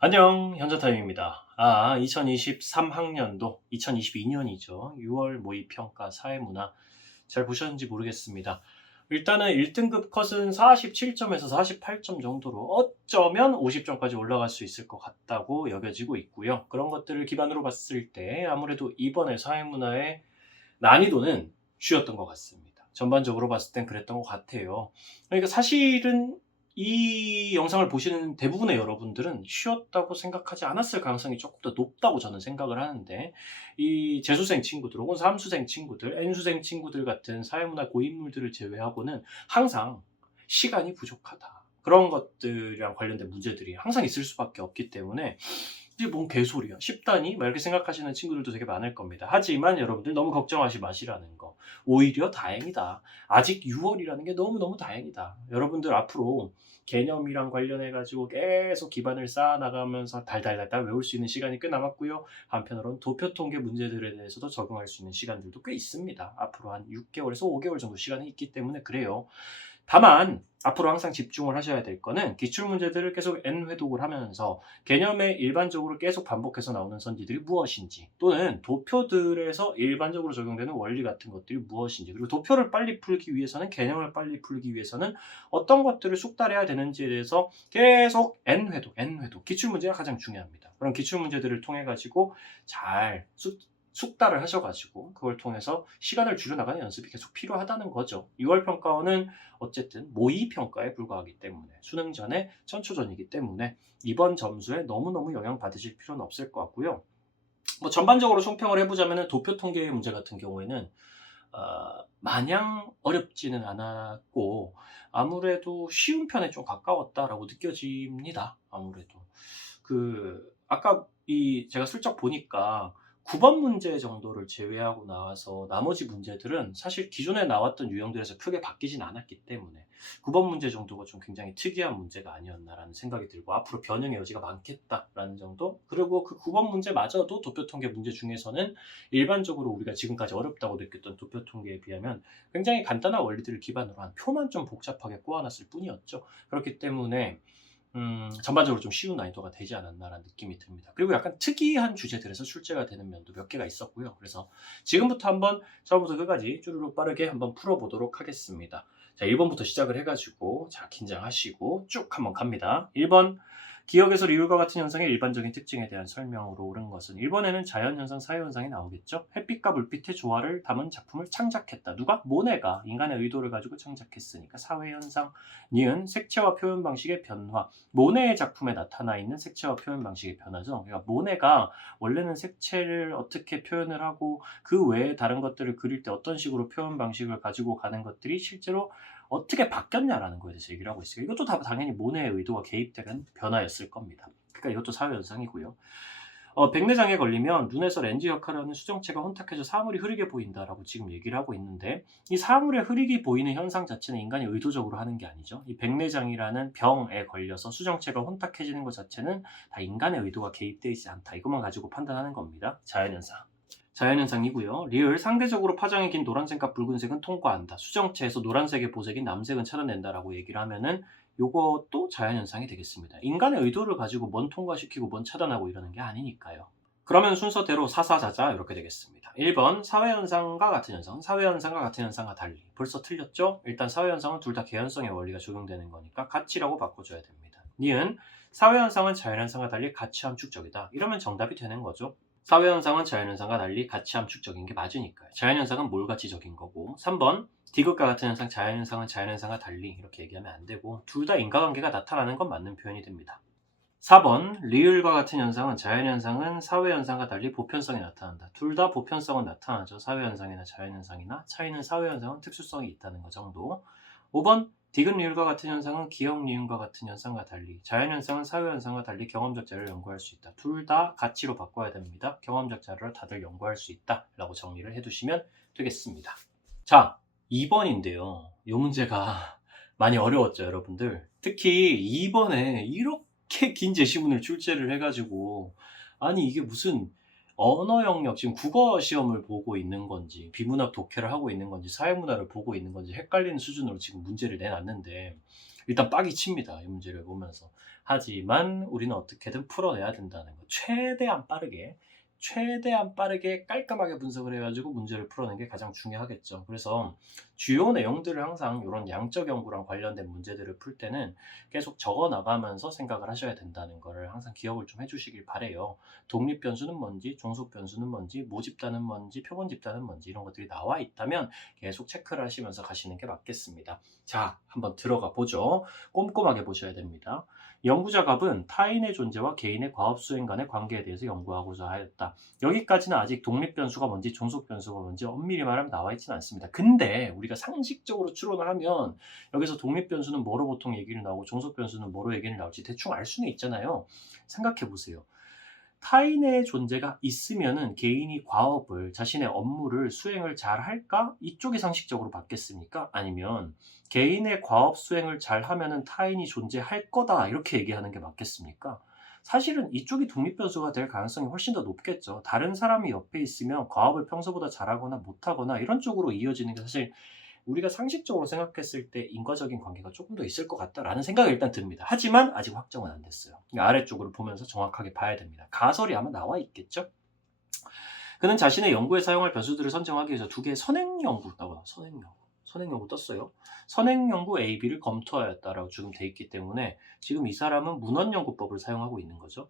안녕, 현자타임입니다. 2023학년도, 2022년이죠. 6월 모의평가 사회문화 잘 보셨는지 모르겠습니다. 일단은 1등급 컷은 47점에서 48점 정도로 어쩌면 50점까지 올라갈 수 있을 것 같다고 여겨지고 있고요. 그런 것들을 기반으로 봤을 때 아무래도 이번에 사회문화의 난이도는 쉬웠던 것 같습니다. 전반적으로 봤을 땐 그랬던 것 같아요. 그러니까 사실은 이 영상을 보시는 대부분의 여러분들은 쉬웠다고 생각하지 않았을 가능성이 조금 더 높다고 저는 생각을 하는데, 이 재수생 친구들 혹은 삼수생 친구들, N수생 친구들 같은 사회문화 고인물들을 제외하고는 항상 시간이 부족하다, 그런 것들이랑 관련된 문제들이 항상 있을 수밖에 없기 때문에 이게 뭔 개소리야, 쉽다니? 막 이렇게 생각하시는 친구들도 되게 많을 겁니다. 하지만 여러분들 너무 걱정하지 마시라는 거. 오히려 다행이다. 아직 6월이라는 게 너무너무 다행이다. 여러분들 앞으로 개념이랑 관련해가지고 계속 기반을 쌓아나가면서 달달달달 외울 수 있는 시간이 꽤 남았고요. 한편으로는 도표통계 문제들에 대해서도 적응할 수 있는 시간들도 꽤 있습니다. 앞으로 한 6개월에서 5개월 정도 시간이 있기 때문에 그래요. 다만 앞으로 항상 집중을 하셔야 될 거는 기출문제들을 계속 N회독을 하면서 개념에 일반적으로 계속 반복해서 나오는 선지들이 무엇인지, 또는 도표들에서 일반적으로 적용되는 원리 같은 것들이 무엇인지, 그리고 도표를 빨리 풀기 위해서는, 개념을 빨리 풀기 위해서는 어떤 것들을 숙달해야 되는지에 대해서 계속 N회독, 기출문제가 가장 중요합니다. 그런 기출문제들을 통해 가지고 잘 숙달을 하셔가지고 그걸 통해서 시간을 줄여나가는 연습이 계속 필요하다는 거죠. 6월 평가원은 어쨌든 모의 평가에 불과하기 때문에, 수능 전에 전초전이기 때문에 이번 점수에 너무너무 영향 받으실 필요는 없을 것 같고요. 뭐 전반적으로 총평을 해보자면 도표 통계 문제 같은 경우에는 마냥 어렵지는 않았고 아무래도 쉬운 편에 좀 가까웠다라고 느껴집니다. 아무래도 아까 제가 슬쩍 보니까 9번 문제 정도를 제외하고 나와서 나머지 문제들은 사실 기존에 나왔던 유형들에서 크게 바뀌진 않았기 때문에 9번 문제 정도가 좀 굉장히 특이한 문제가 아니었나라는 생각이 들고, 앞으로 변형의 여지가 많겠다라는 정도. 그리고 그 9번 문제마저도 도표통계 문제 중에서는 일반적으로 우리가 지금까지 어렵다고 느꼈던 도표통계에 비하면 굉장히 간단한 원리들을 기반으로 한 표만 좀 복잡하게 꼬아놨을 뿐이었죠. 그렇기 때문에 전반적으로 좀 쉬운 난이도가 되지 않았나라는 느낌이 듭니다. 그리고 약간 특이한 주제들에서 출제가 되는 면도 몇 개가 있었고요. 그래서 지금부터 한번 처음부터 끝까지 쭈루룩 빠르게 한번 풀어보도록 하겠습니다. 자, 1번부터 시작을 해가지고, 자, 긴장하시고 쭉 한번 갑니다. 1번, 기억에서 리을과 같은 현상의 일반적인 특징에 대한 설명으로 옳은 것은, 1번에는 자연현상, 사회현상이 나오겠죠. 햇빛과 물빛의 조화를 담은 작품을 창작했다. 누가? 모네가 인간의 의도를 가지고 창작했으니까 사회현상. 니은, 색채와 표현 방식의 변화. 모네의 작품에 나타나 있는 색채와 표현 방식의 변화죠. 그러니까 모네가 원래는 색채를 어떻게 표현을 하고 그 외에 다른 것들을 그릴 때 어떤 식으로 표현 방식을 가지고 가는 것들이 실제로 어떻게 바뀌었냐라는 거에 대해서 얘기를 하고 있어요. 이것도 다 당연히 모네의 의도가 개입되는 변화였을 겁니다. 그러니까 이것도 사회현상이고요. 백내장에 걸리면 눈에서 렌즈 역할을 하는 수정체가 혼탁해져 사물이 흐리게 보인다라고 지금 얘기를 하고 있는데, 이 사물의 흐리게 보이는 현상 자체는 인간이 의도적으로 하는 게 아니죠. 이 백내장이라는 병에 걸려서 수정체가 혼탁해지는 것 자체는 다 인간의 의도가 개입되어 있지 않다. 이것만 가지고 판단하는 겁니다. 자연현상이고요. 리을, 상대적으로 파장이 긴 노란색과 붉은색은 통과한다. 수정체에서 노란색의 보색인 남색은 찾아낸다라고 얘기를 하면은 요것도 자연현상이 되겠습니다. 인간의 의도를 가지고 뭔 통과시키고 뭔 차단하고 이러는 게 아니니까요. 그러면 순서대로 사사자자 이렇게 되겠습니다. 1번, 사회현상과 같은 현상, 사회현상과 같은 현상과 달리. 벌써 틀렸죠? 일단 사회현상은 둘 다 개연성의 원리가 적용되는 거니까 가치라고 바꿔줘야 됩니다. 니은, 사회현상은 자연현상과 달리 가치 함축적이다. 이러면 정답이 되는 거죠. 사회현상은 자연현상과 달리 가치 함축적인 게 맞으니까요. 자연현상은 몰가치적인 거고. 3번, 디귿과 같은 현상, 자연현상은 자연현상과 달리, 이렇게 얘기하면 안 되고 둘 다 인과관계가 나타나는 건 맞는 표현이 됩니다. 4번, 리을과 같은 현상은, 자연현상은 사회현상과 달리 보편성이 나타난다. 둘 다 보편성은 나타나죠. 사회현상이나 자연현상이나. 차이는 사회현상은 특수성이 있다는 것 정도. 5번, 디귿 리을과 같은 현상은 기억 리을과 같은 현상과 달리, 자연현상은 사회현상과 달리 경험적 자료를 연구할 수 있다. 둘 다 가치로 바꿔야 됩니다. 경험적 자료를 다들 연구할 수 있다 라고 정리를 해두시면 되겠습니다. 자, 2번인데요. 이 문제가 많이 어려웠죠, 여러분들. 특히 2번에 이렇게 긴 제시문을 출제를 해가지고, 아니 이게 무슨 언어 영역, 지금 국어 시험을 보고 있는 건지 비문학 독해를 하고 있는 건지 사회문화를 보고 있는 건지 헷갈리는 수준으로 지금 문제를 내놨는데, 일단 빡이 칩니다. 이 문제를 보면서. 하지만 우리는 어떻게든 풀어내야 된다는 거. 최대한 빠르게 깔끔하게 분석을 해가지고 문제를 풀어내는 게 가장 중요하겠죠. 그래서 주요 내용들을 항상 이런 양적 연구랑 관련된 문제들을 풀 때는 계속 적어 나가면서 생각을 하셔야 된다는 거를 항상 기억을 좀 해주시길 바래요. 독립 변수는 뭔지, 종속 변수는 뭔지, 모집단은 뭔지, 표본 집단은 뭔지 이런 것들이 나와 있다면 계속 체크를 하시면서 가시는 게 맞겠습니다. 자, 한번 들어가 보죠. 꼼꼼하게 보셔야 됩니다. 연구 작업은 타인의 존재와 개인의 과업 수행 간의 관계에 대해서 연구하고자 하였다. 여기까지는 아직 독립 변수가 뭔지 종속 변수가 뭔지 엄밀히 말하면 나와 있지는 않습니다. 근데 우리가 상식적으로 추론을 하면 여기서 독립 변수는 뭐로 보통 얘기를 나오고 종속 변수는 뭐로 얘기를 나올지 대충 알 수는 있잖아요. 생각해 보세요. 타인의 존재가 있으면은 개인이 과업을 자신의 업무를 수행을 잘 할까? 이쪽이 상식적으로 받겠습니까? 아니면 개인의 과업 수행을 잘 하면은 타인이 존재할 거다 이렇게 얘기하는 게 맞겠습니까? 사실은 이쪽이 독립 변수가 될 가능성이 훨씬 더 높겠죠. 다른 사람이 옆에 있으면 과업을 평소보다 잘하거나 못하거나 이런 쪽으로 이어지는 게 사실 우리가 상식적으로 생각했을 때 인과적인 관계가 조금 더 있을 것 같다라는 생각이 일단 듭니다. 하지만 아직 확정은 안 됐어요. 아래쪽으로 보면서 정확하게 봐야 됩니다. 가설이 아마 나와 있겠죠? 그는 자신의 연구에 사용할 변수들을 선정하기 위해서 두 개의 선행 연구 나와 선행 연구 떴어요. 선행 연구 A, B를 검토하였다라고 지금 돼 있기 때문에 지금 이 사람은 문헌 연구법을 사용하고 있는 거죠.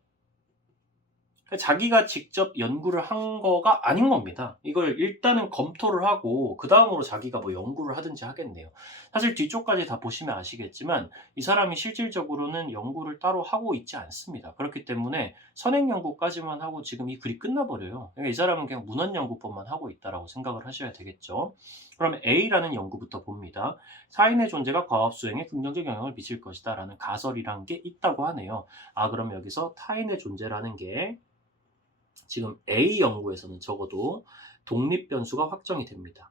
자기가 직접 연구를 한 거가 아닌 겁니다. 이걸 일단은 검토를 하고 그 다음으로 자기가 뭐 연구를 하든지 하겠네요. 사실 뒤쪽까지 다 보시면 아시겠지만 이 사람이 실질적으로는 연구를 따로 하고 있지 않습니다. 그렇기 때문에 선행 연구까지만 하고 지금 이 글이 끝나버려요. 그러니까 이 사람은 그냥 문헌 연구법만 하고 있다라고 생각을 하셔야 되겠죠. 그러면 A라는 연구부터 봅니다. 사인의 존재가 과업 수행에 긍정적 영향을 미칠 것이다 라는 가설이란 게 있다고 하네요. 아, 그럼 여기서 타인의 존재라는 게 지금 A 연구에서는 적어도 독립 변수가 확정이 됩니다.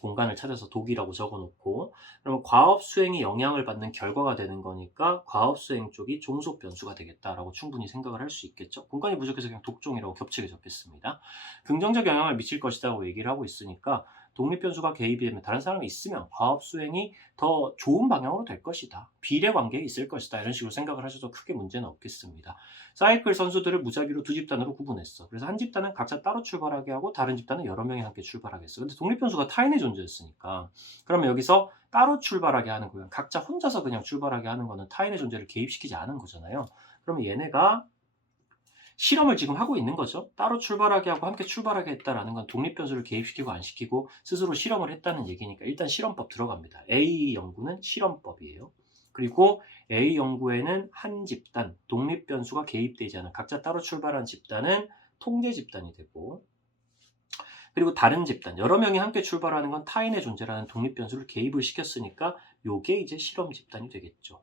공간을 찾아서 독이라고 적어놓고 그러면 과업 수행이 영향을 받는 결과가 되는 거니까 과업 수행 쪽이 종속 변수가 되겠다라고 충분히 생각을 할 수 있겠죠. 공간이 부족해서 그냥 독종이라고 겹치게 적겠습니다. 긍정적 영향을 미칠 것이라고 얘기를 하고 있으니까 독립 변수가 개입이 되면 다른 사람이 있으면 과업 수행이 더 좋은 방향으로 될 것이다. 비례 관계에 있을 것이다. 이런 식으로 생각을 하셔도 크게 문제는 없겠습니다. 사이클 선수들을 무작위로 두 집단으로 구분했어. 그래서 한 집단은 각자 따로 출발하게 하고 다른 집단은 여러 명이 함께 출발하게 했어. 근데 독립 변수가 타인의 존재였으니까 그러면 여기서 따로 출발하게 하는 거예요. 각자 혼자서 그냥 출발하게 하는 거는 타인의 존재를 개입시키지 않은 거잖아요. 그러면 얘네가 실험을 지금 하고 있는 거죠. 따로 출발하게 하고 함께 출발하게 했다라는 건 독립 변수를 개입시키고 안 시키고 스스로 실험을 했다는 얘기니까 일단 실험법 들어갑니다. A 연구는 실험법이에요. 그리고 A 연구에는 한 집단, 독립 변수가 개입되지 않은 각자 따로 출발한 집단은 통제 집단이 되고 그리고 다른 집단, 여러 명이 함께 출발하는 건 타인의 존재라는 독립 변수를 개입을 시켰으니까 요게 이제 실험 집단이 되겠죠.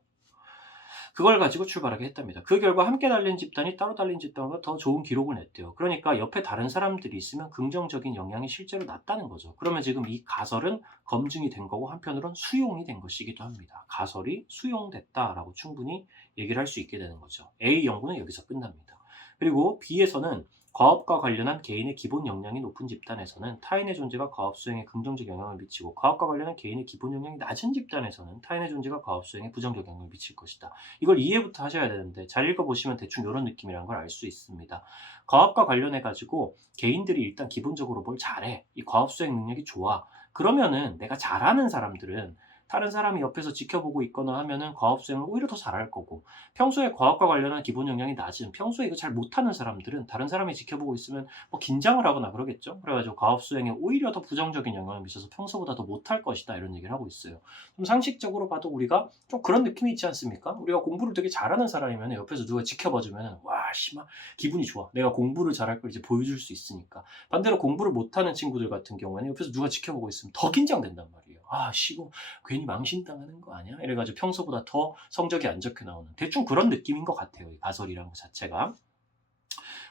그걸 가지고 출발하게 했답니다. 그 결과 함께 달린 집단이 따로 달린 집단보다 더 좋은 기록을 냈대요. 그러니까 옆에 다른 사람들이 있으면 긍정적인 영향이 실제로 났다는 거죠. 그러면 지금 이 가설은 검증이 된 거고 한편으론 수용이 된 것이기도 합니다. 가설이 수용됐다라고 충분히 얘기를 할 수 있게 되는 거죠. A 연구는 여기서 끝납니다. 그리고 B에서는 과업과 관련한 개인의 기본 역량이 높은 집단에서는 타인의 존재가 과업 수행에 긍정적 영향을 미치고 과업과 관련한 개인의 기본 역량이 낮은 집단에서는 타인의 존재가 과업 수행에 부정적 영향을 미칠 것이다. 이걸 이해부터 하셔야 되는데 잘 읽어보시면 대충 이런 느낌이라는 걸 알 수 있습니다. 과업과 관련해 가지고 개인들이 일단 기본적으로 뭘 잘해. 이 과업 수행 능력이 좋아. 그러면은 내가 잘하는 사람들은 다른 사람이 옆에서 지켜보고 있거나 하면은 과업 수행을 오히려 더 잘할 거고 평소에 과학과 관련한 기본 역량이 낮은 평소에 이거 잘 못하는 사람들은 다른 사람이 지켜보고 있으면 뭐 긴장을 하거나 그러겠죠. 그래가지고 과업 수행에 오히려 더 부정적인 영향을 미쳐서 평소보다 더 못할 것이다 이런 얘기를 하고 있어요. 좀 상식적으로 봐도 우리가 좀 그런 느낌이 있지 않습니까? 우리가 공부를 되게 잘하는 사람이면 옆에서 누가 지켜봐주면 와 씨막 기분이 좋아. 내가 공부를 잘할 걸 이제 보여줄 수 있으니까. 반대로 공부를 못하는 친구들 같은 경우에는 옆에서 누가 지켜보고 있으면 더 긴장된단 말이에요. 아 씨고 괜히 망신당하는 거 아니야? 이래가지고 평소보다 더 성적이 안 좋게 나오는 대충 그런 느낌인 것 같아요. 이 가설이라는 것 자체가.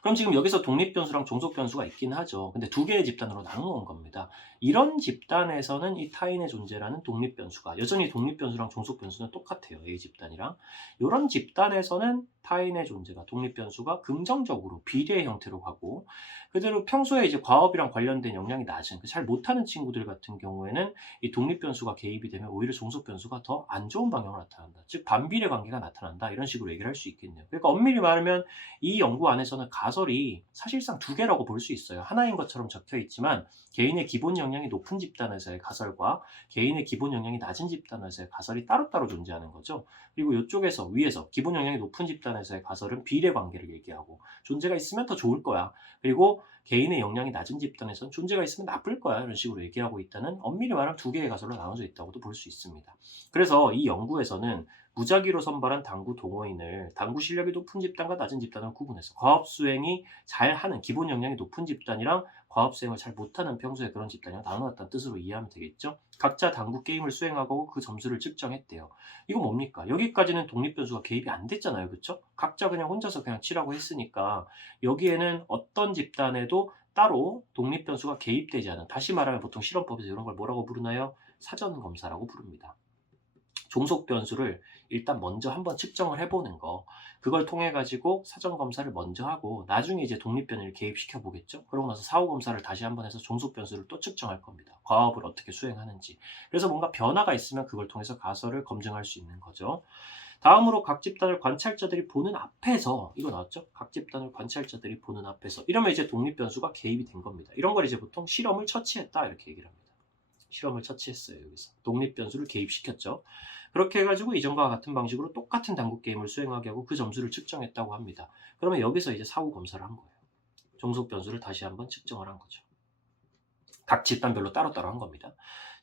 그럼 지금 여기서 독립 변수랑 종속 변수가 있긴 하죠. 근데 두 개의 집단으로 나누어 겁니다. 이런 집단에서는 이 타인의 존재라는 독립 변수가 여전히 독립 변수랑 종속 변수는 똑같아요. A 집단이랑. 이런 집단에서는 타인의 존재가 독립 변수가 긍정적으로 비례의 형태로 가고 그대로 평소에 이제 과업이랑 관련된 역량이 낮은 잘 못하는 친구들 같은 경우에는 이 독립 변수가 개입이 되면 오히려 종속 변수가 더 안 좋은 방향으로 나타난다. 즉 반비례 관계가 나타난다. 이런 식으로 얘기를 할 수 있겠네요. 그러니까 엄밀히 말하면 이 연구 안에서는 가설이 사실상 두 개라고 볼 수 있어요. 하나인 것처럼 적혀 있지만 개인의 기본 역량이 높은 집단에서의 가설과 개인의 기본 역량이 낮은 집단에서의 가설이 따로따로 존재하는 거죠. 그리고 이쪽에서 위에서 기본 역량이 높은 집단에서의 가설은 비례 관계를 얘기하고 존재가 있으면 더 좋을 거야. 그리고 개인의 역량이 낮은 집단에서는 존재가 있으면 나쁠 거야. 이런 식으로 얘기하고 있다는 엄밀히 말하면 두 개의 가설로 나눠져 있다고도 볼 수 있습니다. 그래서 이 연구에서는 무작위로 선발한 당구 동호인을 당구 실력이 높은 집단과 낮은 집단을 구분해서 과업 수행이 잘하는 기본 역량이 높은 집단이랑 과업 수행을 잘 못하는 평소에 그런 집단이랑 나눠놨다는 뜻으로 이해하면 되겠죠. 각자 당구 게임을 수행하고 그 점수를 측정했대요. 이거 뭡니까? 여기까지는 독립 변수가 개입이 안 됐잖아요. 그렇죠? 각자 그냥 혼자서 그냥 치라고 했으니까 여기에는 어떤 집단에도 따로 독립 변수가 개입되지 않은, 다시 말하면 보통 실험법에서 이런 걸 뭐라고 부르나요? 사전 검사라고 부릅니다. 종속 변수를 일단 먼저 한번 측정을 해보는 거, 그걸 통해 가지고 사전 검사를 먼저 하고 나중에 이제 독립 변이를 개입시켜 보겠죠. 그러고 나서 사후 검사를 다시 한번 해서 종속 변수를 또 측정할 겁니다. 과업을 어떻게 수행하는지. 그래서 뭔가 변화가 있으면 그걸 통해서 가설을 검증할 수 있는 거죠. 다음으로 각 집단을 관찰자들이 보는 앞에서, 이거 나왔죠? 각 집단을 관찰자들이 보는 앞에서, 이러면 이제 독립 변수가 개입이 된 겁니다. 이런 걸 이제 보통 실험을 처치했다 이렇게 얘기를 합니다. 실험을 처치했어요. 여기서 독립 변수를 개입시켰죠. 그렇게 해가지고 이전과 같은 방식으로 똑같은 당구 게임을 수행하게 하고 그 점수를 측정했다고 합니다. 그러면 여기서 이제 사후 검사를 한 거예요. 종속 변수를 다시 한번 측정을 한 거죠. 각 집단별로 따로따로 한 겁니다.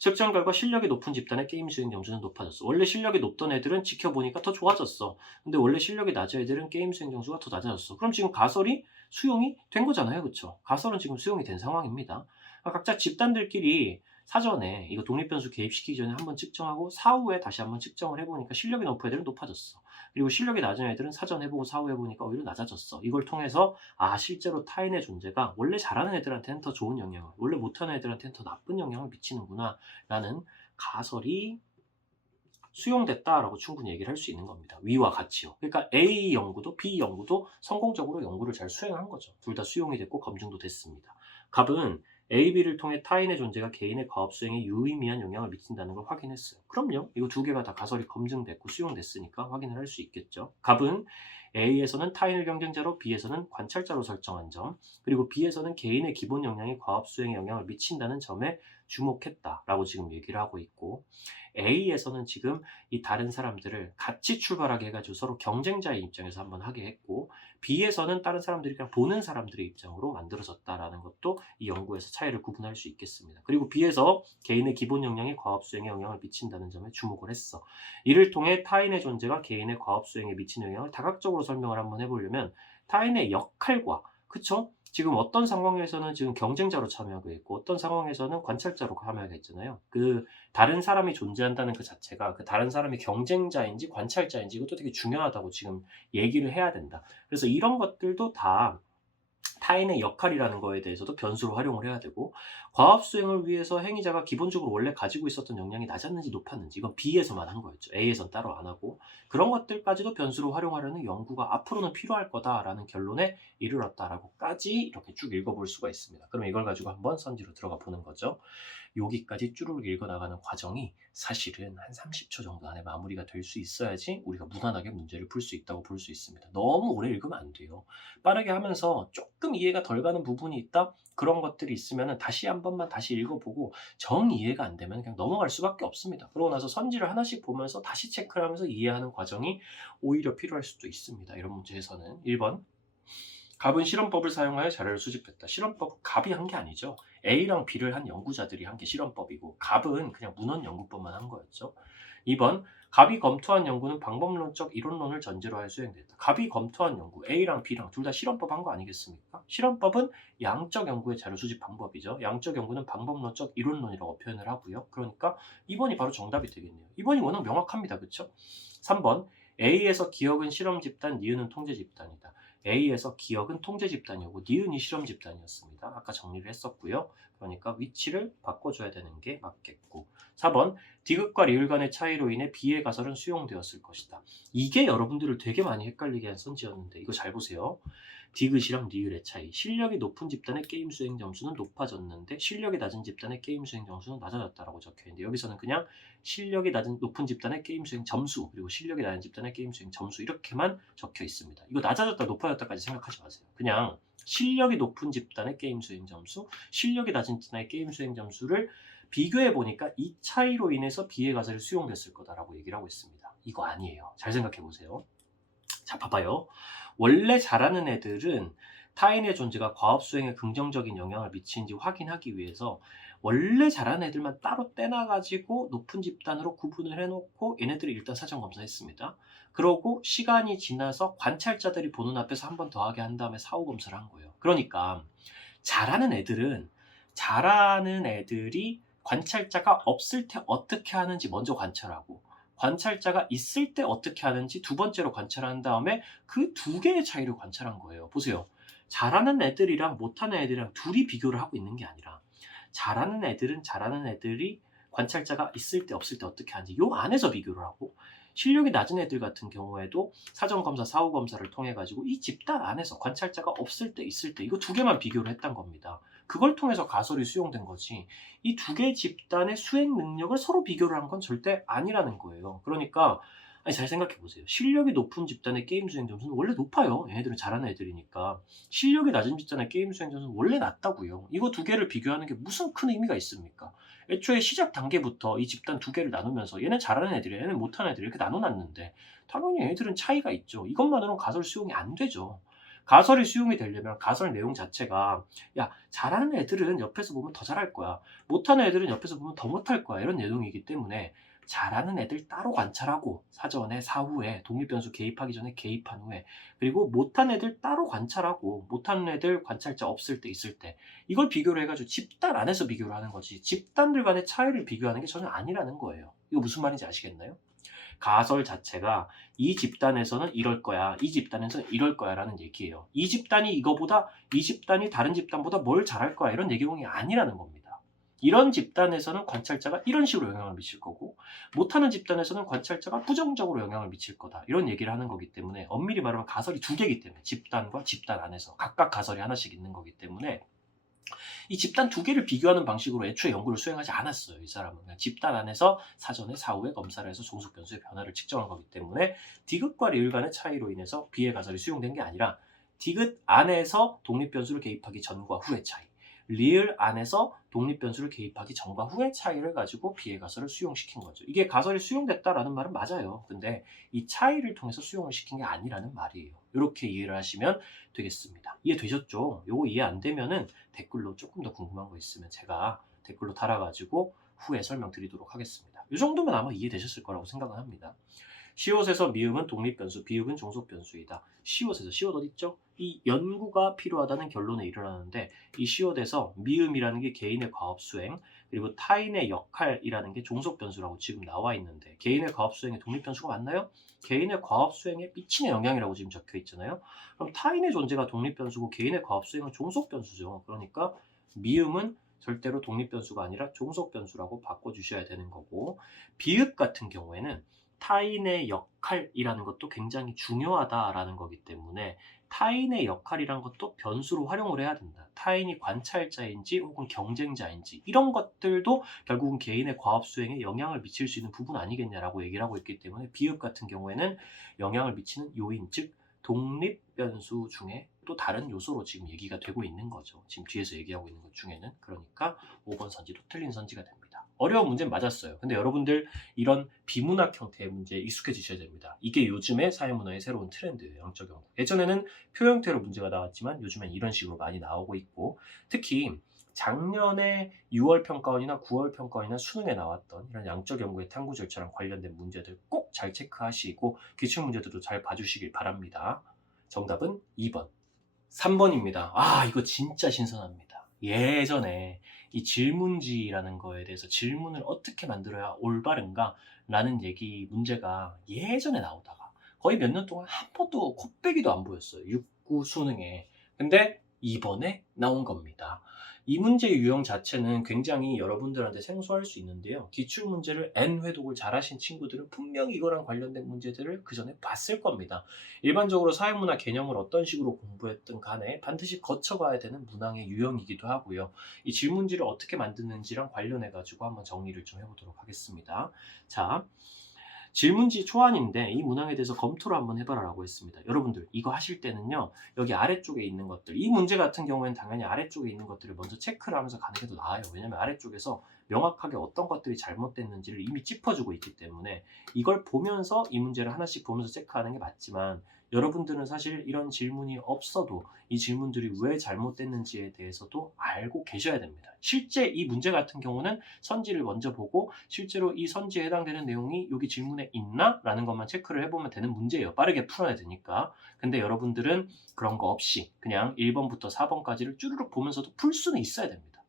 측정 결과 실력이 높은 집단의 게임 수행 점수는 높아졌어. 원래 실력이 높던 애들은 지켜보니까 더 좋아졌어. 근데 원래 실력이 낮은 애들은 게임 수행 점수가 더 낮아졌어. 그럼 지금 가설이 수용이 된 거잖아요. 그렇죠? 가설은 지금 수용이 된 상황입니다. 각자 집단들끼리 사전에 이거 독립변수 개입시키기 전에 한번 측정하고 사후에 다시 한번 측정을 해보니까 실력이 높은 애들은 높아졌어. 그리고 실력이 낮은 애들은 사전 해보고 사후 해보니까 오히려 낮아졌어. 이걸 통해서 실제로 타인의 존재가 원래 잘하는 애들한테는 더 좋은 영향을, 원래 못하는 애들한테는 더 나쁜 영향을 미치는구나 라는 가설이 수용됐다라고 충분히 얘기를 할 수 있는 겁니다. 위와 같이요. 그러니까 A 연구도 B 연구도 성공적으로 연구를 잘 수행한 거죠. 둘 다 수용이 됐고 검증도 됐습니다. 갑은 A, B를 통해 타인의 존재가 개인의 과업 수행에 유의미한 영향을 미친다는 걸 확인했어요. 그럼요. 이거 두 개가 다 가설이 검증됐고 수용됐으니까 확인을 할 수 있겠죠. 갑은 A에서는 타인을 경쟁자로, B에서는 관찰자로 설정한 점, 그리고 B에서는 개인의 기본 역량이 과업 수행에 영향을 미친다는 점에 주목했다라고 지금 얘기를 하고 있고, A에서는 지금 이 다른 사람들을 같이 출발하게 해가지고 서로 경쟁자의 입장에서 한번 하게 했고, B에서는 다른 사람들이 그냥 보는 사람들의 입장으로 만들어졌다라는 것도 이 연구에서 차이를 구분할 수 있겠습니다. 그리고 B에서 개인의 기본 역량이 과업 수행에 영향을 미친다는 점에 주목을 했어. 이를 통해 타인의 존재가 개인의 과업 수행에 미치는 영향을 다각적으로 설명을 한번 해보려면 타인의 역할과, 그쵸? 지금 어떤 상황에서는 지금 경쟁자로 참여하고 있고 어떤 상황에서는 관찰자로 참여하게 있잖아요. 그 다른 사람이 존재한다는 그 자체가 그 다른 사람이 경쟁자인지 관찰자인지 이것도 되게 중요하다고 지금 얘기를 해야 된다. 그래서 이런 것들도 다 타인의 역할이라는 거에 대해서도 변수로 활용을 해야 되고, 과업 수행을 위해서 행위자가 기본적으로 원래 가지고 있었던 역량이 낮았는지 높았는지 이건 B에서만 한 거였죠. A에선 따로 안 하고, 그런 것들까지도 변수로 활용하려는 연구가 앞으로는 필요할 거다라는 결론에 이르렀다라고까지 이렇게 쭉 읽어볼 수가 있습니다. 그럼 이걸 가지고 한번 선지로 들어가 보는 거죠. 여기까지 쭈루룩 읽어나가는 과정이 사실은 한 30초 정도 안에 마무리가 될 수 있어야지 우리가 무난하게 문제를 풀 수 있다고 볼 수 있습니다. 너무 오래 읽으면 안 돼요. 빠르게 하면서 조금 이해가 덜 가는 부분이 있다? 그런 것들이 있으면 다시 한 번만 다시 읽어보고 정 이해가 안 되면 그냥 넘어갈 수밖에 없습니다. 그러고 나서 선지를 하나씩 보면서 다시 체크를 하면서 이해하는 과정이 오히려 필요할 수도 있습니다. 이런 문제에서는 1번 갑은 실험법을 사용하여 자료를 수집했다. 실험법 갑이 한 게 아니죠. A랑 B를 한 연구자들이 한 게 실험법이고 갑은 그냥 문헌 연구법만 한 거였죠. 2번 갑이 검토한 연구는 방법론적 이론론을 전제로 하여 수행됐다. 갑이 검토한 연구 A랑 B랑 둘 다 실험법 한 거 아니겠습니까? 실험법은 양적 연구의 자료 수집 방법이죠. 양적 연구는 방법론적 이론론이라고 표현을 하고요. 그러니까 2번이 바로 정답이 되겠네요. 2번이 워낙 명확합니다. 그렇죠? 3번 A에서 기억은 실험 집단, 니은은 통제 집단이다. A에서 기억은 통제 집단이고 니은이 실험 집단이었습니다. 아까 정리를 했었고요. 그러니까 위치를 바꿔줘야 되는 게 맞겠고 4번 디귿과 리을 간의 차이로 인해 B의 가설은 수용되었을 것이다. 이게 여러분들을 되게 많이 헷갈리게 한 선지였는데 이거 잘 보세요. 디귿이랑 리을의 차이. 실력이 높은 집단의 게임 수행 점수는 높아졌는데 실력이 낮은 집단의 게임 수행 점수는 낮아졌다라고 적혀있는데 여기서는 그냥 실력이 높은 집단의 게임 수행 점수 그리고 실력이 낮은 집단의 게임 수행 점수 이렇게만 적혀 있습니다. 이거 낮아졌다 높아졌다까지 생각하지 마세요. 그냥 실력이 높은 집단의 게임 수행 점수, 실력이 낮은 집단의 게임 수행 점수를 비교해 보니까 이 차이로 인해서 B의 가설이 수용됐을 거다라고 얘기를 하고 있습니다. 이거 아니에요. 잘 생각해 보세요. 자, 봐봐요. 원래 잘하는 애들은 타인의 존재가 과업 수행에 긍정적인 영향을 미치는지 확인하기 위해서 원래 잘하는 애들만 따로 떼놔가지고 높은 집단으로 구분을 해놓고 얘네들이 일단 사전 검사했습니다. 그러고 시간이 지나서 관찰자들이 보는 앞에서 한 번 더 하게 한 다음에 사후 검사를 한 거예요. 그러니까 잘하는 애들이 관찰자가 없을 때 어떻게 하는지 먼저 관찰하고 관찰자가 있을 때 어떻게 하는지 두 번째로 관찰한 다음에 그 두 개의 차이를 관찰한 거예요. 보세요. 잘하는 애들이랑 못하는 애들이랑 둘이 비교를 하고 있는 게 아니라 잘하는 애들이 관찰자가 있을 때 없을 때 어떻게 하는지 요 안에서 비교를 하고 실력이 낮은 애들 같은 경우에도 사전검사, 사후검사를 통해 가지고 이 집단 안에서 관찰자가 없을 때 있을 때 이거 두 개만 비교를 했던 겁니다. 그걸 통해서 가설이 수용된 거지 이 두 개 집단의 수행 능력을 서로 비교를 한 건 절대 아니라는 거예요. 그러니까 아니 잘 생각해 보세요. 실력이 높은 집단의 게임 수행 점수는 원래 높아요. 얘네들은 잘하는 애들이니까. 실력이 낮은 집단의 게임 수행 점수는 원래 낮다고요. 이거 두 개를 비교하는 게 무슨 큰 의미가 있습니까? 애초에 시작 단계부터 이 집단 두 개를 나누면서 얘는 잘하는 애들이야, 얘는 못하는 애들이 이렇게 나눠놨는데 당연히 얘네들은 차이가 있죠. 이것만으로는 가설 수용이 안 되죠. 가설이 수용이 되려면 가설 내용 자체가 야 잘하는 애들은 옆에서 보면 더 잘할 거야. 못하는 애들은 옆에서 보면 더 못할 거야. 이런 내용이기 때문에 잘하는 애들 따로 관찰하고 사전에 사후에 독립변수 개입하기 전에 개입한 후에 그리고 못한 애들 따로 관찰하고 못하는 애들 관찰자 없을 때 있을 때 이걸 비교를 해가지고 집단 안에서 비교를 하는 거지 집단들 간의 차이를 비교하는 게 전혀 아니라는 거예요. 이거 무슨 말인지 아시겠나요? 가설 자체가 이 집단에서는 이럴 거야, 이 집단에서는 이럴 거야 라는 얘기예요. 이 집단이 다른 집단보다 뭘 잘할 거야 이런 내용이 아니라는 겁니다. 이런 집단에서는 관찰자가 이런 식으로 영향을 미칠 거고 못하는 집단에서는 관찰자가 부정적으로 영향을 미칠 거다 이런 얘기를 하는 거기 때문에 엄밀히 말하면 가설이 두 개이기 때문에 집단과 집단 안에서 각각 가설이 하나씩 있는 거기 때문에 이 집단 두 개를 비교하는 방식으로 애초에 연구를 수행하지 않았어요. 이 사람은 그냥 집단 안에서 사전에 사후에 검사를 해서 종속 변수의 변화를 측정한 거기 때문에 디귿과 리을 간의 차이로 인해서 B의 가설이 수용된 게 아니라 디귿 안에서 독립 변수를 개입하기 전과 후의 차이, 리을 안에서 독립 변수를 개입하기 전과 후의 차이를 가지고 B의 가설을 수용시킨 거죠. 이게 가설이 수용됐다라는 말은 맞아요. 근데 이 차이를 통해서 수용을 시킨 게 아니라는 말이에요. 이렇게 이해를 하시면 되겠습니다. 이해되셨죠? 요거 이해 안 되면은 댓글로 조금 더 궁금한 거 있으면 제가 댓글로 달아가지고 후에 설명드리도록 하겠습니다. 이 정도면 아마 이해되셨을 거라고 생각을 합니다. 시옷에서 미음은 독립변수, 비읍은 종속변수이다. 시옷 어디 있죠? 이 연구가 필요하다는 결론에 이르렀는데 이 시옷에서 미음이라는 게 개인의 과업수행 그리고 타인의 역할이라는 게 종속변수라고 지금 나와 있는데 개인의 과업수행에 독립변수가 맞나요? 개인의 과업수행에 미치는 영향이라고 지금 적혀 있잖아요. 그럼 타인의 존재가 독립변수고 개인의 과업수행은 종속변수죠. 그러니까 미음은 절대로 독립변수가 아니라 종속변수라고 바꿔주셔야 되는 거고 비읍 같은 경우에는 타인의 역할이라는 것도 굉장히 중요하다라는 거기 때문에 타인의 역할이란 것도 변수로 활용을 해야 된다. 타인이 관찰자인지 혹은 경쟁자인지 이런 것들도 결국은 개인의 과업 수행에 영향을 미칠 수 있는 부분 아니겠냐라고 얘기를 하고 있기 때문에 비읍 같은 경우에는 영향을 미치는 요인 즉 독립 변수 중에 또 다른 요소로 지금 얘기가 되고 있는 거죠. 지금 뒤에서 얘기하고 있는 것 중에는 그러니까 5번 선지도 틀린 선지가 됩니다. 어려운 문제는 맞았어요. 근데 여러분들 이런 비문학 형태의 문제에 익숙해지셔야 됩니다. 이게 요즘의 사회문화의 새로운 트렌드예요. 양적 연구. 예전에는 표 형태로 문제가 나왔지만 요즘엔 이런 식으로 많이 나오고 있고 특히 작년에 6월 평가원이나 9월 평가원이나 수능에 나왔던 이런 양적 연구의 탐구 절차랑 관련된 문제들 꼭 잘 체크하시고 기출 문제들도 잘 봐주시길 바랍니다. 정답은 2번. 3번입니다. 아, 이거 진짜 신선합니다. 예전에 이 질문지라는 거에 대해서 질문을 어떻게 만들어야 올바른가 라는 얘기 문제가 예전에 나오다가 거의 몇 년 동안 한 번도 코빼기도 안 보였어요. 19 수능에. 근데 이번에 나온 겁니다. 이 문제의 유형 자체는 굉장히 여러분들한테 생소할 수 있는데요. 기출문제를 N회독을 잘하신 친구들은 분명히 이거랑 관련된 문제들을 그 전에 봤을 겁니다. 일반적으로 사회문화 개념을 어떤 식으로 공부했든 간에 반드시 거쳐가야 되는 문항의 유형이기도 하고요. 이 질문지를 어떻게 만드는지랑 관련해가지고 한번 정리를 좀 해보도록 하겠습니다. 자, 질문지 초안인데 이 문항에 대해서 검토를 한번 해봐라라고 했습니다. 여러분들 이거 하실 때는요. 여기 아래쪽에 있는 것들, 이 문제 같은 경우에는 당연히 아래쪽에 있는 것들을 먼저 체크를 하면서 가는 게 더 나아요. 왜냐면 아래쪽에서 명확하게 어떤 것들이 잘못됐는지를 이미 짚어주고 있기 때문에 이걸 보면서 이 문제를 하나씩 보면서 체크하는 게 맞지만, 여러분들은 사실 이런 질문이 없어도 이 질문들이 왜 잘못됐는지에 대해서도 알고 계셔야 됩니다. 실제 이 문제 같은 경우는 선지를 먼저 보고 실제로 이 선지에 해당되는 내용이 여기 질문에 있나? 라는 것만 체크를 해보면 되는 문제예요. 빠르게 풀어야 되니까. 근데 여러분들은 그런 거 없이 그냥 1번부터 4번까지를 쭈르륵 보면서도 풀 수는 있어야 됩니다.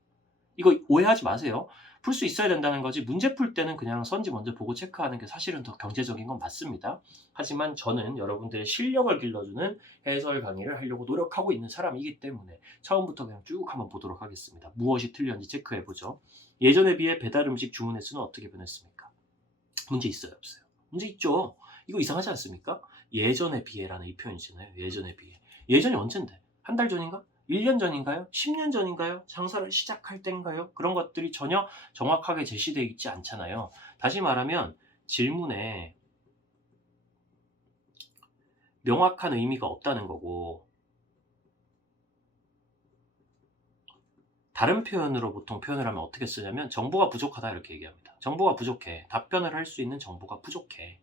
이거 오해하지 마세요. 풀 수 있어야 된다는 거지, 문제 풀 때는 그냥 선지 먼저 보고 체크하는 게 사실은 더 경제적인 건 맞습니다. 하지만 저는 여러분들의 실력을 길러주는 해설 강의를 하려고 노력하고 있는 사람이기 때문에 처음부터 그냥 쭉 한번 보도록 하겠습니다. 무엇이 틀렸는지 체크해보죠. 예전에 비해 배달 음식 주문 횟수는 어떻게 변했습니까? 문제 있어요, 없어요? 문제 있죠. 이거 이상하지 않습니까? 예전에 비해라는 이 표현이잖아요. 예전에 비해. 예전이 언젠데? 한 달 전인가? 1년 전인가요? 10년 전인가요? 장사를 시작할 때인가요? 그런 것들이 전혀 정확하게 제시되어 있지 않잖아요. 다시 말하면 질문에 명확한 의미가 없다는 거고, 다른 표현으로 보통 표현을 하면 어떻게 쓰냐면 정보가 부족하다 이렇게 얘기합니다. 정보가 부족해. 답변을 할 수 있는 정보가 부족해.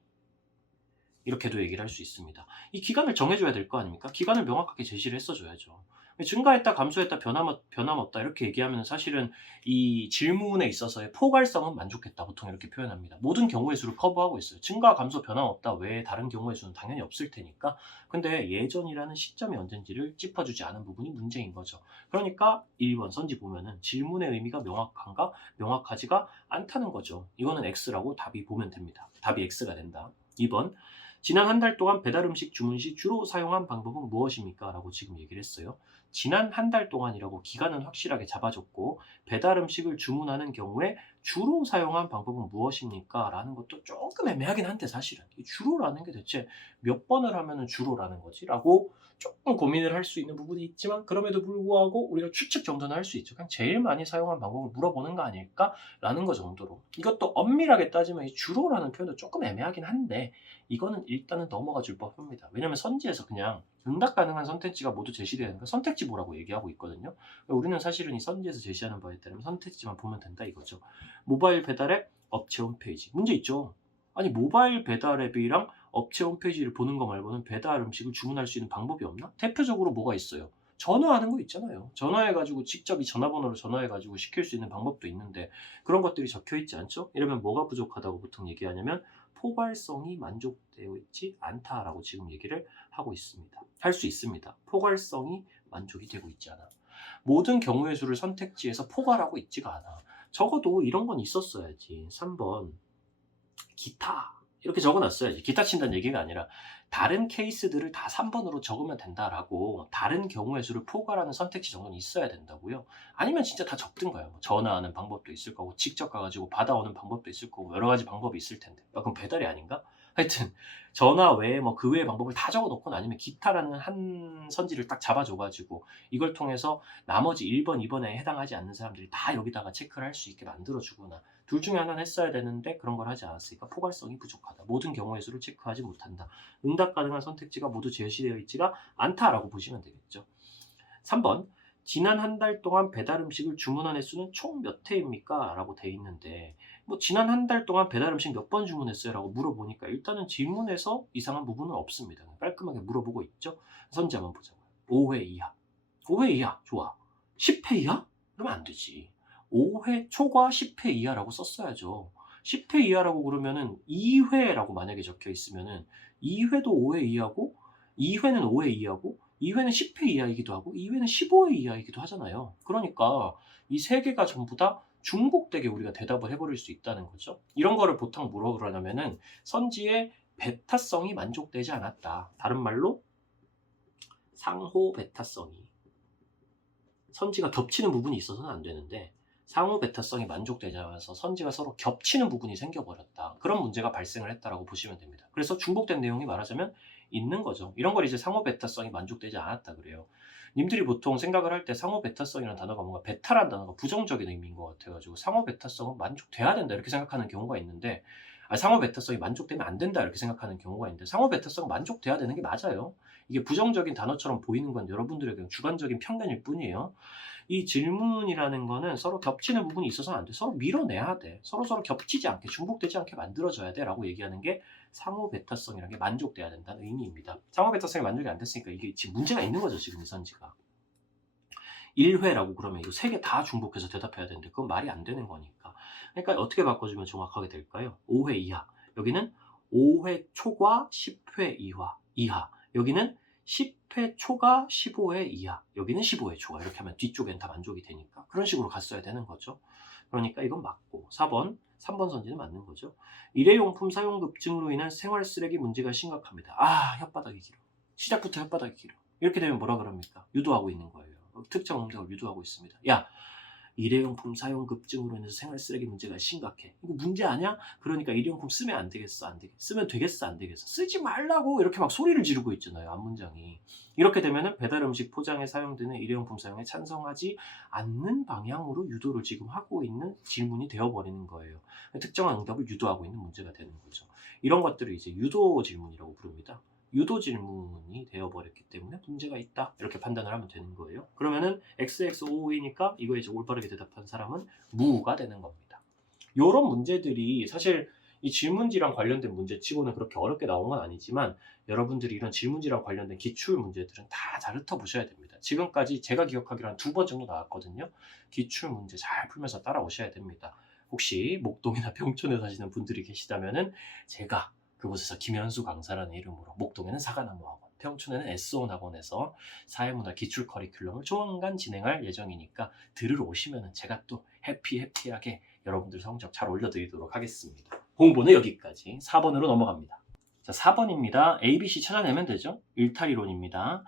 이렇게도 얘기를 할 수 있습니다. 이 기간을 정해줘야 될 거 아닙니까? 기간을 명확하게 제시를 했어줘야죠. 증가했다, 감소했다, 변함없다 이렇게 얘기하면 사실은 이 질문에 있어서의 포괄성은 만족했다 보통 이렇게 표현합니다. 모든 경우의 수를 커버하고 있어요. 증가, 감소, 변함없다 외에 다른 경우의 수는 당연히 없을 테니까. 근데 예전이라는 시점이 언젠지를 짚어주지 않은 부분이 문제인 거죠. 그러니까 1번 선지 보면은 질문의 의미가 명확한가? 명확하지가 않다는 거죠. 이거는 X라고 답이 보면 됩니다. 답이 X가 된다. 2번, 지난 한 달 동안 배달 음식 주문 시 주로 사용한 방법은 무엇입니까? 라고 지금 얘기를 했어요. 지난 한 달 동안이라고 기간은 확실하게 잡아줬고, 배달 음식을 주문하는 경우에 주로 사용한 방법은 무엇입니까? 라는 것도 조금 애매하긴 한데 사실은 이 주로라는 게 대체 몇 번을 하면 주로라는 거지? 라고 조금 고민을 할 수 있는 부분이 있지만, 그럼에도 불구하고 우리가 추측 정도는 할 수 있죠. 그냥 제일 많이 사용한 방법을 물어보는 거 아닐까? 라는 거 정도로. 이것도 엄밀하게 따지면 이 주로라는 표현도 조금 애매하긴 한데 이거는 일단은 넘어가 줄 법합니다. 왜냐면 선지에서 그냥 응답 가능한 선택지가 모두 제시되는 거 선택지 보라고 얘기하고 있거든요. 우리는 사실은 이 선지에서 제시하는 바에 따르면 선택지만 보면 된다 이거죠. 모바일 배달앱 업체 홈페이지. 문제 있죠. 아니 모바일 배달 앱이랑 업체 홈페이지를 보는 거 말고는 배달 음식을 주문할 수 있는 방법이 없나? 대표적으로 뭐가 있어요? 전화하는 거 있잖아요. 전화해가지고 직접 이 전화번호로 전화해가지고 시킬 수 있는 방법도 있는데 그런 것들이 적혀 있지 않죠? 이러면 뭐가 부족하다고 보통 얘기하냐면 포괄성이 만족되어 있지 않다라고 지금 얘기를 하고 있습니다. 할 수 있습니다. 포괄성이 만족이 되고 있지 않아. 모든 경우의 수를 선택지에서 포괄하고 있지가 않아. 적어도 이런 건 있었어야지. 3번 기타 이렇게 적어놨어야지. 기타 친다는 얘기가 아니라 다른 케이스들을 다 3번으로 적으면 된다라고 다른 경우의 수를 포괄하는 선택지 정도는 있어야 된다고요. 아니면 진짜 다 적든가요. 뭐 전화하는 방법도 있을 거고 직접 가가지고 받아오는 방법도 있을 거고 여러 가지 방법이 있을 텐데. 그럼 배달이 아닌가? 하여튼 전화 외에 뭐 그 외의 방법을 다 적어놓거나 아니면 기타라는 한 선지를 딱 잡아줘가지고 이걸 통해서 나머지 1번, 2번에 해당하지 않는 사람들이 다 여기다가 체크를 할 수 있게 만들어주거나 둘 중에 하나는 했어야 되는데 그런 걸 하지 않았으니까 포괄성이 부족하다. 모든 경우의 수를 체크하지 못한다. 응답 가능한 선택지가 모두 제시되어 있지가 않다라고 보시면 되겠죠. 3번 지난 한 달 동안 배달 음식을 주문한 횟수는 총 몇 회입니까? 라고 돼 있는데 뭐 지난 한 달 동안 배달 음식 몇 번 주문했어요? 라고 물어보니까 일단은 질문에서 이상한 부분은 없습니다. 깔끔하게 물어보고 있죠. 선지 한번 보자고요. 5회 이하. 5회 이하. 좋아. 10회 이하? 그러면 안 되지. 5회 초과 10회 이하라고 썼어야죠. 10회 이하라고 그러면은 2회라고 만약에 적혀 있으면은 2회도 5회 이하고 2회는 5회 이하고 2회는 10회 이하이기도 하고 2회는 15회 이하이기도 하잖아요. 그러니까 이 세 개가 전부 다 중복되게 우리가 대답을 해버릴 수 있다는 거죠. 이런 거를 보통 뭐라고 그러냐면은 선지의 베타성이 만족되지 않았다. 다른 말로 상호 베타성이 선지가 겹치는 부분이 있어서는 안 되는데 상호 베타성이 만족되지 않아서 선지가 서로 겹치는 부분이 생겨버렸다. 그런 문제가 발생을 했다라고 보시면 됩니다. 그래서 중복된 내용이 말하자면 있는 거죠. 이런 걸 이제 상호 베타성이 만족되지 않았다 그래요. 님들이 보통 생각을 할 때 상호 베타성이라는 단어가 뭔가 베타라는 단어가 부정적인 의미인 것 같아가지고 상호 베타성은 만족돼야 된다 이렇게 생각하는 경우가 있는데 상호 베타성이 만족되면 안 된다 이렇게 생각하는 경우가 있는데 상호 베타성은 만족돼야 되는 게 맞아요. 이게 부정적인 단어처럼 보이는 건 여러분들의 주관적인 편견일 뿐이에요. 이 질문이라는 거는 서로 겹치는 부분이 있어서는 안 돼. 서로 밀어내야 돼. 서로 겹치지 않게 중복되지 않게 만들어줘야 돼 라고 얘기하는 게 상호 베타성이라는 게 만족돼야 된다는 의미입니다. 상호 베타성이 만족이 안 됐으니까 이게 지금 문제가 있는 거죠. 지금 이 선지가 1회라고 그러면 이거 3개 다 중복해서 대답해야 되는데 그건 말이 안 되는 거니까. 그러니까 어떻게 바꿔주면 정확하게 될까요? 5회 이하. 여기는 5회 초과 10회 이하. 여기는 10회 초과 15회 이하. 여기는 15회 초과. 이렇게 하면 뒤쪽엔 다 만족이 되니까. 그런 식으로 갔어야 되는 거죠. 그러니까 이건 맞고 3번 선지는 맞는 거죠. 일회용품 사용 급증으로 인한 생활 쓰레기 문제가 심각합니다. 혓바닥이 길어. 시작부터 혓바닥이 길어. 이렇게 되면 뭐라 그럽니까? 유도하고 있는 거예요. 특정 음색을 유도하고 있습니다. 야, 일회용품 사용 급증으로 인해서 생활 쓰레기 문제가 심각해. 이거 문제 아니야? 그러니까 일회용품 쓰면 안 되겠어, 안 되겠어. 쓰면 되겠어, 안 되겠어. 쓰지 말라고 이렇게 막 소리를 지르고 있잖아요. 앞문장이. 이렇게 되면은 배달 음식 포장에 사용되는 일회용품 사용에 찬성하지 않는 방향으로 유도를 지금 하고 있는 질문이 되어버리는 거예요. 특정한 응답을 유도하고 있는 문제가 되는 거죠. 이런 것들을 이제 유도 질문이라고 부릅니다. 유도 질문이 되어버렸기 때문에 문제가 있다 이렇게 판단을 하면 되는 거예요. 그러면은 XXO이니까 이거에 이제 올바르게 대답한 사람은 무가 되는 겁니다. 이런 문제들이 사실 이 질문지랑 관련된 문제치고는 그렇게 어렵게 나온 건 아니지만 여러분들이 이런 질문지랑 관련된 기출 문제들은 다 잘 훑어보셔야 됩니다. 지금까지 제가 기억하기로 한 2번 정도 나왔거든요. 기출 문제 잘 풀면서 따라오셔야 됩니다. 혹시 목동이나 평촌에 사시는 분들이 계시다면은 제가 그곳에서 김현수 강사라는 이름으로 목동에는 사과나무학원, 평촌에는 S온학원에서 사회문화 기출 커리큘럼을 조만간 진행할 예정이니까 들으러 오시면 제가 또 해피하게 여러분들 성적 잘 올려드리도록 하겠습니다. 공부는 여기까지. 4번으로 넘어갑니다. 자, 4번입니다. ABC 찾아내면 되죠. 일탈이론입니다.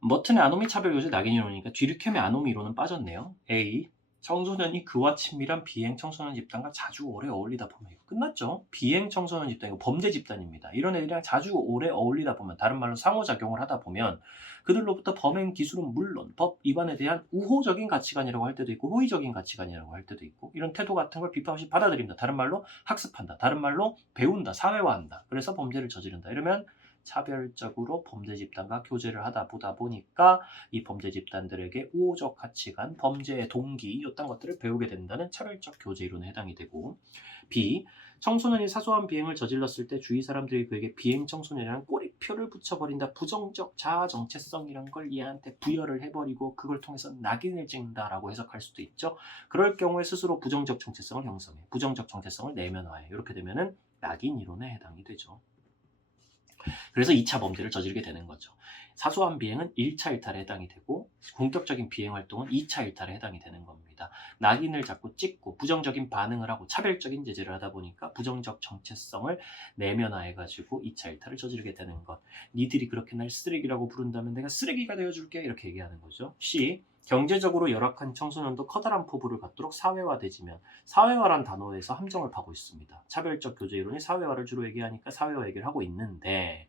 머튼의 아노미 차별 교제 낙인 이론이니까 뒤르켐의 아노미 이론은 빠졌네요. A. 청소년이 그와 친밀한 비행 청소년 집단과 자주 오래 어울리다 보면 이거 끝났죠. 비행 청소년 집단, 이거 범죄 집단입니다. 이런 애들이랑 자주 오래 어울리다 보면, 다른 말로 상호작용을 하다 보면 그들로부터 범행 기술은 물론 법 위반에 대한 우호적인 가치관이라고 할 때도 있고 호의적인 가치관이라고 할 때도 있고 이런 태도 같은 걸 비판 없이 받아들입니다. 다른 말로 학습한다. 다른 말로 배운다. 사회화한다. 그래서 범죄를 저지른다. 이러면 차별적으로 범죄 집단과 교제를 하다 보다 보니까 이 범죄 집단들에게 우호적 가치관, 범죄의 동기, 이딴 것들을 배우게 된다는 차별적 교제 이론에 해당이 되고, B. 청소년이 사소한 비행을 저질렀을 때 주위 사람들이 그에게 비행 청소년이라는 꼬리표를 붙여버린다. 부정적 자아 정체성이란 걸 얘한테 부여를 해버리고 그걸 통해서 낙인을 찍는다라고 해석할 수도 있죠. 그럴 경우에 스스로 부정적 정체성을 형성해. 부정적 정체성을 내면화해. 이렇게 되면은 낙인 이론에 해당이 되죠. 그래서 2차 범죄를 저지르게 되는 거죠. 사소한 비행은 1차 일탈에 해당이 되고 본격적인 비행 활동은 2차 일탈에 해당이 되는 겁니다. 낙인을 자꾸 찍고 부정적인 반응을 하고 차별적인 제재를 하다 보니까 부정적 정체성을 내면화해가지고 2차 일탈을 저지르게 되는 것. 니들이 그렇게 날 쓰레기라고 부른다면 내가 쓰레기가 되어줄게 이렇게 얘기하는 거죠. C. 경제적으로 열악한 청소년도 커다란 포부를 갖도록 사회화되지면, 사회화란 단어에서 함정을 파고 있습니다. 차별적 교제 이론이 사회화를 주로 얘기하니까 사회화 얘기를 하고 있는데,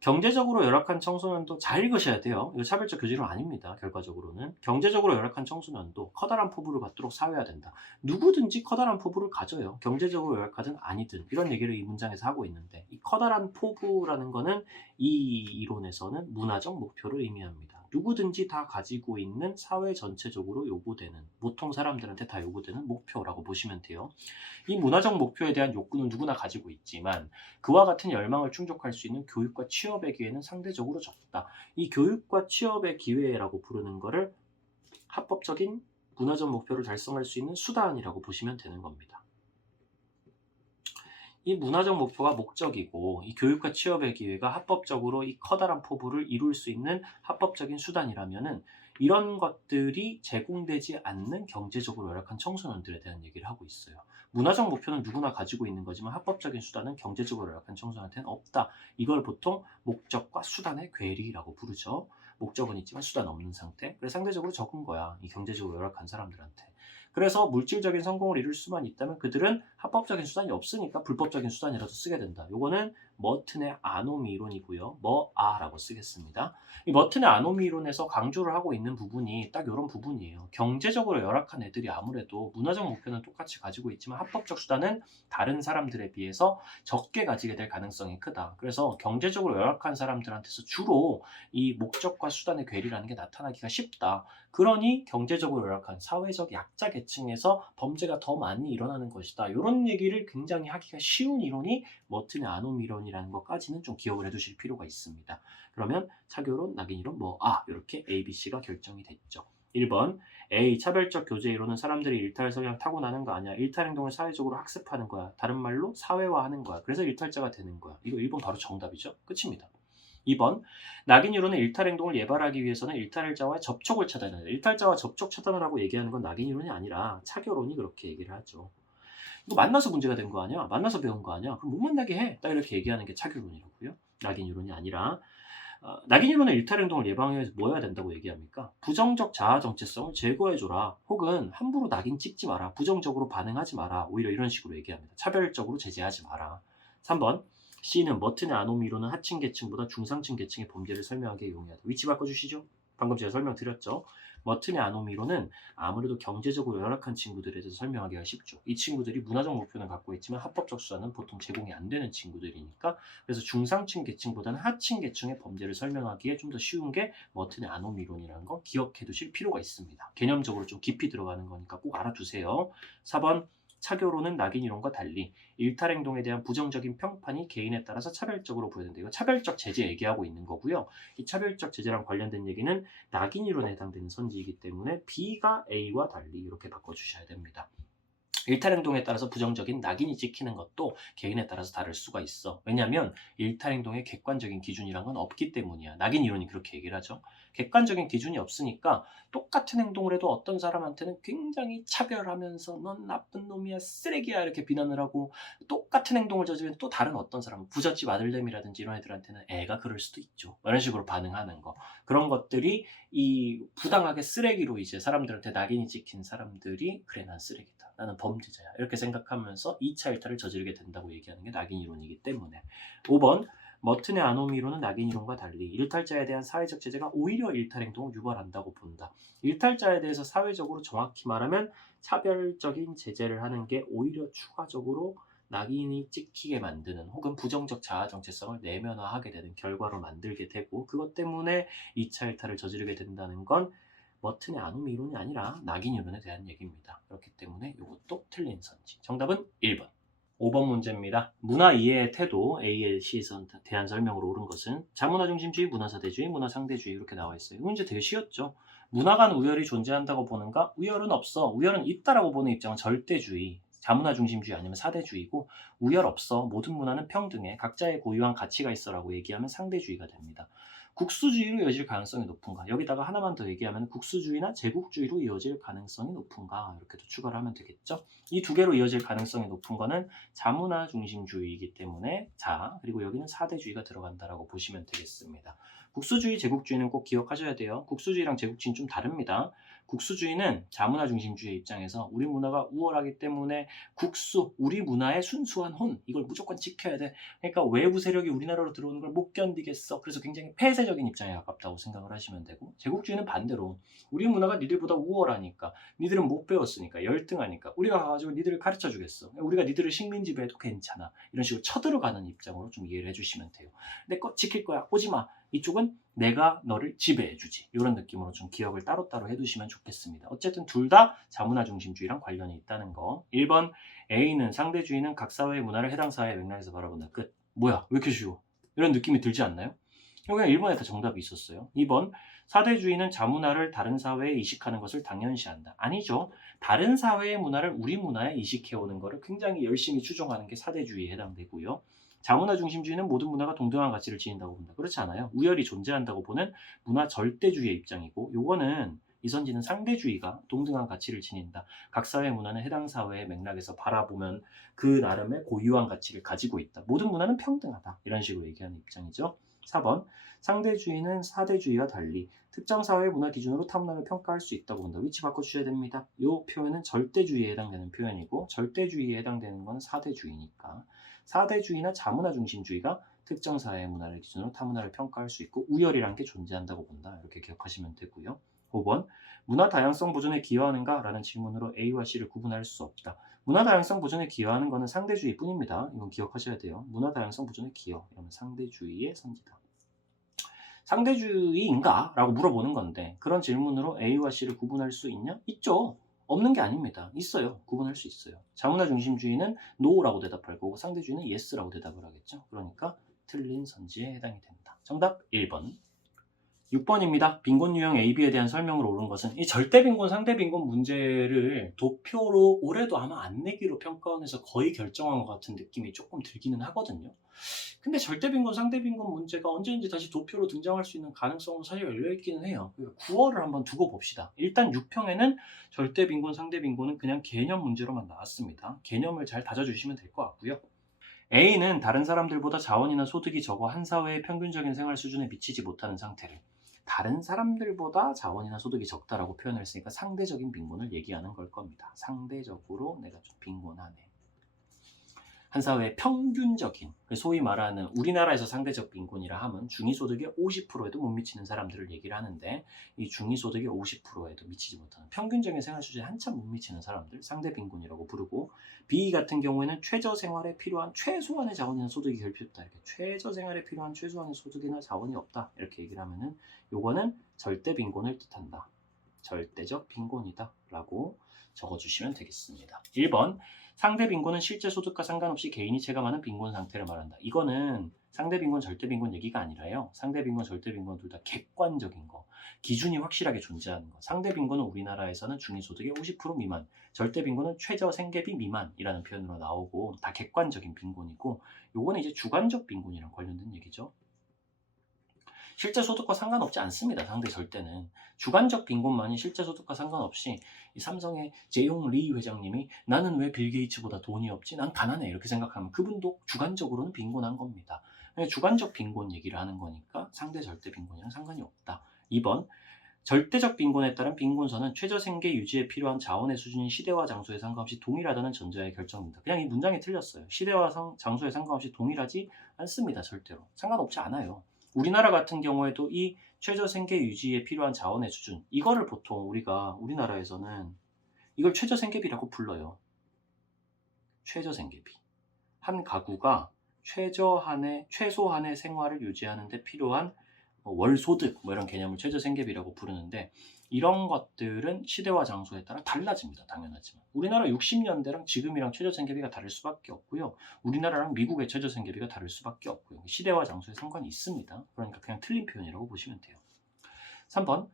경제적으로 열악한 청소년도 잘 읽으셔야 돼요. 이거 차별적 교제 이론 아닙니다. 결과적으로는 경제적으로 열악한 청소년도 커다란 포부를 갖도록 사회화된다. 누구든지 커다란 포부를 가져요. 경제적으로 열악하든 아니든 이런 얘기를 이 문장에서 하고 있는데, 이 커다란 포부라는 거는 이 이론에서는 문화적 목표를 의미합니다. 누구든지 다 가지고 있는 사회 전체적으로 요구되는, 보통 사람들한테 다 요구되는 목표라고 보시면 돼요. 이 문화적 목표에 대한 욕구는 누구나 가지고 있지만 그와 같은 열망을 충족할 수 있는 교육과 취업의 기회는 상대적으로 적다. 이 교육과 취업의 기회라고 부르는 거를 합법적인 문화적 목표를 달성할 수 있는 수단이라고 보시면 되는 겁니다. 이 문화적 목표가 목적이고 이 교육과 취업의 기회가 합법적으로 이 커다란 포부를 이룰 수 있는 합법적인 수단이라면은 이런 것들이 제공되지 않는 경제적으로 열악한 청소년들에 대한 얘기를 하고 있어요. 문화적 목표는 누구나 가지고 있는 거지만 합법적인 수단은 경제적으로 열악한 청소년한테는 없다. 이걸 보통 목적과 수단의 괴리라고 부르죠. 목적은 있지만 수단 없는 상태. 그래서 상대적으로 적은 거야. 이 경제적으로 열악한 사람들한테. 그래서 물질적인 성공을 이룰 수만 있다면 그들은 합법적인 수단이 없으니까 불법적인 수단이라도 쓰게 된다. 요거는 머튼의 아노미 이론이고요. 뭐아라고 쓰겠습니다. 이 머튼의 아노미 이론에서 강조를 하고 있는 부분이 딱 이런 부분이에요. 경제적으로 열악한 애들이 아무래도 문화적 목표는 똑같이 가지고 있지만 합법적 수단은 다른 사람들에 비해서 적게 가지게 될 가능성이 크다. 그래서 경제적으로 열악한 사람들한테서 주로 이 목적과 수단의 괴리라는 게 나타나기가 쉽다. 그러니 경제적으로 열악한 사회적 약자 계층에서 범죄가 더 많이 일어나는 것이다. 이런 얘기를 굉장히 하기가 쉬운 이론이 머튼의 아노미 이론이라는 것까지는 좀 기억을 해두실 필요가 있습니다. 그러면 차교론, 낙인이론, 이렇게 A, B, C가 결정이 됐죠. 1번 A. 차별적 교제 이론은 사람들이 일탈 성향 타고나는 거 아니야. 일탈 행동을 사회적으로 학습하는 거야. 다른 말로 사회화하는 거야. 그래서 일탈자가 되는 거야. 이거 1번 바로 정답이죠. 끝입니다. 2번 낙인 이론은 일탈 행동을 예발하기 위해서는 일탈자와의 접촉을 차단해야 돼. 일탈자와 접촉 차단을 하고 얘기하는 건 낙인 이론이 아니라 차교론이 그렇게 얘기를 하죠. 이거 만나서 문제가 된 거 아니야? 만나서 배운 거 아니야? 그럼 못 만나게 해. 딱 이렇게 얘기하는 게 차교론이라고요. 낙인 이론이 아니라 낙인 이론은 일탈 행동을 예방하기 위해서 뭐 해야 된다고 얘기합니까? 부정적 자아 정체성을 제거해줘라. 혹은 함부로 낙인 찍지 마라. 부정적으로 반응하지 마라. 오히려 이런 식으로 얘기합니다. 차별적으로 제재하지 마라. 3번 C는 머튼의 아노미 이론은 하층 계층보다 중상층 계층의 범죄를 설명하기에 이용해야 돼. 위치 바꿔주시죠. 방금 제가 설명드렸죠. 머튼의 아노미 이론은 아무래도 경제적으로 열악한 친구들에 대해서 설명하기가 쉽죠. 이 친구들이 문화적 목표는 갖고 있지만 합법적 수단은 보통 제공이 안 되는 친구들이니까 그래서 중상층 계층보다는 하층 계층의 범죄를 설명하기에 좀 더 쉬운 게 머튼의 아노미 이론이라는 거 기억해 두실 필요가 있습니다. 개념적으로 좀 깊이 들어가는 거니까 꼭 알아두세요. 4번 차교론은 낙인 이론과 달리 일탈 행동에 대한 부정적인 평판이 개인에 따라서 차별적으로 부여된다. 이거 차별적 제재 얘기하고 있는 거고요. 이 차별적 제재랑 관련된 얘기는 낙인 이론에 해당되는 선지이기 때문에 B가 A와 달리 이렇게 바꿔주셔야 됩니다. 일탈 행동에 따라서 부정적인 낙인이 찍히는 것도 개인에 따라서 다를 수가 있어. 왜냐하면 일탈 행동의 객관적인 기준이란 건 없기 때문이야. 낙인 이론이 그렇게 얘기를 하죠. 객관적인 기준이 없으니까 똑같은 행동을 해도 어떤 사람한테는 굉장히 차별하면서 넌 나쁜 놈이야, 쓰레기야 이렇게 비난을 하고 똑같은 행동을 저지르면 또 다른 어떤 사람, 부잣집 아들내미라든지 이런 애들한테는 애가 그럴 수도 있죠. 이런 식으로 반응하는 거. 그런 것들이 이 부당하게 쓰레기로 이제 사람들한테 낙인이 찍힌 사람들이 그래 난 쓰레기다. 나는 범죄자야. 이렇게 생각하면서 2차 일탈을 저지르게 된다고 얘기하는 게 낙인 이론이기 때문에. 5번 머튼의 아노미 이론은 낙인 이론과 달리 일탈자에 대한 사회적 제재가 오히려 일탈 행동을 유발한다고 본다. 일탈자에 대해서 사회적으로 정확히 말하면 차별적인 제재를 하는 게 오히려 추가적으로 낙인이 찍히게 만드는 혹은 부정적 자아 정체성을 내면화하게 되는 결과로 만들게 되고 그것 때문에 2차 일탈을 저지르게 된다는 건 머튼의 아노미 이론이 아니라 낙인 이론에 대한 얘기입니다. 그렇기 때문에 이것도 틀린 선지. 정답은 1번. 5번 문제입니다. 문화 이해의 태도 A의 C에서 대한 설명으로 옳은 것은 자문화 중심주의, 문화사대주의, 문화상대주의 이렇게 나와 있어요. 이건 이제 되게 쉬웠죠. 문화 간 우열이 존재한다고 보는가? 우열은 없어. 우열은 있다라고 보는 입장은 절대주의. 자문화 중심주의 아니면 사대주의고 우열 없어. 모든 문화는 평등해. 각자의 고유한 가치가 있어라고 얘기하면 상대주의가 됩니다. 국수주의로 이어질 가능성이 높은가? 여기다가 하나만 더 얘기하면 국수주의나 제국주의로 이어질 가능성이 높은가? 이렇게도 추가를 하면 되겠죠. 이 두 개로 이어질 가능성이 높은 거는 자문화 중심주의이기 때문에 그리고 여기는 사대주의가 들어간다라고 보시면 되겠습니다. 국수주의, 제국주의는 꼭 기억하셔야 돼요. 국수주의랑 제국주의는 좀 다릅니다. 국수주의는 자문화 중심주의 입장에서 우리 문화가 우월하기 때문에 국수, 우리 문화의 순수한 혼, 이걸 무조건 지켜야 돼. 그러니까 외부 세력이 우리나라로 들어오는 걸 못 견디겠어. 그래서 굉장히 폐쇄적인 입장에 가깝다고 생각을 하시면 되고 제국주의는 반대로 우리 문화가 니들보다 우월하니까 니들은 못 배웠으니까 열등하니까 우리가 가가지고 니들을 가르쳐 주겠어. 우리가 니들을 식민지배해도 괜찮아. 이런 식으로 쳐들어가는 입장으로 좀 이해를 해주시면 돼요. 내 거 지킬 거야. 오지 마. 이쪽은 내가 너를 지배해주지. 이런 느낌으로 좀 기억을 따로따로 해두시면 좋겠습니다. 어쨌든 둘 다 자문화 중심주의랑 관련이 있다는 거. 1번 A는 상대주의는 각 사회의 문화를 해당 사회의 맥락에서 바라본다. 끝. 뭐야? 왜 이렇게 쉬워? 이런 느낌이 들지 않나요? 그냥 1번에 다 정답이 있었어요. 2번 사대주의는 자문화를 다른 사회에 이식하는 것을 당연시한다. 아니죠. 다른 사회의 문화를 우리 문화에 이식해오는 것을 굉장히 열심히 추종하는 게 사대주의에 해당되고요. 자문화 중심주의는 모든 문화가 동등한 가치를 지닌다고 본다. 그렇지 않아요. 우열이 존재한다고 보는 문화 절대주의의 입장이고 요거는 이선지는 상대주의가 동등한 가치를 지닌다. 각 사회 문화는 해당 사회의 맥락에서 바라보면 그 나름의 고유한 가치를 가지고 있다. 모든 문화는 평등하다. 이런 식으로 얘기하는 입장이죠. 4번 상대주의는 사대주의와 달리 특정 사회의 문화 기준으로 타문화를 평가할 수 있다고 본다. 위치 바꿔주셔야 됩니다. 이 표현은 절대주의에 해당되는 표현이고 절대주의에 해당되는 건 사대주의니까 사대주의나 자문화 중심주의가 특정 사회의 문화를 기준으로 타문화를 평가할 수 있고 우열이란 게 존재한다고 본다. 이렇게 기억하시면 되고요. 5번 문화 다양성 보존에 기여하는가? 라는 질문으로 A와 C를 구분할 수 없다. 문화 다양성 보존에 기여하는 것은 상대주의 뿐입니다. 이건 기억하셔야 돼요. 문화 다양성 보존에 기여. 이러면 상대주의의 선지다. 상대주의인가? 라고 물어보는 건데 그런 질문으로 A와 C를 구분할 수 있냐? 있죠. 없는 게 아닙니다. 있어요. 구분할 수 있어요. 자문화 중심주의는 NO라고 대답할 거고 상대주의는 YES라고 대답을 하겠죠. 그러니까 틀린 선지에 해당이 된다. 정답 1번. 6번입니다. 빈곤 유형 AB에 대한 설명으로 옳은 것은 이 절대 빈곤, 상대 빈곤 문제를 도표로 올해도 아마 안 내기로 평가원에서 거의 결정한 것 같은 느낌이 조금 들기는 하거든요. 근데 절대 빈곤, 상대 빈곤 문제가 언제든지 다시 도표로 등장할 수 있는 가능성은 사실 열려있기는 해요. 9월을 한번 두고 봅시다. 일단 6평에는 절대 빈곤, 상대 빈곤은 그냥 개념 문제로만 나왔습니다. 개념을 잘 다져주시면 될 것 같고요. A는 다른 사람들보다 자원이나 소득이 적어 한 사회의 평균적인 생활 수준에 미치지 못하는 상태를 다른 사람들보다 자원이나 소득이 적다라고 표현을 했으니까 상대적인 빈곤을 얘기하는 걸 겁니다. 상대적으로 내가 좀 빈곤하네. 한 사회의 평균적인, 소위 말하는 우리나라에서 상대적 빈곤이라 하면 중위소득의 50%에도 못 미치는 사람들을 얘기를 하는데 이 중위소득의 50%에도 미치지 못하는 평균적인 생활 수준에 한참 못 미치는 사람들 상대 빈곤이라고 부르고 B 같은 경우에는 최저 생활에 필요한 최소한의 자원이나 소득이 결핍했다. 이렇게 최저 생활에 필요한 최소한의 소득이나 자원이 없다. 이렇게 얘기를 하면은 요거는 절대 빈곤을 뜻한다. 절대적 빈곤이다 라고 적어주시면 되겠습니다. 1번 상대 빈곤은 실제 소득과 상관없이 개인이 체감하는 빈곤 상태를 말한다. 이거는 상대 빈곤, 절대 빈곤 얘기가 아니라요. 상대 빈곤, 절대 빈곤 둘 다 객관적인 거, 기준이 확실하게 존재하는 거. 상대 빈곤은 우리나라에서는 중위소득의 50% 미만, 절대 빈곤은 최저 생계비 미만이라는 표현으로 나오고 다 객관적인 빈곤이고 요거는 이제 주관적 빈곤이랑 관련된 얘기죠. 실제 소득과 상관없지 않습니다. 상대 절대는. 주관적 빈곤만이 실제 소득과 상관없이 이 삼성의 재용 리 회장님이 나는 왜 빌 게이츠보다 돈이 없지? 난 가난해. 이렇게 생각하면 그분도 주관적으로는 빈곤한 겁니다. 주관적 빈곤 얘기를 하는 거니까 상대 절대 빈곤이랑 상관이 없다. 2번 절대적 빈곤에 따른 빈곤선은 최저 생계 유지에 필요한 자원의 수준이 시대와 장소에 상관없이 동일하다는 전제하에 결정됩니다. 그냥 이 문장이 틀렸어요. 시대와 장소에 상관없이 동일하지 않습니다. 절대로. 상관없지 않아요. 우리나라 같은 경우에도 이 최저 생계 유지에 필요한 자원의 수준 이거를 보통 우리나라에서는 이걸 최저 생계비라고 불러요. 최저 생계비. 한 가구가 최소한의 생활을 유지하는 데 필요한 월 소득 이런 개념을 최저 생계비라고 부르는데 이런 것들은 시대와 장소에 따라 달라집니다. 당연하지만 우리나라 60년대랑 지금이랑 최저 생계비가 다를 수밖에 없고요. 우리나라랑 미국의 최저 생계비가 다를 수밖에 없고요. 시대와 장소에 상관이 있습니다. 그러니까 그냥 틀린 표현이라고 보시면 돼요. 3번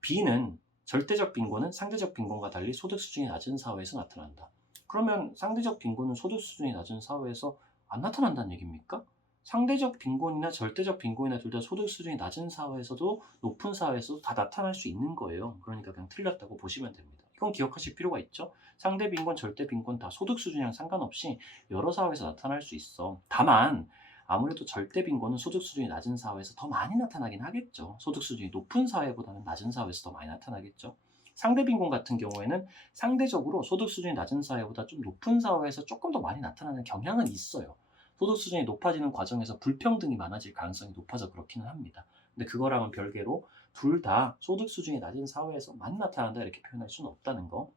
B는 절대적 빈곤은 상대적 빈곤과 달리 소득 수준이 낮은 사회에서 나타난다. 그러면 상대적 빈곤은 소득 수준이 낮은 사회에서 안 나타난다는 얘기입니까? 상대적 빈곤이나 절대적 빈곤이나 둘 다 소득 수준이 낮은 사회에서도 높은 사회에서도 다 나타날 수 있는 거예요. 그러니까 그냥 틀렸다고 보시면 됩니다. 이건 기억하실 필요가 있죠. 상대 빈곤, 절대 빈곤 다 소득 수준이랑 상관없이 여러 사회에서 나타날 수 있어. 다만 아무래도 절대 빈곤은 소득 수준이 낮은 사회에서 더 많이 나타나긴 하겠죠. 소득 수준이 높은 사회보다는 낮은 사회에서 더 많이 나타나겠죠. 상대 빈곤 같은 경우에는 상대적으로 소득 수준이 낮은 사회보다 좀 높은 사회에서 조금 더 많이 나타나는 경향은 있어요. 소득 수준이 높아지는 과정에서 불평등이 많아질 가능성이 높아서 그렇기는 합니다. 근데 그거랑은 별개로 둘 다 소득 수준이 낮은 사회에서만 나타난다 이렇게 표현할 수는 없다는 거.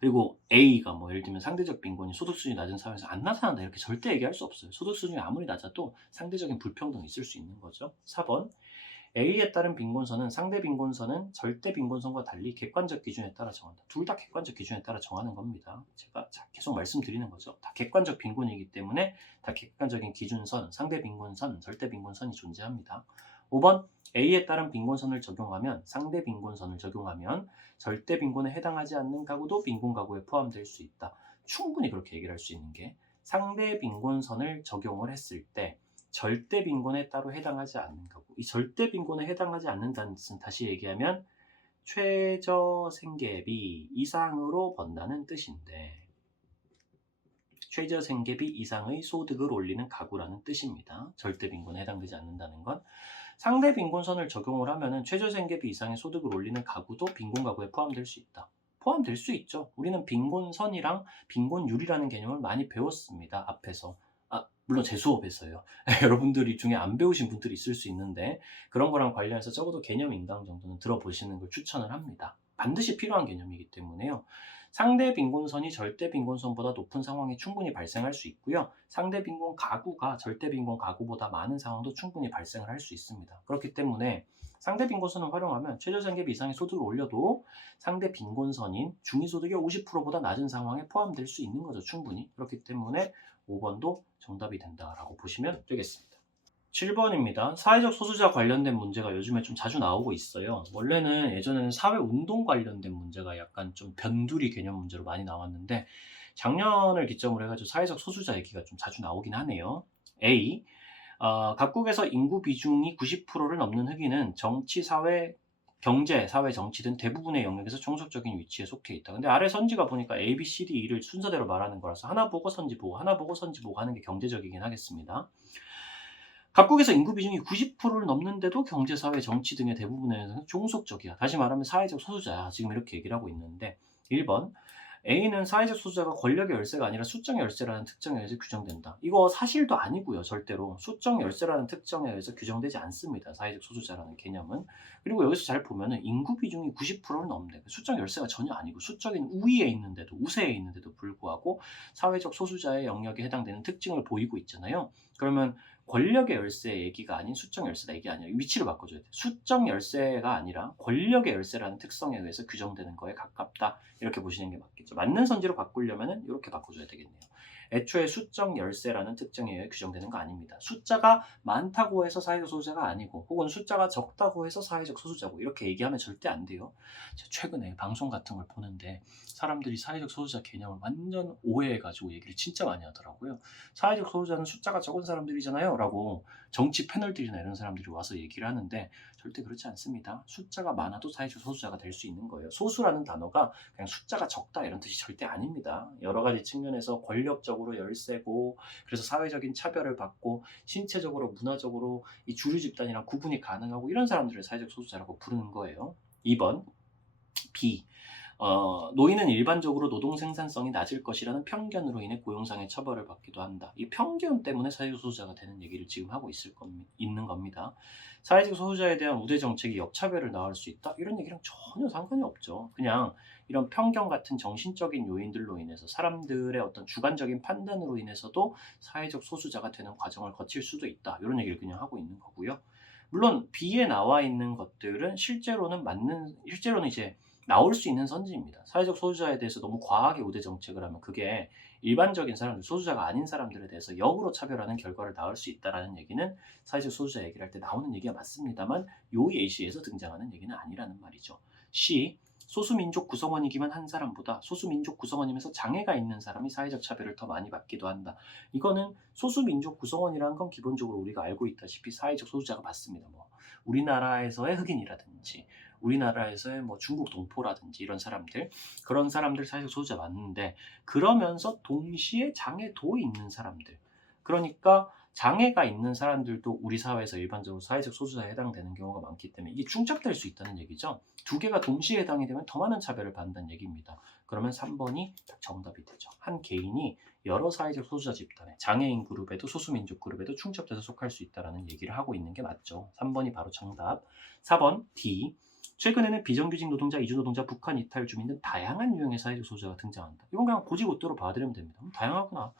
그리고 A가 예를 들면 상대적 빈곤이 소득 수준이 낮은 사회에서 안 나타난다 이렇게 절대 얘기할 수 없어요. 소득 수준이 아무리 낮아도 상대적인 불평등이 있을 수 있는 거죠. 4번 A에 따른 빈곤선은 상대 빈곤선은 절대 빈곤선과 달리 객관적 기준에 따라 정한다. 둘 다 객관적 기준에 따라 정하는 겁니다. 제가 계속 말씀드리는 거죠. 다 객관적 빈곤이기 때문에 다 객관적인 기준선, 상대 빈곤선, 절대 빈곤선이 존재합니다. 5번 A에 따른 빈곤선을 적용하면 상대 빈곤선을 적용하면 절대 빈곤에 해당하지 않는 가구도 빈곤 가구에 포함될 수 있다. 충분히 그렇게 얘기를 할 수 있는 게 상대 빈곤선을 적용을 했을 때 절대 빈곤에 따로 해당하지 않는 거고 이 절대 빈곤에 해당하지 않는다는 뜻은 다시 얘기하면 최저 생계비 이상으로 번다는 뜻인데 최저생계비 이상의 소득을 올리는 가구라는 뜻입니다. 절대 빈곤에 해당되지 않는다는 건. 상대 빈곤선을 적용을 하면은 최저생계비 이상의 소득을 올리는 가구도 빈곤 가구에 포함될 수 있다. 포함될 수 있죠. 우리는 빈곤선이랑 빈곤율이라는 개념을 많이 배웠습니다. 앞에서. 물론 제 수업에서요. 여러분들이 중에 안 배우신 분들이 있을 수 있는데 그런 거랑 관련해서 적어도 개념 인강 정도는 들어보시는 걸 추천을 합니다. 반드시 필요한 개념이기 때문에요. 상대 빈곤선이 절대 빈곤선보다 높은 상황이 충분히 발생할 수 있고요. 상대 빈곤 가구가 절대 빈곤 가구보다 많은 상황도 충분히 발생을 할 수 있습니다. 그렇기 때문에 상대 빈곤선을 활용하면 최저생계비 이상의 소득을 올려도 상대 빈곤선인 중위소득의 50%보다 낮은 상황에 포함될 수 있는 거죠. 충분히. 그렇기 때문에 5번도 정답이 된다라고 보시면 되겠습니다. 7번입니다. 사회적 소수자 관련된 문제가 요즘에 좀 자주 나오고 있어요. 원래는 예전에는 사회운동 관련된 문제가 약간 좀 변두리 개념 문제로 많이 나왔는데 작년을 기점으로 해가지고 사회적 소수자 얘기가 좀 자주 나오긴 하네요. A. 각국에서 인구 비중이 90%를 넘는 흑인은 정치, 사회, 경제, 사회, 정치 등 대부분의 영역에서 종속적인 위치에 속해 있다. 근데 아래 선지가 보니까 A, B, C, D, E를 순서대로 말하는 거라서 하나 보고 선지 보고 하나 보고 선지 보고 하는 게 경제적이긴 하겠습니다. 각국에서 인구 비중이 90%를 넘는데도 경제, 사회, 정치 등의 대부분에서 종속적이야. 다시 말하면 사회적 소수자야. 지금 이렇게 얘기를 하고 있는데 1번 A는 사회적 소수자가 권력의 열쇠가 아니라 수적 열쇠라는 특정에 의해서 규정된다. 이거 사실도 아니고요. 절대로. 수적 열쇠라는 특정에 의해서 규정되지 않습니다. 사회적 소수자라는 개념은. 그리고 여기서 잘 보면은 인구 비중이 90%를 넘는데 수적 열쇠가 전혀 아니고 수적인 우위에 있는데도 우세에 있는데도 불구하고 사회적 소수자의 영역에 해당되는 특징을 보이고 있잖아요. 그러면 권력의 열쇠 얘기가 아닌 수적 열쇠다 얘기 아니라 위치를 바꿔줘야 돼. 수적 열쇠가 아니라 권력의 열쇠라는 특성에 의해서 규정되는 거에 가깝다. 이렇게 보시는 게 맞겠죠. 맞는 선지로 바꾸려면 이렇게 바꿔줘야 되겠네요. 애초에 수적 열쇠라는 특징에 의해 규정되는 거 아닙니다. 숫자가 많다고 해서 사회적 소수자가 아니고 혹은 숫자가 적다고 해서 사회적 소수자고 이렇게 얘기하면 절대 안 돼요. 제가 최근에 방송 같은 걸 보는데 사람들이 사회적 소수자 개념을 완전 오해해가지고 얘기를 진짜 많이 하더라고요. 사회적 소수자는 숫자가 적은 사람들이잖아요 라고 정치 패널들이나 이런 사람들이 와서 얘기를 하는데 절대 그렇지 않습니다. 숫자가 많아도 사회적 소수자가 될 수 있는 거예요. 소수라는 단어가 그냥 숫자가 적다 이런 뜻이 절대 아닙니다. 여러 가지 측면에서 권력적으로 열세고 그래서 사회적인 차별을 받고 신체적으로 문화적으로 이 주류 집단이랑 구분이 가능하고 이런 사람들을 사회적 소수자라고 부르는 거예요. 2번 B. 노인은 일반적으로 노동 생산성이 낮을 것이라는 편견으로 인해 고용상의 처벌을 받기도 한다. 이 편견 때문에 사회적 소수자가 되는 얘기를 지금 하고 있는 겁니다. 사회적 소수자에 대한 우대 정책이 역차별을 낳을 수 있다? 이런 얘기랑 전혀 상관이 없죠. 그냥 이런 편견 같은 정신적인 요인들로 인해서 사람들의 어떤 주관적인 판단으로 인해서도 사회적 소수자가 되는 과정을 거칠 수도 있다. 이런 얘기를 그냥 하고 있는 거고요. 물론 B에 나와 있는 것들은 실제로는 이제 나올 수 있는 선지입니다. 사회적 소수자에 대해서 너무 과하게 우대 정책을 하면 그게 일반적인 사람들, 소수자가 아닌 사람들에 대해서 역으로 차별하는 결과를 낳을 수 있다는 얘기는 사회적 소수자 얘기를 할 때 나오는 얘기가 맞습니다만 요 예시에서 등장하는 얘기는 아니라는 말이죠. C. 소수민족 구성원이기만 한 사람보다 소수민족 구성원이면서 장애가 있는 사람이 사회적 차별을 더 많이 받기도 한다. 이거는 소수민족 구성원이라는 건 기본적으로 우리가 알고 있다시피 사회적 소수자가 맞습니다. 우리나라에서의 흑인이라든지 우리나라에서의 중국 동포라든지 이런 사람들 그런 사람들 사회적 소수자 맞는데 그러면서 동시에 장애도 있는 사람들 그러니까 장애가 있는 사람들도 우리 사회에서 일반적으로 사회적 소수자에 해당되는 경우가 많기 때문에 이게 중첩될 수 있다는 얘기죠. 두 개가 동시에 해당이 되면 더 많은 차별을 받는다는 얘기입니다. 그러면 3번이 정답이 되죠. 한 개인이 여러 사회적 소수자 집단에 장애인 그룹에도 소수민족 그룹에도 충첩돼서 속할 수 있다는 얘기를 하고 있는 게 맞죠. 3번이 바로 정답. 4번 D. 최근에는 비정규직 노동자, 이주노동자, 북한 이탈 주민 등 다양한 유형의 사회적 소수자가 등장한다. 이건 그냥 고지고대로 봐드리면 됩니다. 다양하구나.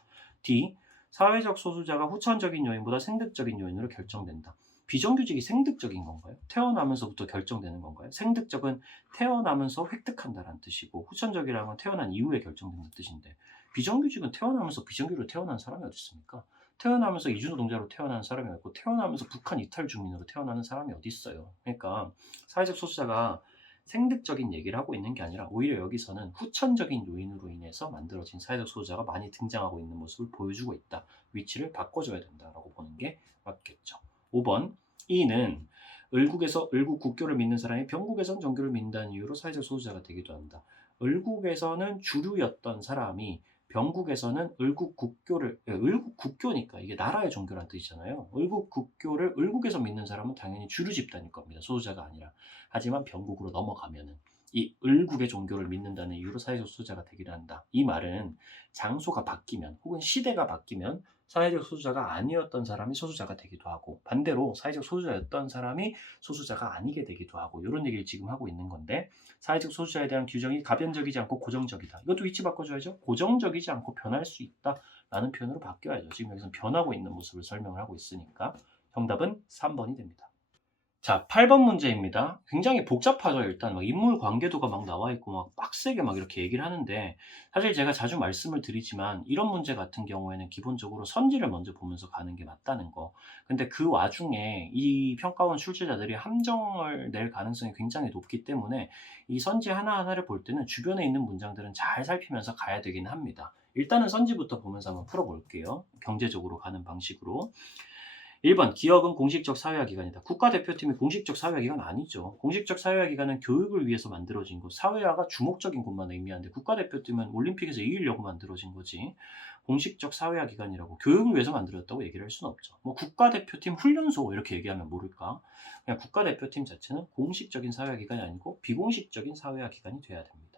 D. 사회적 소수자가 후천적인 요인보다 생득적인 요인으로 결정된다. 비정규직이 생득적인 건가요? 태어나면서부터 결정되는 건가요? 생득적은 태어나면서 획득한다는 뜻이고 후천적이라는 건 태어난 이후에 결정되는 뜻인데 비정규직은 태어나면서 비정규직으로 태어난 사람이 어디 있습니까? 태어나면서 이주노동자로 태어난 사람이 없고 태어나면서 북한 이탈 주민으로 태어나는 사람이 어디 있어요? 그러니까 사회적 소수자가 생득적인 얘기를 하고 있는 게 아니라 오히려 여기서는 후천적인 요인으로 인해서 만들어진 사회적 소수자가 많이 등장하고 있는 모습을 보여주고 있다. 위치를 바꿔줘야 된다라고 보는 게 맞겠죠. 5번 E는 을국 국교를 믿는 사람이 병국에선 정교를 믿는다는 이유로 사회적 소수자가 되기도 한다. 을국에서는 주류였던 사람이 병국에서는 을국국교를, 을국국교니까 이게 나라의 종교란 뜻이잖아요. 을국국교를 을국에서 믿는 사람은 당연히 주류 집단일 겁니다. 소수자가 아니라. 하지만 병국으로 넘어가면은 이 을국의 종교를 믿는다는 이유로 사회적 소수자가 되기도 한다. 이 말은 장소가 바뀌면 혹은 시대가 바뀌면 사회적 소수자가 아니었던 사람이 소수자가 되기도 하고, 반대로 사회적 소수자였던 사람이 소수자가 아니게 되기도 하고, 이런 얘기를 지금 하고 있는 건데, 사회적 소수자에 대한 규정이 가변적이지 않고 고정적이다. 이것도 위치 바꿔줘야죠. 고정적이지 않고 변할 수 있다라는 표현으로 바뀌어야죠. 지금 여기서 변하고 있는 모습을 설명을 하고 있으니까 정답은 3번이 됩니다. 자, 8번 문제입니다. 굉장히 복잡하죠. 일단 막 인물 관계도가 막 나와 있고 막 빡세게 막 이렇게 얘기를 하는데, 사실 제가 자주 말씀을 드리지만 이런 문제 같은 경우에는 기본적으로 선지를 먼저 보면서 가는 게 맞다는 거. 근데 그 와중에 이 평가원 출제자들이 함정을 낼 가능성이 굉장히 높기 때문에 이 선지 하나하나를 볼 때는 주변에 있는 문장들은 잘 살피면서 가야 되긴 합니다. 일단은 선지부터 보면서 한번 풀어볼게요. 경제적으로 가는 방식으로. 1번 기업은 공식적 사회화기관이다. 국가대표팀이 공식적 사회화기관 아니죠. 공식적 사회화기관은 교육을 위해서 만들어진 것, 사회화가 주목적인 것만 의미하는데 국가대표팀은 올림픽에서 이기려고 만들어진 거지. 공식적 사회화기관이라고 교육을 위해서 만들었다고 얘기를 할 수는 없죠. 뭐 국가대표팀 훈련소 이렇게 얘기하면 모를까? 그냥 국가대표팀 자체는 공식적인 사회화기관이 아니고 비공식적인 사회화기관이 돼야 됩니다.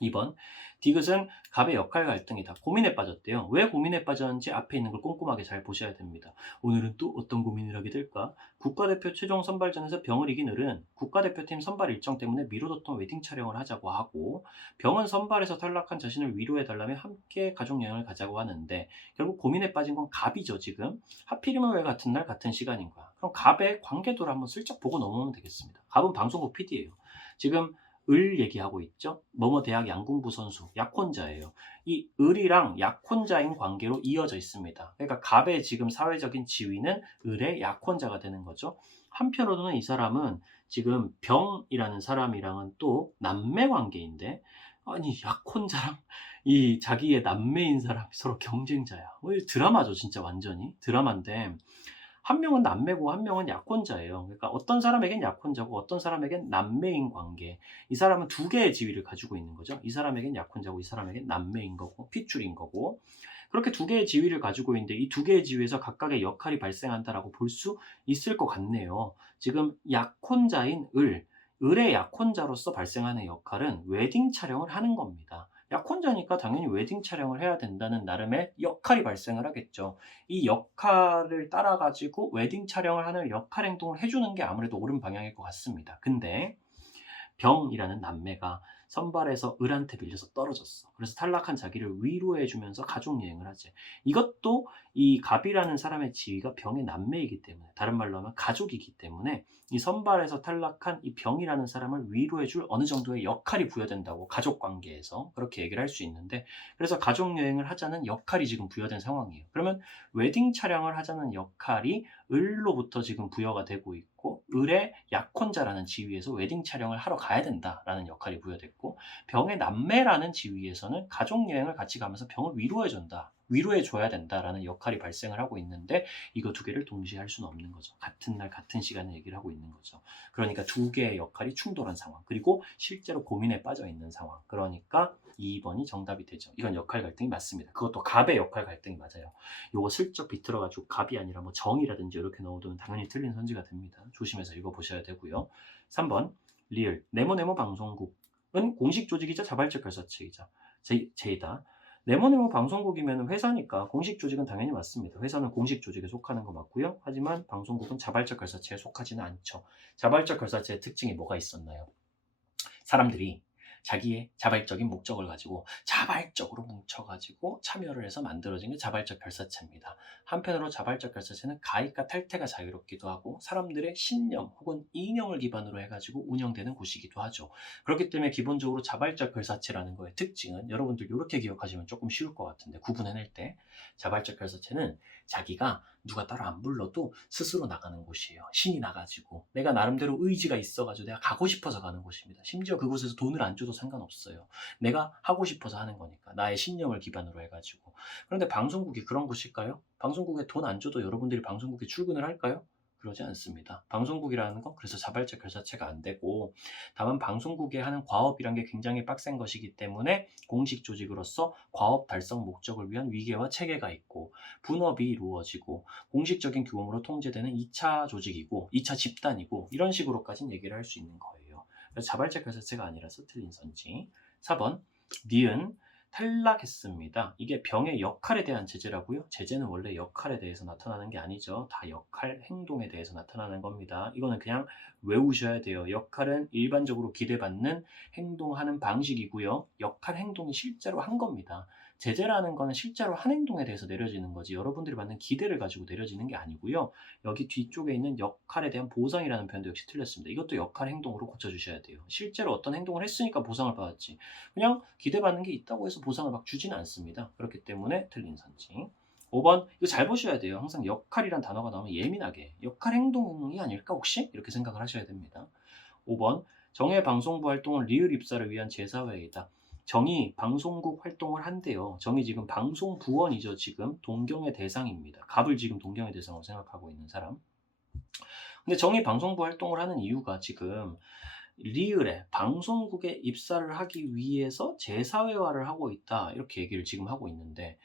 2번 디귿은 갑의 역할 갈등이다. 고민에 빠졌대요. 왜 고민에 빠졌는지 앞에 있는 걸 꼼꼼하게 잘 보셔야 됩니다. 오늘은 또 어떤 고민을 하게 될까? 국가대표 최종 선발전에서 병을 이긴 을은 국가대표팀 선발 일정 때문에 미뤄뒀던 웨딩 촬영을 하자고 하고, 병은 선발에서 탈락한 자신을 위로해달라며 함께 가족여행을 가자고 하는데, 결국 고민에 빠진 건 갑이죠. 지금 하필이면 왜 같은 날 같은 시간인 거야. 그럼 갑의 관계도를 한번 슬쩍 보고 넘어오면 되겠습니다. 갑은 방송국 PD예요. 지금 을 얘기하고 있죠. 뭐뭐 대학 양궁부 선수, 약혼자예요. 이 을이랑 약혼자인 관계로 이어져 있습니다. 그러니까 갑의 지금 사회적인 지위는 을의 약혼자가 되는 거죠. 한편으로는 이 사람은 지금 병이라는 사람이랑은 또 남매 관계인데, 아니 약혼자랑 이 자기의 남매인 사람이 서로 경쟁자야. 드라마죠, 진짜 완전히 드라마인데, 한 명은 남매고 한 명은 약혼자예요. 그러니까 어떤 사람에겐 약혼자고 어떤 사람에겐 남매인 관계. 이 사람은 두 개의 지위를 가지고 있는 거죠. 이 사람에겐 약혼자고 이 사람에겐 남매인 거고 핏줄인 거고. 그렇게 두 개의 지위를 가지고 있는데 이 두 개의 지위에서 각각의 역할이 발생한다라고 볼 수 있을 것 같네요. 지금 약혼자인 을의 약혼자로서 발생하는 역할은 웨딩 촬영을 하는 겁니다. 약혼자니까 당연히 웨딩 촬영을 해야 된다는 나름의 역할이 발생을 하겠죠. 이 역할을 따라가지고 웨딩 촬영을 하는 역할 행동을 해주는 게 아무래도 옳은 방향일 것 같습니다. 근데 병이라는 남매가 선발에서 을한테 밀려서 떨어졌어. 그래서 탈락한 자기를 위로해주면서 가족여행을 하지. 이것도 이 갑이라는 사람의 지위가 병의 남매이기 때문에, 다른 말로 하면 가족이기 때문에 이 선발에서 탈락한 이 병이라는 사람을 위로해줄 어느 정도의 역할이 부여된다고, 가족관계에서 그렇게 얘기를 할 수 있는데, 그래서 가족여행을 하자는 역할이 지금 부여된 상황이에요. 그러면 웨딩 촬영을 하자는 역할이 을로부터 지금 부여가 되고 있고, 을의 약혼자라는 지위에서 웨딩 촬영을 하러 가야 된다라는 역할이 부여됐고, 병의 남매라는 지위에서는 가족여행을 같이 가면서 병을 위로해줘야 된다라는 역할이 발생을 하고 있는데, 이거 두 개를 동시에 할 수는 없는 거죠. 같은 날 같은 시간에 얘기를 하고 있는 거죠. 그러니까 두 개의 역할이 충돌한 상황, 그리고 실제로 고민에 빠져 있는 상황. 그러니까 2번이 정답이 되죠. 이건 역할 갈등이 맞습니다. 그것도 갑의 역할 갈등이 맞아요. 요거 슬쩍 비틀어가지고 갑이 아니라 뭐 정이라든지 이렇게 넣어두면 당연히 틀린 선지가 됩니다. 조심해서 읽어보셔야 되고요. 3번 리을 네모네모 방송국은 공식 조직이자 자발적 결사체이자 제이다. 네모네모 방송국이면 회사니까 공식 조직은 당연히 맞습니다. 회사는 공식 조직에 속하는 거 맞고요. 하지만 방송국은 자발적 결사체에 속하지는 않죠. 자발적 결사체의 특징이 뭐가 있었나요? 사람들이 자기의 자발적인 목적을 가지고 자발적으로 뭉쳐가지고 참여를 해서 만들어진 게 자발적 결사체입니다. 한편으로 자발적 결사체는 가입과 탈퇴가 자유롭기도 하고 사람들의 신념 혹은 이념을 기반으로 해가지고 운영되는 곳이기도 하죠. 그렇기 때문에 기본적으로 자발적 결사체라는 거의 특징은, 여러분들 이렇게 기억하시면 조금 쉬울 것 같은데, 구분해낼 때 자발적 결사체는 자기가 누가 따로 안 불러도 스스로 나가는 곳이에요. 신이 나가지고 내가 나름대로 의지가 있어가지고 내가 가고 싶어서 가는 곳입니다. 심지어 그곳에서 돈을 안 줘도 상관없어요. 내가 하고 싶어서 하는 거니까, 나의 신념을 기반으로 해가지고. 그런데 방송국이 그런 곳일까요? 방송국에 돈 안 줘도 여러분들이 방송국에 출근을 할까요? 그러지 않습니다. 방송국이라는 건 그래서 자발적 결사체가 안 되고, 다만 방송국에 하는 과업이란 게 굉장히 빡센 것이기 때문에 공식 조직으로서 과업 달성 목적을 위한 위계와 체계가 있고, 분업이 이루어지고, 공식적인 규범으로 통제되는 2차 조직이고 2차 집단이고, 이런 식으로까지는 얘기를 할 수 있는 거예요. 그래서 자발적 결사체가 아니라서 틀린 선지. 4번 니은 탈락했습니다. 이게 병의 역할에 대한 제재라고요? 제재는 원래 역할에 대해서 나타나는 게 아니죠. 다 역할, 행동에 대해서 나타나는 겁니다. 이거는 그냥 외우셔야 돼요. 역할은 일반적으로 기대받는 행동하는 방식이고요. 역할, 행동이 실제로 한 겁니다. 제재라는 거는 실제로 한 행동에 대해서 내려지는 거지, 여러분들이 받는 기대를 가지고 내려지는 게 아니고요. 여기 뒤쪽에 있는 역할에 대한 보상이라는 표현도 역시 틀렸습니다. 이것도 역할, 행동으로 고쳐주셔야 돼요. 실제로 어떤 행동을 했으니까 보상을 받았지, 그냥 기대받는 게 있다고 해서 보상을 막 주지는 않습니다. 그렇기 때문에 틀린 선지. 5번 이거 잘 보셔야 돼요. 항상 역할이란 단어가 나오면 예민하게 역할 행동이 아닐까 혹시? 이렇게 생각을 하셔야 됩니다. 5번 정의 방송부 활동은 리을 입사를 위한 제사회이다. 정이 방송국 활동을 한대요. 정이 지금 방송부원이죠. 지금 동경의 대상입니다. 갑을 지금 동경의 대상으로 생각하고 있는 사람. 근데 정이 방송부 활동을 하는 이유가 지금 리을에 방송국에 입사를 하기 위해서 재사회화를 하고 있다, 이렇게 얘기를 지금 하고 있는데,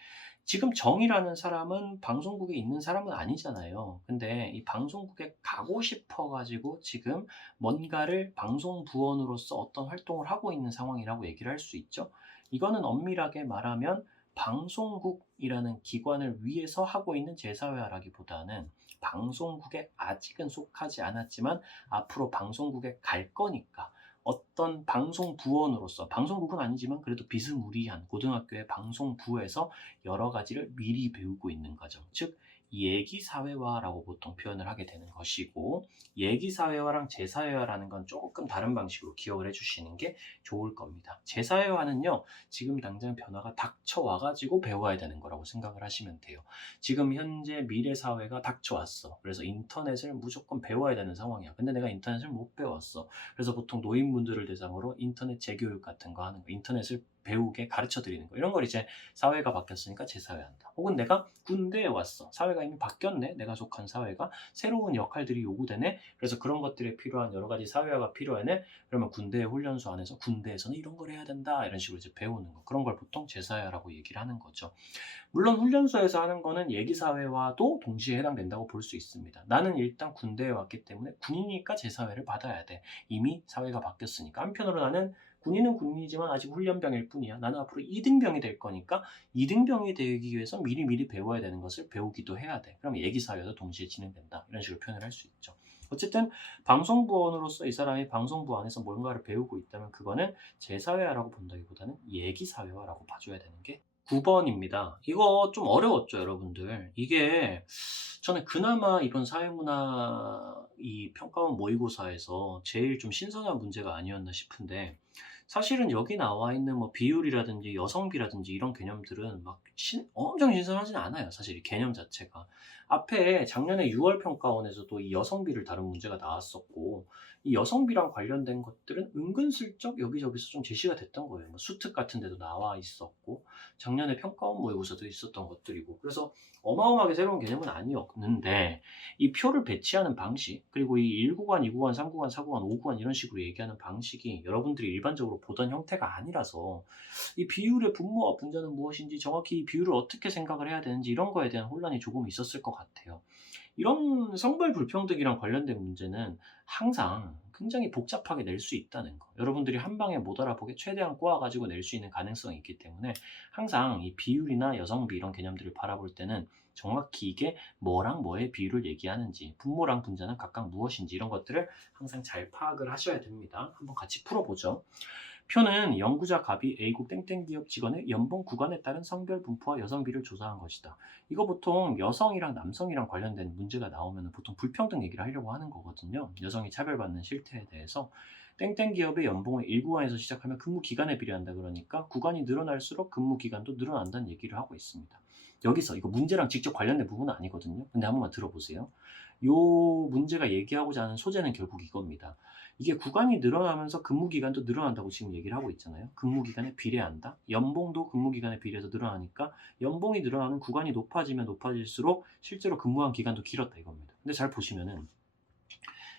지금 정이라는 사람은 방송국에 있는 사람은 아니잖아요. 근데 이 방송국에 가고 싶어 가지고 지금 뭔가를 방송부원으로서 어떤 활동을 하고 있는 상황이라고 얘기를 할 수 있죠. 이거는 엄밀하게 말하면 방송국이라는 기관을 위해서 하고 있는 재사회화라기보다는, 방송국에 아직은 속하지 않았지만 앞으로 방송국에 갈 거니까 어떤 방송부원으로서, 방송국은 아니지만 그래도 비스무리한 고등학교의 방송부에서 여러 가지를 미리 배우고 있는 과정, 즉 예기사회화라고 보통 표현을 하게 되는 것이고, 예기사회화랑 제사회화라는 건 조금 다른 방식으로 기억을 해주시는 게 좋을 겁니다. 제사회화는요, 지금 당장 변화가 닥쳐와가지고 배워야 되는 거라고 생각을 하시면 돼요. 지금 현재 미래 사회가 닥쳐왔어. 그래서 인터넷을 무조건 배워야 되는 상황이야. 근데 내가 인터넷을 못 배웠어. 그래서 보통 노인분들을 대상으로 인터넷 재교육 같은 거 하는 거, 인터넷을 배우게 가르쳐 드리는 거, 이런 걸 이제 사회가 바뀌었으니까 재사회한다. 혹은 내가 군대에 왔어. 사회가 이미 바뀌었네. 내가 속한 사회가 새로운 역할들이 요구되네. 그래서 그런 것들에 필요한 여러 가지 사회화가 필요하네. 그러면 군대 훈련소 안에서 군대에서는 이런 걸 해야 된다, 이런 식으로 이제 배우는 거, 그런 걸 보통 재사회화라고 얘기를 하는 거죠. 물론 훈련소에서 하는 거는 예기사회와도 동시에 해당된다고 볼 수 있습니다. 나는 일단 군대에 왔기 때문에 군이니까 제사회를 받아야 돼. 이미 사회가 바뀌었으니까. 한편으로 나는 군인은 군인이지만 아직 훈련병일 뿐이야. 나는 앞으로 2등병이 될 거니까 2등병이 되기 위해서 미리미리 배워야 되는 것을 배우기도 해야 돼. 그럼 예기사회도 동시에 진행된다, 이런 식으로 표현을 할 수 있죠. 어쨌든 방송부원으로서 이 사람이 방송부 안에서 뭔가를 배우고 있다면 그거는 제사회화라고 본다기보다는 예기사회화라고 봐줘야 되는 게 9번입니다. 이거 좀 어려웠죠, 여러분들. 이게 저는 그나마 이번 사회문화 이 평가원 모의고사에서 제일 좀 신선한 문제가 아니었나 싶은데, 사실은 여기 나와 있는 뭐 비율이라든지 여성비라든지 이런 개념들은 막 엄청 신선하진 않아요. 사실 이 개념 자체가. 앞에 작년에 6월 평가원에서도 이 여성비를 다룬 문제가 나왔었고, 이 여성비랑 관련된 것들은 은근슬쩍 여기저기서 좀 제시가 됐던 거예요. 뭐 수특 같은 데도 나와 있었고, 작년에 평가원 모의고사도 있었던 것들이고, 그래서 어마어마하게 새로운 개념은 아니었는데, 이 표를 배치하는 방식, 그리고 이 1구간, 2구간, 3구간, 4구간, 5구간 이런 식으로 얘기하는 방식이 여러분들이 일반적으로 보던 형태가 아니라서, 이 비율의 분모와 분자는 무엇인지, 정확히 이 비율을 어떻게 생각을 해야 되는지, 이런 거에 대한 혼란이 조금 있었을 것 같아요. 이런 성별 불평등이랑 관련된 문제는 항상 굉장히 복잡하게 낼 수 있다는 거. 여러분들이 한 방에 못 알아보게 최대한 꼬아가지고 낼 수 있는 가능성이 있기 때문에, 항상 이 비율이나 여성비 이런 개념들을 바라볼 때는 정확히 이게 뭐랑 뭐의 비율을 얘기하는지, 분모랑 분자는 각각 무엇인지, 이런 것들을 항상 잘 파악을 하셔야 됩니다. 한번 같이 풀어보죠. 표는 연구자 갑이 A국 땡땡 기업 직원의 연봉 구간에 따른 성별 분포와 여성비를 조사한 것이다. 이거 보통 여성이랑 남성이랑 관련된 문제가 나오면 보통 불평등 얘기를 하려고 하는 거거든요. 여성이 차별받는 실태에 대해서. 땡땡 기업의 연봉은 1구간에서 시작하면 근무 기간에 비례한다 그러니까 구간이 늘어날수록 근무 기간도 늘어난다는 얘기를 하고 있습니다. 여기서 이거 문제랑 직접 관련된 부분은 아니거든요. 근데 한 번만 들어보세요. 요 문제가 얘기하고자 하는 소재는 결국 이겁니다. 이게 구간이 늘어나면서 근무 기간도 늘어난다고 지금 얘기를 하고 있잖아요. 근무 기간에 비례한다. 연봉도 근무 기간에 비례해서 늘어나니까 연봉이 늘어나는 구간이 높아지면 높아질수록 실제로 근무한 기간도 길었다 이겁니다. 근데 잘 보시면은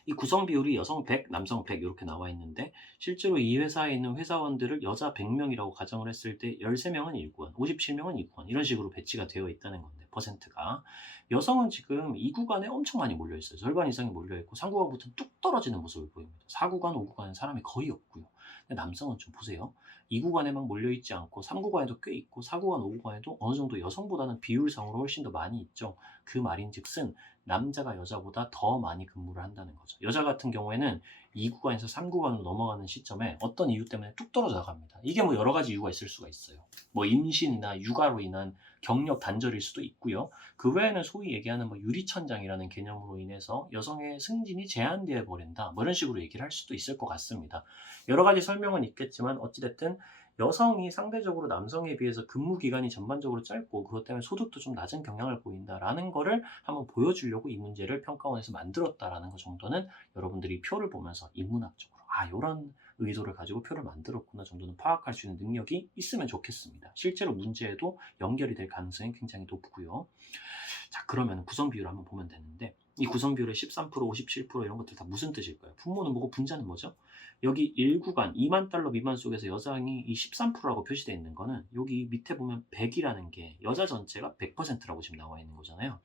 이 구성 비율이 여성 100, 남성 100 이렇게 나와 있는데 실제로 이 회사에 있는 회사원들을 여자 100명이라고 가정을 했을 때 13명은 1구간, 57명은 2구간 이런 식으로 배치가 되어 있다는 건데 퍼센트가 여성은 지금 2구간에 엄청 많이 몰려 있어요. 절반 이상이 몰려 있고 3구간부터 뚝 떨어지는 모습을 보입니다. 4구간, 5구간은 사람이 거의 없고요. 근데 남성은 좀 보세요. 2구간에 막 몰려 있지 않고 3구간에도 꽤 있고 4구간, 5구간에도 어느 정도 여성보다는 비율상으로 훨씬 더 많이 있죠. 그 말인즉슨 남자가 여자보다 더 많이 근무를 한다는 거죠. 여자 같은 경우에는 2구간에서 3구간으로 넘어가는 시점에 어떤 이유 때문에 뚝 떨어져 나갑니다. 이게 뭐 여러 가지 이유가 있을 수가 있어요. 뭐 임신이나 육아로 인한 경력 단절일 수도 있고요. 그 외에는 소위 얘기하는 뭐 유리천장이라는 개념으로 인해서 여성의 승진이 제한되어 버린다. 뭐 이런 식으로 얘기를 할 수도 있을 것 같습니다. 여러 가지 설명은 있겠지만 어찌됐든 여성이 상대적으로 남성에 비해서 근무 기간이 전반적으로 짧고 그것 때문에 소득도 좀 낮은 경향을 보인다라는 거를 한번 보여주려고 이 문제를 평가원에서 만들었다라는 것 정도는 여러분들이 표를 보면서 인문학적으로 이런 의도를 가지고 표를 만들었구나 정도는 파악할 수 있는 능력이 있으면 좋겠습니다. 실제로 문제에도 연결이 될 가능성이 굉장히 높고요. 자, 그러면 구성 비율을 한번 보면 되는데 이 구성 비율의 13%, 57% 이런 것들 다 무슨 뜻일까요? 분모는 뭐고 분자는 뭐죠? 여기 1구간 2만 달러 미만 속에서 여성이 이 13%라고 표시되어 있는 거는 여기 밑에 보면 100이라는 게 여자 전체가 100%라고 지금 나와 있는 거잖아요.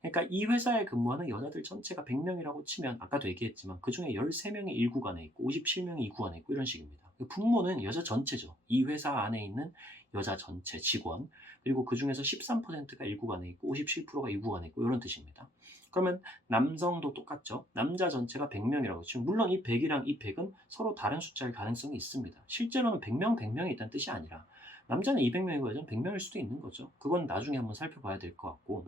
그러니까 이 회사에 근무하는 여자들 전체가 100명이라고 치면 아까도 얘기했지만 그중에 13명이 1구간에 있고 57명이 2구간에 있고 이런 식입니다. 분모는 여자 전체죠. 이 회사 안에 있는 여자 전체 직원 그리고 그 중에서 13%가 1구간에 있고 57%가 2구간에 있고 이런 뜻입니다. 그러면 남성도 똑같죠. 남자 전체가 100명이라고 치면 물론 이 100이랑 이 100은 서로 다른 숫자일 가능성이 있습니다. 실제로는 100명, 100명이 있다는 뜻이 아니라 남자는 200명이고 여자는 100명일 수도 있는 거죠. 그건 나중에 한번 살펴봐야 될 것 같고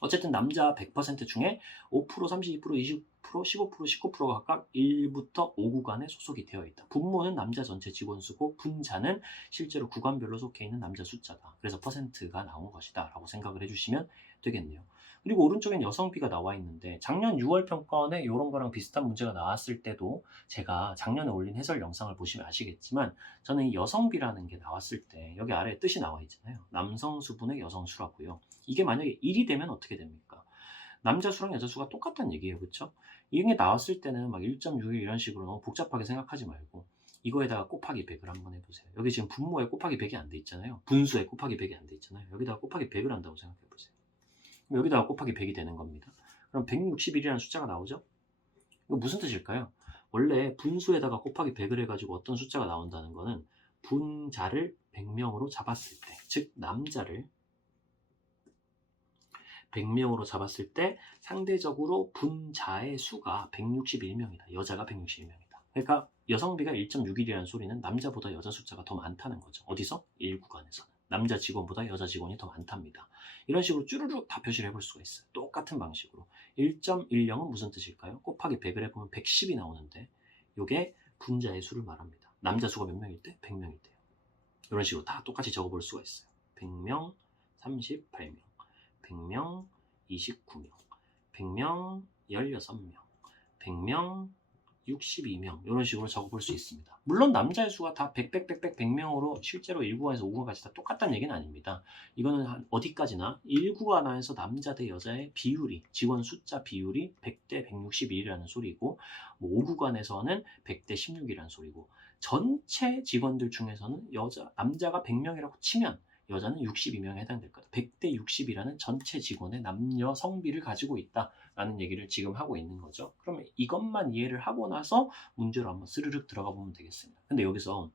어쨌든 남자 100% 중에 5%, 32%, 20%, 15%, 19%가 각각 1부터 5구간에 소속이 되어 있다. 분모는 남자 전체 직원 수고 분자는 실제로 구간별로 속해 있는 남자 숫자다. 그래서 퍼센트가 나온 것이다 라고 생각을 해주시면 되겠네요. 그리고 오른쪽엔 여성비가 나와 있는데 작년 6월 평가원에 이런 거랑 비슷한 문제가 나왔을 때도 제가 작년에 올린 해설 영상을 보시면 아시겠지만 저는 이 여성비라는 게 나왔을 때 여기 아래에 뜻이 나와 있잖아요. 남성 수분의 여성 수라고요. 이게 만약에 1이 되면 어떻게 됩니까? 남자 수랑 여자 수가 똑같다는 얘기예요. 그렇죠? 이게 나왔을 때는 막 1.61 이런 식으로 너무 복잡하게 생각하지 말고 이거에다가 곱하기 100을 한번 해보세요. 여기 지금 분모에 곱하기 100이 안 돼 있잖아요. 분수에 곱하기 100이 안 돼 있잖아요. 여기다가 곱하기 100을 한다고 생각해 보세요. 여기다가 곱하기 100이 되는 겁니다. 그럼 161이라는 숫자가 나오죠? 이거 무슨 뜻일까요? 원래 분수에다가 곱하기 100을 해가지고 어떤 숫자가 나온다는 거는 분자를 100명으로 잡았을 때, 즉 남자를 100명으로 잡았을 때 상대적으로 분자의 수가 161명이다. 여자가 161명이다. 그러니까 여성비가 1.61이라는 소리는 남자보다 여자 숫자가 더 많다는 거죠. 어디서? 1구간에서는. 남자 직원보다 여자 직원이 더 많답니다. 이런 식으로 쭈루룩 다 표시를 해볼 수가 있어요. 똑같은 방식으로. 1.10은 무슨 뜻일까요? 곱하기 100을 해보면 110이 나오는데 이게 분자의 수를 말합니다. 남자 수가 몇 명일 때? 100명일 때요. 이런 식으로 다 똑같이 적어볼 수가 있어요. 100명, 38명, 100명, 29명, 100명, 16명, 100명, 62명 이런 식으로 적어볼 수 있습니다. 물론 남자의 수가 다 100, 100, 100, 100, 100명으로 실제로 1구간에서 5구간까지 다 똑같다는 얘기는 아닙니다. 이거는 어디까지나 1구간 안에서 남자 대 여자의 비율이 직원 숫자 비율이 100대 161이라는 소리고 뭐 5구간에서는 100대 16이라는 소리고 전체 직원들 중에서는 남자가 100명이라고 치면 여자는 62명에 해당될 거다. 100대 60이라는 전체 직원의 남녀 성비를 가지고 있다라는 얘기를 지금 하고 있는 거죠. 그러면 이것만 이해를 하고 나서 문제로 한번 스르륵 들어가 보면 되겠습니다. 근데 여기서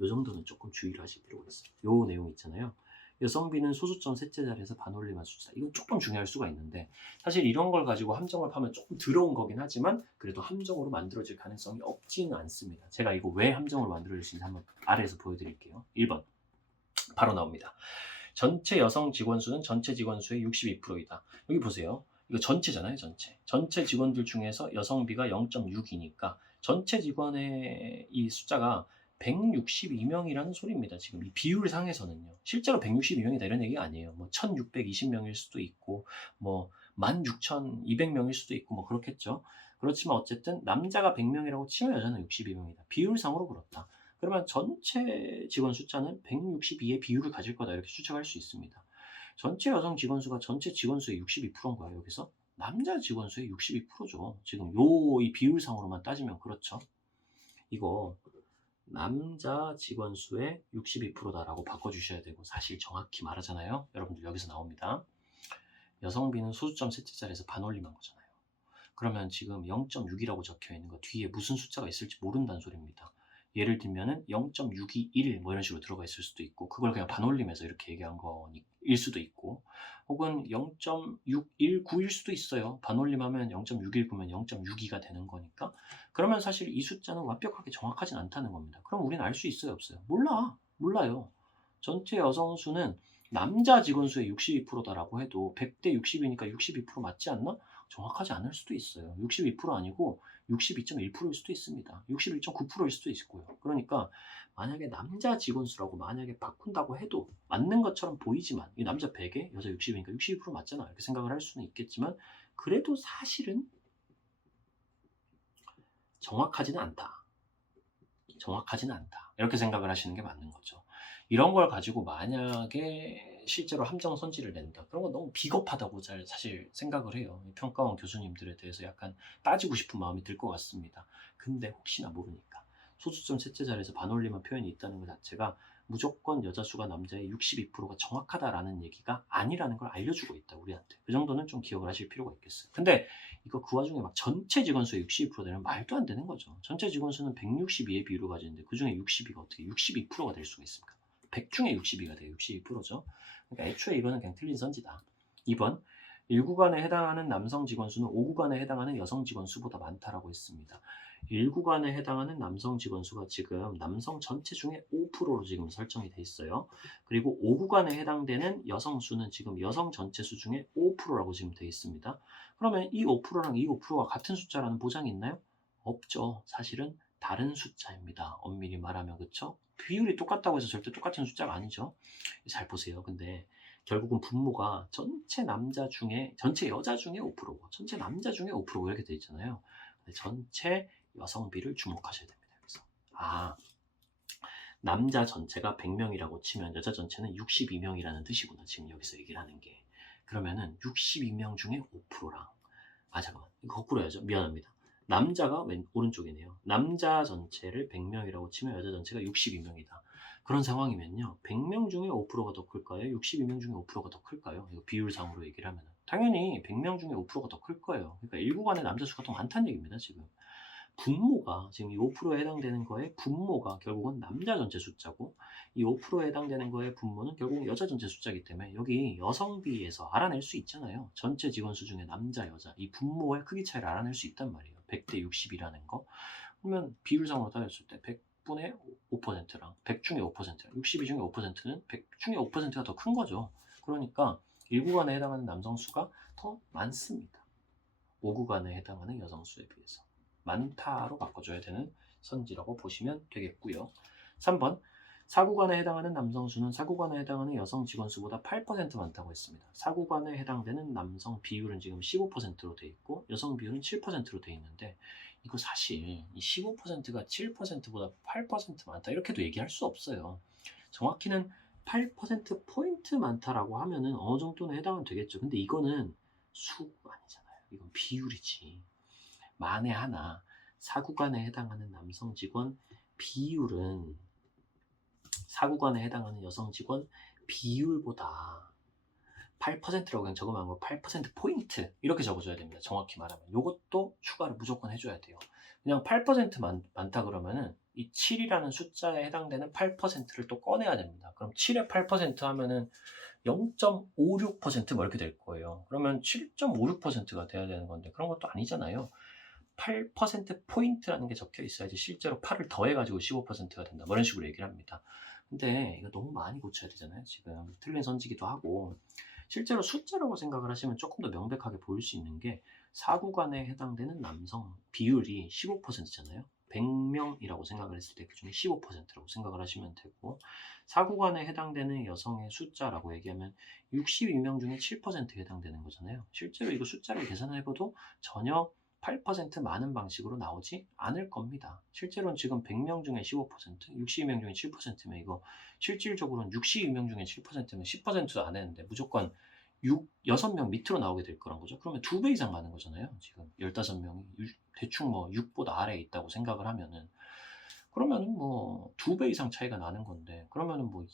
이 정도는 조금 주의를 하실 필요가 있어요. 요 내용 있잖아요. 여성비는 소수점 셋째 자리에서 반올림한 숫자. 이건 조금 중요할 수가 있는데 사실 이런 걸 가지고 함정을 파면 조금 더러운 거긴 하지만 그래도 함정으로 만들어질 가능성이 없지는 않습니다. 제가 이거 왜 함정으로 만들어질지 한번 아래에서 보여드릴게요. 1번. 바로 나옵니다. 전체 여성 직원 수는 전체 직원 수의 62%이다. 여기 보세요. 이거 전체잖아요, 전체. 전체 직원들 중에서 여성비가 0.6이니까 전체 직원의 이 숫자가 162명이라는 소리입니다. 지금 이 비율상에서는요. 실제로 162명이다 이런 얘기가 아니에요. 뭐 1620명일 수도 있고 뭐 16,200명일 수도 있고 뭐 그렇겠죠. 그렇지만 어쨌든 남자가 100명이라고 치면 여자는 62명이다. 비율상으로 그렇다. 그러면 전체 직원 숫자는 162의 비율을 가질 거다 이렇게 추측할 수 있습니다. 전체 여성 직원 수가 전체 직원 수의 62%인 거예요. 여기서 남자 직원 수의 62%죠. 지금 이 비율상으로만 따지면 그렇죠. 이거 남자 직원 수의 62%다라고 바꿔주셔야 되고, 사실 정확히 말하잖아요. 여러분들 여기서 나옵니다. 여성비는 소수점 셋째 자리에서 반올림한 거잖아요. 그러면 지금 0.6이라고 적혀 있는 거 뒤에 무슨 숫자가 있을지 모른다는 소리입니다. 예를 들면은 0.621 뭐 이런 식으로 들어가 있을 수도 있고, 그걸 그냥 반올림해서 이렇게 얘기한 거일 수도 있고, 혹은 0.619일 수도 있어요. 반올림하면 0.619면 0.62가 되는 거니까. 그러면 사실 이 숫자는 완벽하게 정확하진 않다는 겁니다. 그럼 우리는 알 수 있어요, 없어요? 몰라요. 전체 여성 수는 남자 직원 수의 62%다라고 해도 100대 60이니까 62% 맞지 않나? 정확하지 않을 수도 있어요. 62% 아니고 62.1%일 수도 있습니다. 61.9%일 수도 있고요. 그러니까 만약에 남자 직원 수라고 만약에 바꾼다고 해도 맞는 것처럼 보이지만, 이 남자 100에 여자 60이니까 62% 맞잖아 이렇게 생각을 할 수는 있겠지만, 그래도 사실은 정확하지는 않다. 이렇게 생각을 하시는 게 맞는 거죠. 이런 걸 가지고 만약에 실제로 함정 선지를 낸다. 그런 건 너무 비겁하다고 사실 생각을 해요. 평가원 교수님들에 대해서 약간 따지고 싶은 마음이 들 것 같습니다. 근데 혹시나 모르니까 소수점 셋째 자리에서 반올림한 표현이 있다는 것 자체가 무조건 여자 수가 남자의 62%가 정확하다라는 얘기가 아니라는 걸 알려주고 있다, 우리한테. 그 정도는 좀 기억을 하실 필요가 있겠어요. 근데 이거 그 와중에 막 전체 직원 수의 62% 되면 말도 안 되는 거죠. 전체 직원 수는 162의 비율을 가지는데 그 중에 62가 어떻게 62%가 될 수가 있습니까? 100 중에 62가 돼요. 62%죠. 그러니까 애초에 이거는 그냥 틀린 선지다. 2번, 1구간에 해당하는 남성 직원 수는 5구간에 해당하는 여성 직원 수보다 많다라고 했습니다. 1구간에 해당하는 남성 직원 수가 지금 남성 전체 중에 5%로 지금 설정이 돼 있어요. 그리고 5구간에 해당되는 여성 수는 지금 여성 전체 수 중에 5%라고 지금 돼 있습니다. 그러면 이 5%랑 이 5%가 같은 숫자라는 보장이 있나요? 없죠. 사실은 다른 숫자입니다. 엄밀히 말하면. 그쵸? 비율이 똑같다고 해서 절대 똑같은 숫자가 아니죠. 잘 보세요. 근데 결국은 분모가 전체 여자 중에 5%고 전체 남자 중에 5% 이렇게 돼 있잖아요. 근데 전체 여성비를 주목하셔야 됩니다. 그래서 남자 전체가 100명이라고 치면 여자 전체는 62명이라는 뜻이구나. 지금 여기서 얘기를 하는 게. 그러면은 62명 중에 5%랑, 잠깐만, 이거 거꾸로 해야죠. 미안합니다. 남자가 오른쪽이네요. 남자 전체를 100명이라고 치면 여자 전체가 62명이다. 그런 상황이면요, 100명 중에 5%가 더 클까요? 62명 중에 5%가 더 클까요? 이거 비율상으로 얘기를 하면 당연히 100명 중에 5%가 더 클 거예요. 그러니까 1구간의 남자 수가 더 많다는 얘기입니다. 지금 분모가, 지금 이 5%에 해당되는 거에 분모가 결국은 남자 전체 숫자고, 이 5%에 해당되는 거의 분모는 결국 여자 전체 숫자이기 때문에 여기 여성비에서 알아낼 수 있잖아요. 전체 직원 수 중에 남자, 여자 이 분모의 크기 차이를 알아낼 수 있단 말이에요. 100대 60이라는 거. 그러면 비율상으로 따졌을 때 100분의 5%랑 100 중에 5%랑 62 중에 5%는 100 중에 5%가 더 큰 거죠. 그러니까 1구간에 해당하는 남성 수가 더 많습니다. 5구간에 해당하는 여성 수에 비해서 많다로 바꿔줘야 되는 선지라고 보시면 되겠고요. 3번, 4구간에 해당하는 남성 수는 4구간에 해당하는 여성 직원 수보다 8% 많다고 했습니다. 4구간에 해당되는 남성 비율은 지금 15%로 돼 있고 여성 비율은 7%로 돼 있는데, 이거 사실 이 15%가 7%보다 8% 많다 이렇게도 얘기할 수 없어요. 정확히는 8%포인트 많다라고 하면은 어느 정도는 해당은 되겠죠. 근데 이거는 수가 아니잖아요. 이건 비율이지. 만에 하나 4구간에 해당하는 남성 직원 비율은 4구간에 해당하는 여성 직원 비율보다 8%라고 그냥 적으면 거 8%포인트 이렇게 적어줘야 됩니다. 정확히 말하면. 이것도 추가를 무조건 해줘야 돼요. 그냥 8% 많다 그러면은 이 7이라는 숫자에 해당되는 8%를 또 꺼내야 됩니다. 그럼 7에 8% 하면은 0.56%뭐 이렇게 될 거예요. 그러면 7.56%가 돼야 되는 건데 그런 것도 아니잖아요. 8%포인트라는 게 적혀 있어야지 실제로 8을 더해가지고 15%가 된다. 뭐 이런 식으로 얘기를 합니다. 근데 이거 너무 많이 고쳐야 되잖아요. 지금 틀린 선지기도 하고 실제로 숫자라고 생각을 하시면 조금 더 명백하게 보일 수 있는 게 사구간에 해당되는 남성 비율이 15%잖아요. 100명이라고 생각을 했을 때 그중에 15%라고 생각을 하시면 되고, 사구간에 해당되는 여성의 숫자라고 얘기하면 62명 중에 7%에 해당되는 거잖아요. 실제로 이거 숫자를 계산해봐도 전혀 8% 많은 방식으로 나오지 않을 겁니다. 실제로는 지금 100명 중에 15%, 62명 중에 7%면 이거 실질적으로는 62명 중에 7%면 10%도 안 했는데 무조건 6명 밑으로 나오게 될 거란 거죠. 그러면 2배 이상 많은 거잖아요. 지금 15명이 대충 뭐 6보다 아래에 있다고 생각을 하면은, 그러면은 뭐 2배 이상 차이가 나는 건데, 그러면은 뭐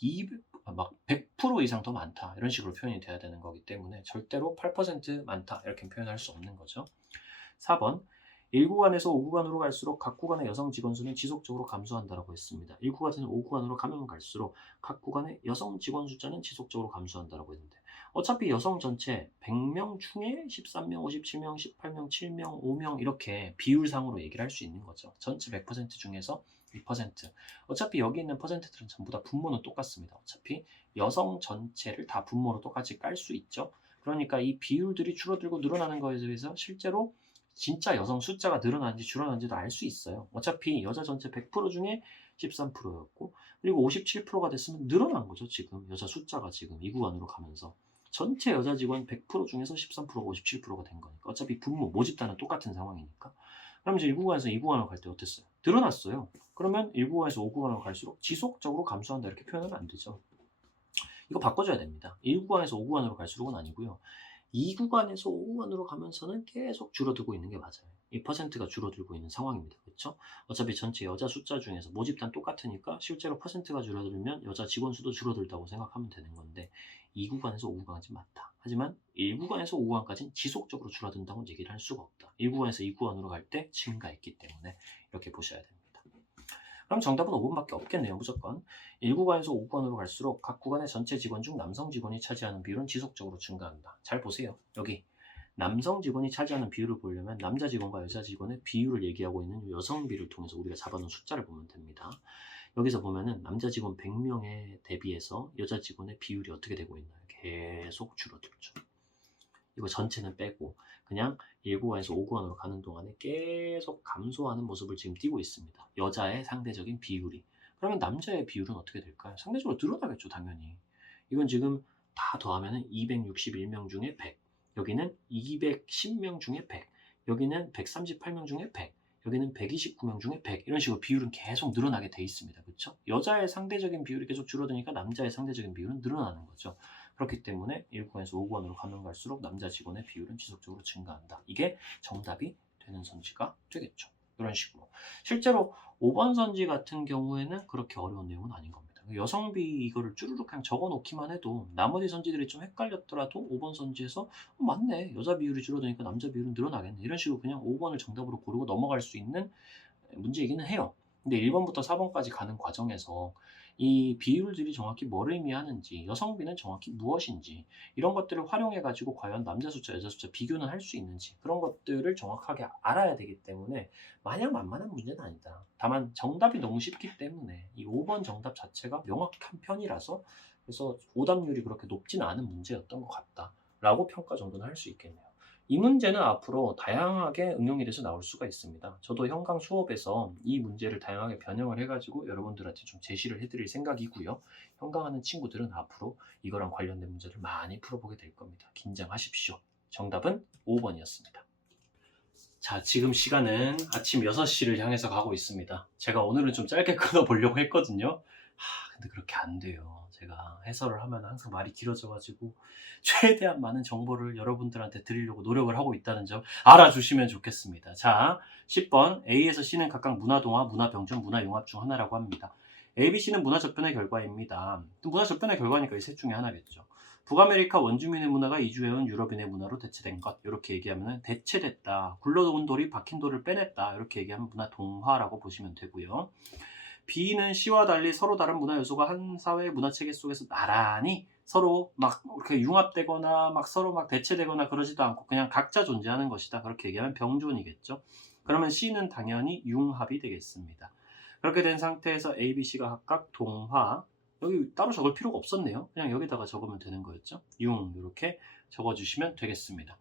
100% 이상 더 많다 이런 식으로 표현이 돼야 되는 거기 때문에 절대로 8% 많다 이렇게 표현할 수 없는 거죠. 4번, 1구간에서 5구간으로 갈수록 각 구간의 여성 직원 수는 지속적으로 감소한다라고 했습니다. 1구간에서 5구간으로 가면 갈수록 각 구간의 여성 직원 숫자는 지속적으로 감소한다라고 했는데, 어차피 여성 전체 100명 중에 13명, 57명, 18명, 7명, 5명 이렇게 비율상으로 얘기를 할 수 있는 거죠. 전체 100% 중에서 2%. 어차피 여기 있는 퍼센트들은 전부 다 분모는 똑같습니다. 어차피 여성 전체를 다 분모로 똑같이 깔 수 있죠. 그러니까 이 비율들이 줄어들고 늘어나는 거에 대해서 실제로 진짜 여성 숫자가 늘어나는지 줄어나는지도 알 수 있어요. 어차피 여자 전체 100% 중에 13%였고, 그리고 57%가 됐으면 늘어난 거죠. 지금 여자 숫자가 지금 이 구간으로 가면서 전체 여자 직원 100% 중에서 13%가 57%가 된 거니까 어차피 분모 모집단은 똑같은 상황이니까. 그럼 이제 1구간에서 2구간으로 갈 때 어땠어요? 늘어났어요. 그러면 1구간에서 5구간으로 갈수록 지속적으로 감소한다 이렇게 표현하면 안 되죠. 이거 바꿔줘야 됩니다. 1구간에서 5구간으로 갈수록은 아니고요. 2구간에서 5구간으로 가면서는 계속 줄어들고 있는 게 맞아요. 이 퍼센트가 줄어들고 있는 상황입니다. 그렇죠? 어차피 전체 여자 숫자 중에서 모집단 똑같으니까 실제로 퍼센트가 줄어들면 여자 직원 수도 줄어들다고 생각하면 되는 건데, 2구간에서 5구간까지 맞다. 하지만 1구간에서 5구간까지는 지속적으로 줄어든다고 얘기를 할 수가 없다. 1구간에서 2구간으로 갈 때 증가했기 때문에 이렇게 보셔야 됩니다. 그럼 정답은 5번밖에 없겠네요. 무조건. 1구간에서 5구간으로 갈수록 각 구간의 전체 직원 중 남성 직원이 차지하는 비율은 지속적으로 증가한다. 잘 보세요. 여기 남성 직원이 차지하는 비율을 보려면 남자 직원과 여자 직원의 비율을 얘기하고 있는 여성비를 통해서 우리가 잡아놓은 숫자를 보면 됩니다. 여기서 보면은 남자 직원 100명에 대비해서 여자 직원의 비율이 어떻게 되고 있나요? 계속 줄어들죠. 이거 전체는 빼고 그냥 1구간에서 5구간으로 가는 동안에 계속 감소하는 모습을 지금 띄고 있습니다. 여자의 상대적인 비율이. 그러면 남자의 비율은 어떻게 될까요? 상대적으로 늘어나겠죠, 당연히. 이건 지금 다 더하면 261명 중에 100, 여기는 210명 중에 100, 여기는 138명 중에 100, 여기는 129명 중에 100, 이런 식으로 비율은 계속 늘어나게 돼 있습니다. 그렇죠? 여자의 상대적인 비율이 계속 줄어드니까 남자의 상대적인 비율은 늘어나는 거죠. 그렇기 때문에 1구간에서 5구간으로 가면 갈수록 남자 직원의 비율은 지속적으로 증가한다. 이게 정답이 되는 선지가 되겠죠. 이런 식으로. 실제로 5번 선지 같은 경우에는 그렇게 어려운 내용은 아닌 겁니다. 여성비 이거를 쭈루룩 그냥 적어놓기만 해도 나머지 선지들이 좀 헷갈렸더라도 5번 선지에서 맞네. 여자 비율이 줄어드니까 남자 비율은 늘어나겠네. 이런 식으로 그냥 5번을 정답으로 고르고 넘어갈 수 있는 문제이기는 해요. 근데 1번부터 4번까지 가는 과정에서 이 비율들이 정확히 뭘 의미하는지, 여성비는 정확히 무엇인지, 이런 것들을 활용해가지고 과연 남자 숫자, 여자 숫자 비교는 할 수 있는지, 그런 것들을 정확하게 알아야 되기 때문에 마냥 만만한 문제는 아니다. 다만 정답이 너무 쉽기 때문에 이 5번 정답 자체가 명확한 편이라서, 그래서 오답률이 그렇게 높지는 않은 문제였던 것 같다라고 평가 정도는 할 수 있겠네요. 이 문제는 앞으로 다양하게 응용이 돼서 나올 수가 있습니다. 저도 현강 수업에서 이 문제를 다양하게 변형을 해가지고 여러분들한테 좀 제시를 해드릴 생각이고요. 현강하는 친구들은 앞으로 이거랑 관련된 문제를 많이 풀어보게 될 겁니다. 긴장하십시오. 정답은 5번이었습니다. 자, 지금 시간은 아침 6시를 향해서 가고 있습니다. 제가 오늘은 좀 짧게 끊어보려고 했거든요. 근데 그렇게 안 돼요. 제가 해설을 하면 항상 말이 길어져가지고 최대한 많은 정보를 여러분들한테 드리려고 노력을 하고 있다는 점 알아주시면 좋겠습니다. 자, 10번 A에서 C는 각각 문화동화, 문화병존, 문화융합 중 하나라고 합니다. A, B, C는 문화접변의 결과입니다. 문화접변의 결과니까 이 셋 중에 하나겠죠. 북아메리카 원주민의 문화가 이주해온 유럽인의 문화로 대체된 것, 이렇게 얘기하면 대체됐다, 굴러온 돌이 박힌 돌을 빼냈다, 이렇게 얘기하면 문화동화라고 보시면 되고요. B는 C와 달리 서로 다른 문화 요소가 한 사회의 문화체계 속에서 나란히 서로 막 이렇게 융합되거나 막 서로 막 대체되거나 그러지도 않고 그냥 각자 존재하는 것이다. 그렇게 얘기하면 병존이겠죠. 그러면 C는 당연히 융합이 되겠습니다. 그렇게 된 상태에서 A, B, C가 각각 동화, 여기 따로 적을 필요가 없었네요. 그냥 여기다가 적으면 되는 거였죠. 융 이렇게 적어주시면 되겠습니다.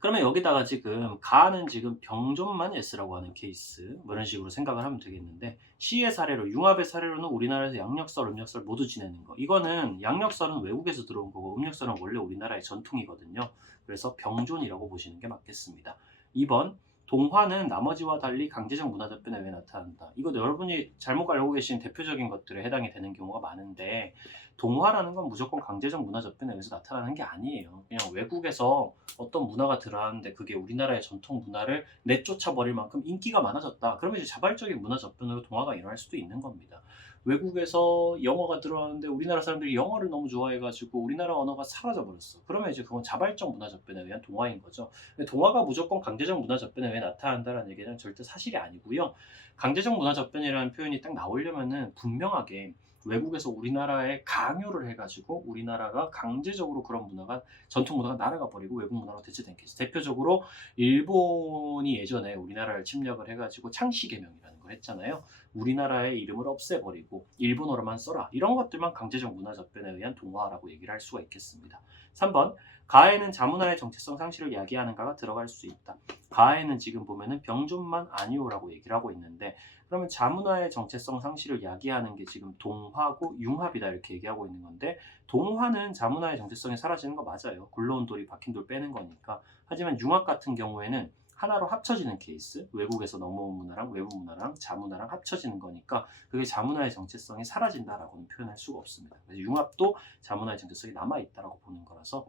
그러면 여기다가 지금 가는 지금 병존만 S라고 하는 케이스 뭐 이런 식으로 생각을 하면 되겠는데, C의 사례로 융합의 사례로는 우리나라에서 양력설, 음력설 모두 지내는 거. 이거는 양력설은 외국에서 들어온 거고 음력설은 원래 우리나라의 전통이거든요. 그래서 병존이라고 보시는 게 맞겠습니다. 2번 동화는 나머지와 달리 강제적 문화 접변에 의해 나타난다. 이거 여러분이 잘못 알고 계신 대표적인 것들에 해당이 되는 경우가 많은데, 동화라는 건 무조건 강제적 문화 접변에 의해서 나타나는 게 아니에요. 그냥 외국에서 어떤 문화가 들어왔는데 그게 우리나라의 전통 문화를 내쫓아 버릴 만큼 인기가 많아졌다. 그러면 이제 자발적인 문화 접변으로 동화가 일어날 수도 있는 겁니다. 외국에서 영어가 들어왔는데 우리나라 사람들이 영어를 너무 좋아해가지고 우리나라 언어가 사라져 버렸어. 그러면 이제 그건 자발적 문화 접변에 의한 동화인 거죠. 근데 동화가 무조건 강제적 문화 접변에 의해 나타난다는 얘기는 절대 사실이 아니고요. 강제적 문화 접변이라는 표현이 딱 나오려면은 분명하게 외국에서 우리나라에 강요를 해가지고 우리나라가 강제적으로 그런 문화가, 전통 문화가 날아가 버리고 외국 문화로 대체된 케이스. 대표적으로 일본이 예전에 우리나라를 침략을 해가지고 창씨개명이라는 걸 했잖아요. 우리나라의 이름을 없애버리고 일본어로만 써라. 이런 것들만 강제적 문화 접변에 의한 동화라고 얘기를 할 수가 있겠습니다. 3번 가에는 자문화의 정체성 상실을 야기하는가가 들어갈 수 있다. 가에는 지금 보면은 병존만 아니오라고 얘기를 하고 있는데, 그러면 자문화의 정체성 상실을 야기하는 게 지금 동화고 융합이다 이렇게 얘기하고 있는 건데, 동화는 자문화의 정체성이 사라지는 거 맞아요. 굴러온 돌이 박힌 돌 빼는 거니까. 하지만 융합 같은 경우에는 하나로 합쳐지는 케이스, 외국에서 넘어온 문화랑 외부 문화랑 자문화랑 합쳐지는 거니까 그게 자문화의 정체성이 사라진다라고는 표현할 수가 없습니다. 그래서 융합도 자문화의 정체성이 남아있다라고 보는 거라서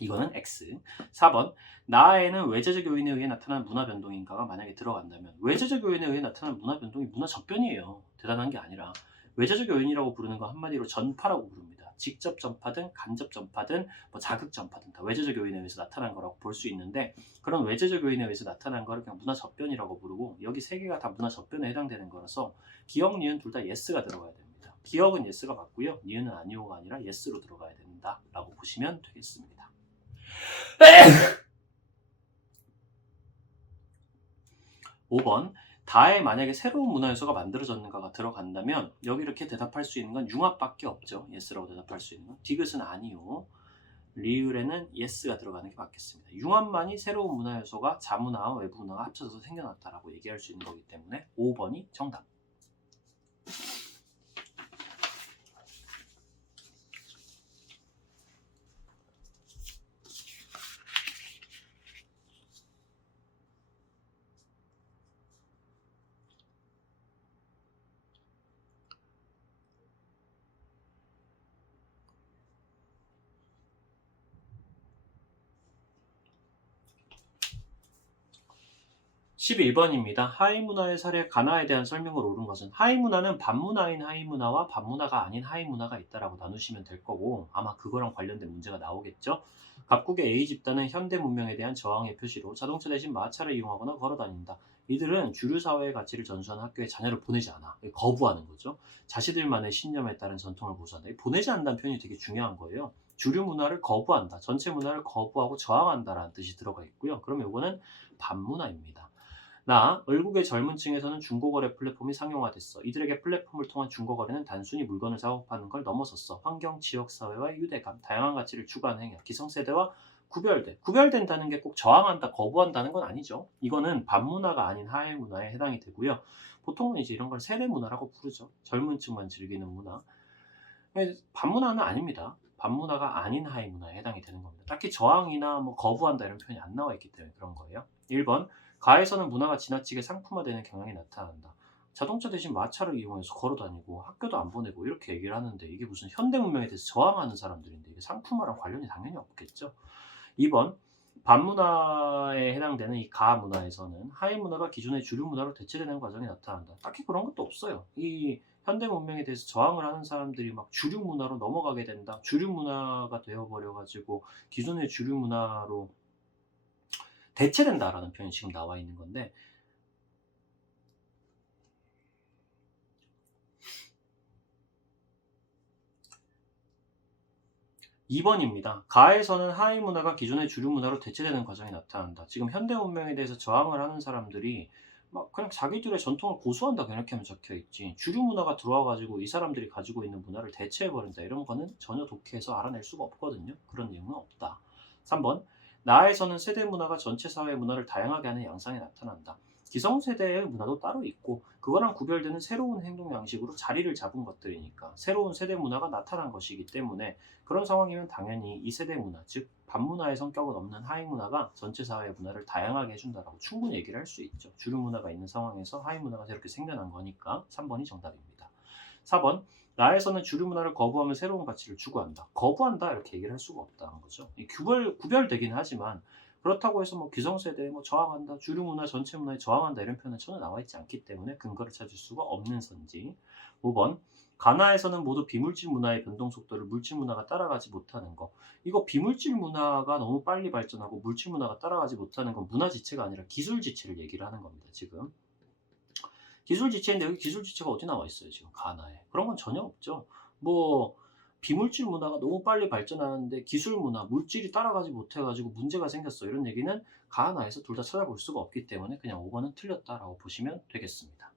이거는 X. 4번 나에는 외재적 요인에 의해 나타난 문화 변동인가가 만약에 들어간다면, 외재적 요인에 의해 나타난 문화 변동이 문화 접변이에요. 대단한 게 아니라 외재적 요인이라고 부르는 거 한마디로 전파라고 부릅니다. 직접 전파든 간접 전파든 뭐 자극 전파든 다 외재적 요인에 의해서 나타난 거라고 볼 수 있는데, 그런 외재적 요인에 의해서 나타난 거를 그냥 문화 접변이라고 부르고, 여기 세 개가 다 문화 접변에 해당되는 거라서 기억, 니은 둘 다 yes가 들어가야 됩니다. 기억은 yes가 맞고요. 니은은 아니오가 아니라 yes로 들어가야 된다라고 보시면 되겠습니다. 5번 다에 만약에 새로운 문화 요소가 만들어졌는가가 들어간다면, 여기 이렇게 대답할 수 있는 건 융합밖에 없죠. yes라고 대답할 수 있는 건. 디귿은 아니요. 리을에는 yes가 들어가는 게 맞겠습니다. 융합만이 새로운 문화 요소가 자문화와 외부 문화가 합쳐져서 생겨났다라고 얘기할 수 있는 거기 때문에 5번이 정답. 11번입니다. 하이문화의 사례 가나에 대한 설명을 옳은 것은, 하이문화는 반문화인 하이문화와 반문화가 아닌 하이문화가 있다라고 나누시면 될 거고, 아마 그거랑 관련된 문제가 나오겠죠. 각국의 A 집단은 현대 문명에 대한 저항의 표시로 자동차 대신 마차를 이용하거나 걸어 다닌다. 이들은 주류 사회의 가치를 전수하는 학교에 자녀를 보내지 않아. 거부하는 거죠. 자신들만의 신념에 따른 전통을 고수한다. 보내지 않는다는 표현이 되게 중요한 거예요. 주류 문화를 거부한다. 전체 문화를 거부하고 저항한다라는 뜻이 들어가 있고요. 그럼 이거는 반문화입니다. 나, 얼국의 젊은 층에서는 중고거래 플랫폼이 상용화됐어. 이들에게 플랫폼을 통한 중고거래는 단순히 물건을 사고 파는 걸 넘어섰어. 환경, 지역사회와의 유대감, 다양한 가치를 추구하는 행위, 기성세대와 구별된다는 게 꼭 저항한다, 거부한다는 건 아니죠. 이거는 반문화가 아닌 하위문화에 해당이 되고요. 보통은 이제 이런 걸 세대문화라고 부르죠. 젊은 층만 즐기는 문화. 반문화는 아닙니다. 반문화가 아닌 하위문화에 해당이 되는 겁니다. 딱히 저항이나 뭐 거부한다 이런 표현이 안 나와 있기 때문에 그런 거예요. 1번 가에서는 문화가 지나치게 상품화되는 경향이 나타난다. 자동차 대신 마차를 이용해서 걸어다니고 학교도 안 보내고 이렇게 얘기를 하는데, 이게 무슨 현대 문명에 대해서 저항하는 사람들인데 이게 상품화랑 관련이 당연히 없겠죠. 2번 반문화에 해당되는 이 가 문화에서는 하위 문화가 기존의 주류 문화로 대체되는 과정이 나타난다. 딱히 그런 것도 없어요. 이 현대 문명에 대해서 저항을 하는 사람들이 막 주류 문화로 넘어가게 된다. 주류 문화가 되어버려가지고 기존의 주류 문화로 대체된다라는 표현이 지금 나와 있는 건데, 2번입니다. 가에서는 하위 문화가 기존의 주류 문화로 대체되는 과정이 나타난다. 지금 현대 문명에 대해서 저항을 하는 사람들이 막 그냥 자기들의 전통을 고수한다 이렇게 하면 적혀 있지. 주류 문화가 들어와 가지고 이 사람들이 가지고 있는 문화를 대체해 버린다 이런 거는 전혀 독해해서 알아낼 수가 없거든요. 그런 내용은 없다. 3번 나에서는 세대 문화가 전체 사회 문화를 다양하게 하는 양상이 나타난다. 기성세대의 문화도 따로 있고 그거랑 구별되는 새로운 행동 양식으로 자리를 잡은 것들이니까 새로운 세대 문화가 나타난 것이기 때문에 그런 상황이면 당연히 이 세대 문화, 즉 반문화의 성격은 없는 하위 문화가 전체 사회 문화를 다양하게 해준다라고 충분히 얘기를 할 수 있죠. 주류 문화가 있는 상황에서 하위 문화가 새롭게 생겨난 거니까 3번이 정답입니다. 4번 나에서는 주류 문화를 거부하며 새로운 가치를 추구한다. 거부한다 이렇게 얘기를 할 수가 없다는 거죠. 구별되긴 하지만 그렇다고 해서 뭐 기성세대에 뭐 저항한다, 주류 문화 전체 문화에 저항한다 이런 표현은 전혀 나와 있지 않기 때문에 근거를 찾을 수가 없는 선지. 5번 가나에서는 모두 비물질 문화의 변동 속도를 물질 문화가 따라가지 못하는 거. 이거 비물질 문화가 너무 빨리 발전하고 물질 문화가 따라가지 못하는 건 문화 지체가 아니라 기술 지체를 얘기를 하는 겁니다. 지금. 기술 지체인데 여기 기술 지체가 어디 나와 있어요, 지금 가나에. 그런 건 전혀 없죠. 뭐 비물질 문화가 너무 빨리 발전하는데 기술 문화, 물질이 따라가지 못해가지고 문제가 생겼어. 이런 얘기는 가나에서 둘 다 찾아볼 수가 없기 때문에 그냥 5번은 틀렸다라고 보시면 되겠습니다.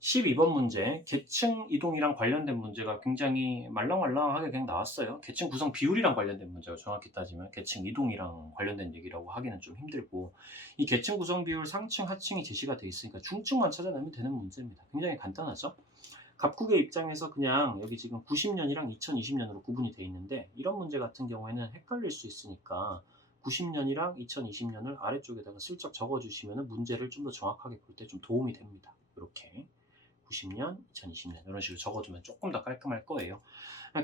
12번 문제, 계층 이동이랑 관련된 문제가 굉장히 말랑말랑하게 그냥 나왔어요. 계층 구성 비율이랑 관련된 문제가 정확히 따지면 계층 이동이랑 관련된 얘기라고 하기는 좀 힘들고 이 계층 구성 비율 상층, 하층이 제시가 돼 있으니까 중층만 찾아내면 되는 문제입니다. 굉장히 간단하죠. 갑국의 입장에서 그냥 여기 지금 90년이랑 2020년으로 구분이 돼 있는데 이런 문제 같은 경우에는 헷갈릴 수 있으니까 90년이랑 2020년을 아래쪽에다가 슬쩍 적어주시면 문제를 좀 더 정확하게 볼 때 좀 도움이 됩니다. 이렇게 90년, 2020년 이런 식으로 적어두면 조금 더 깔끔할 거예요.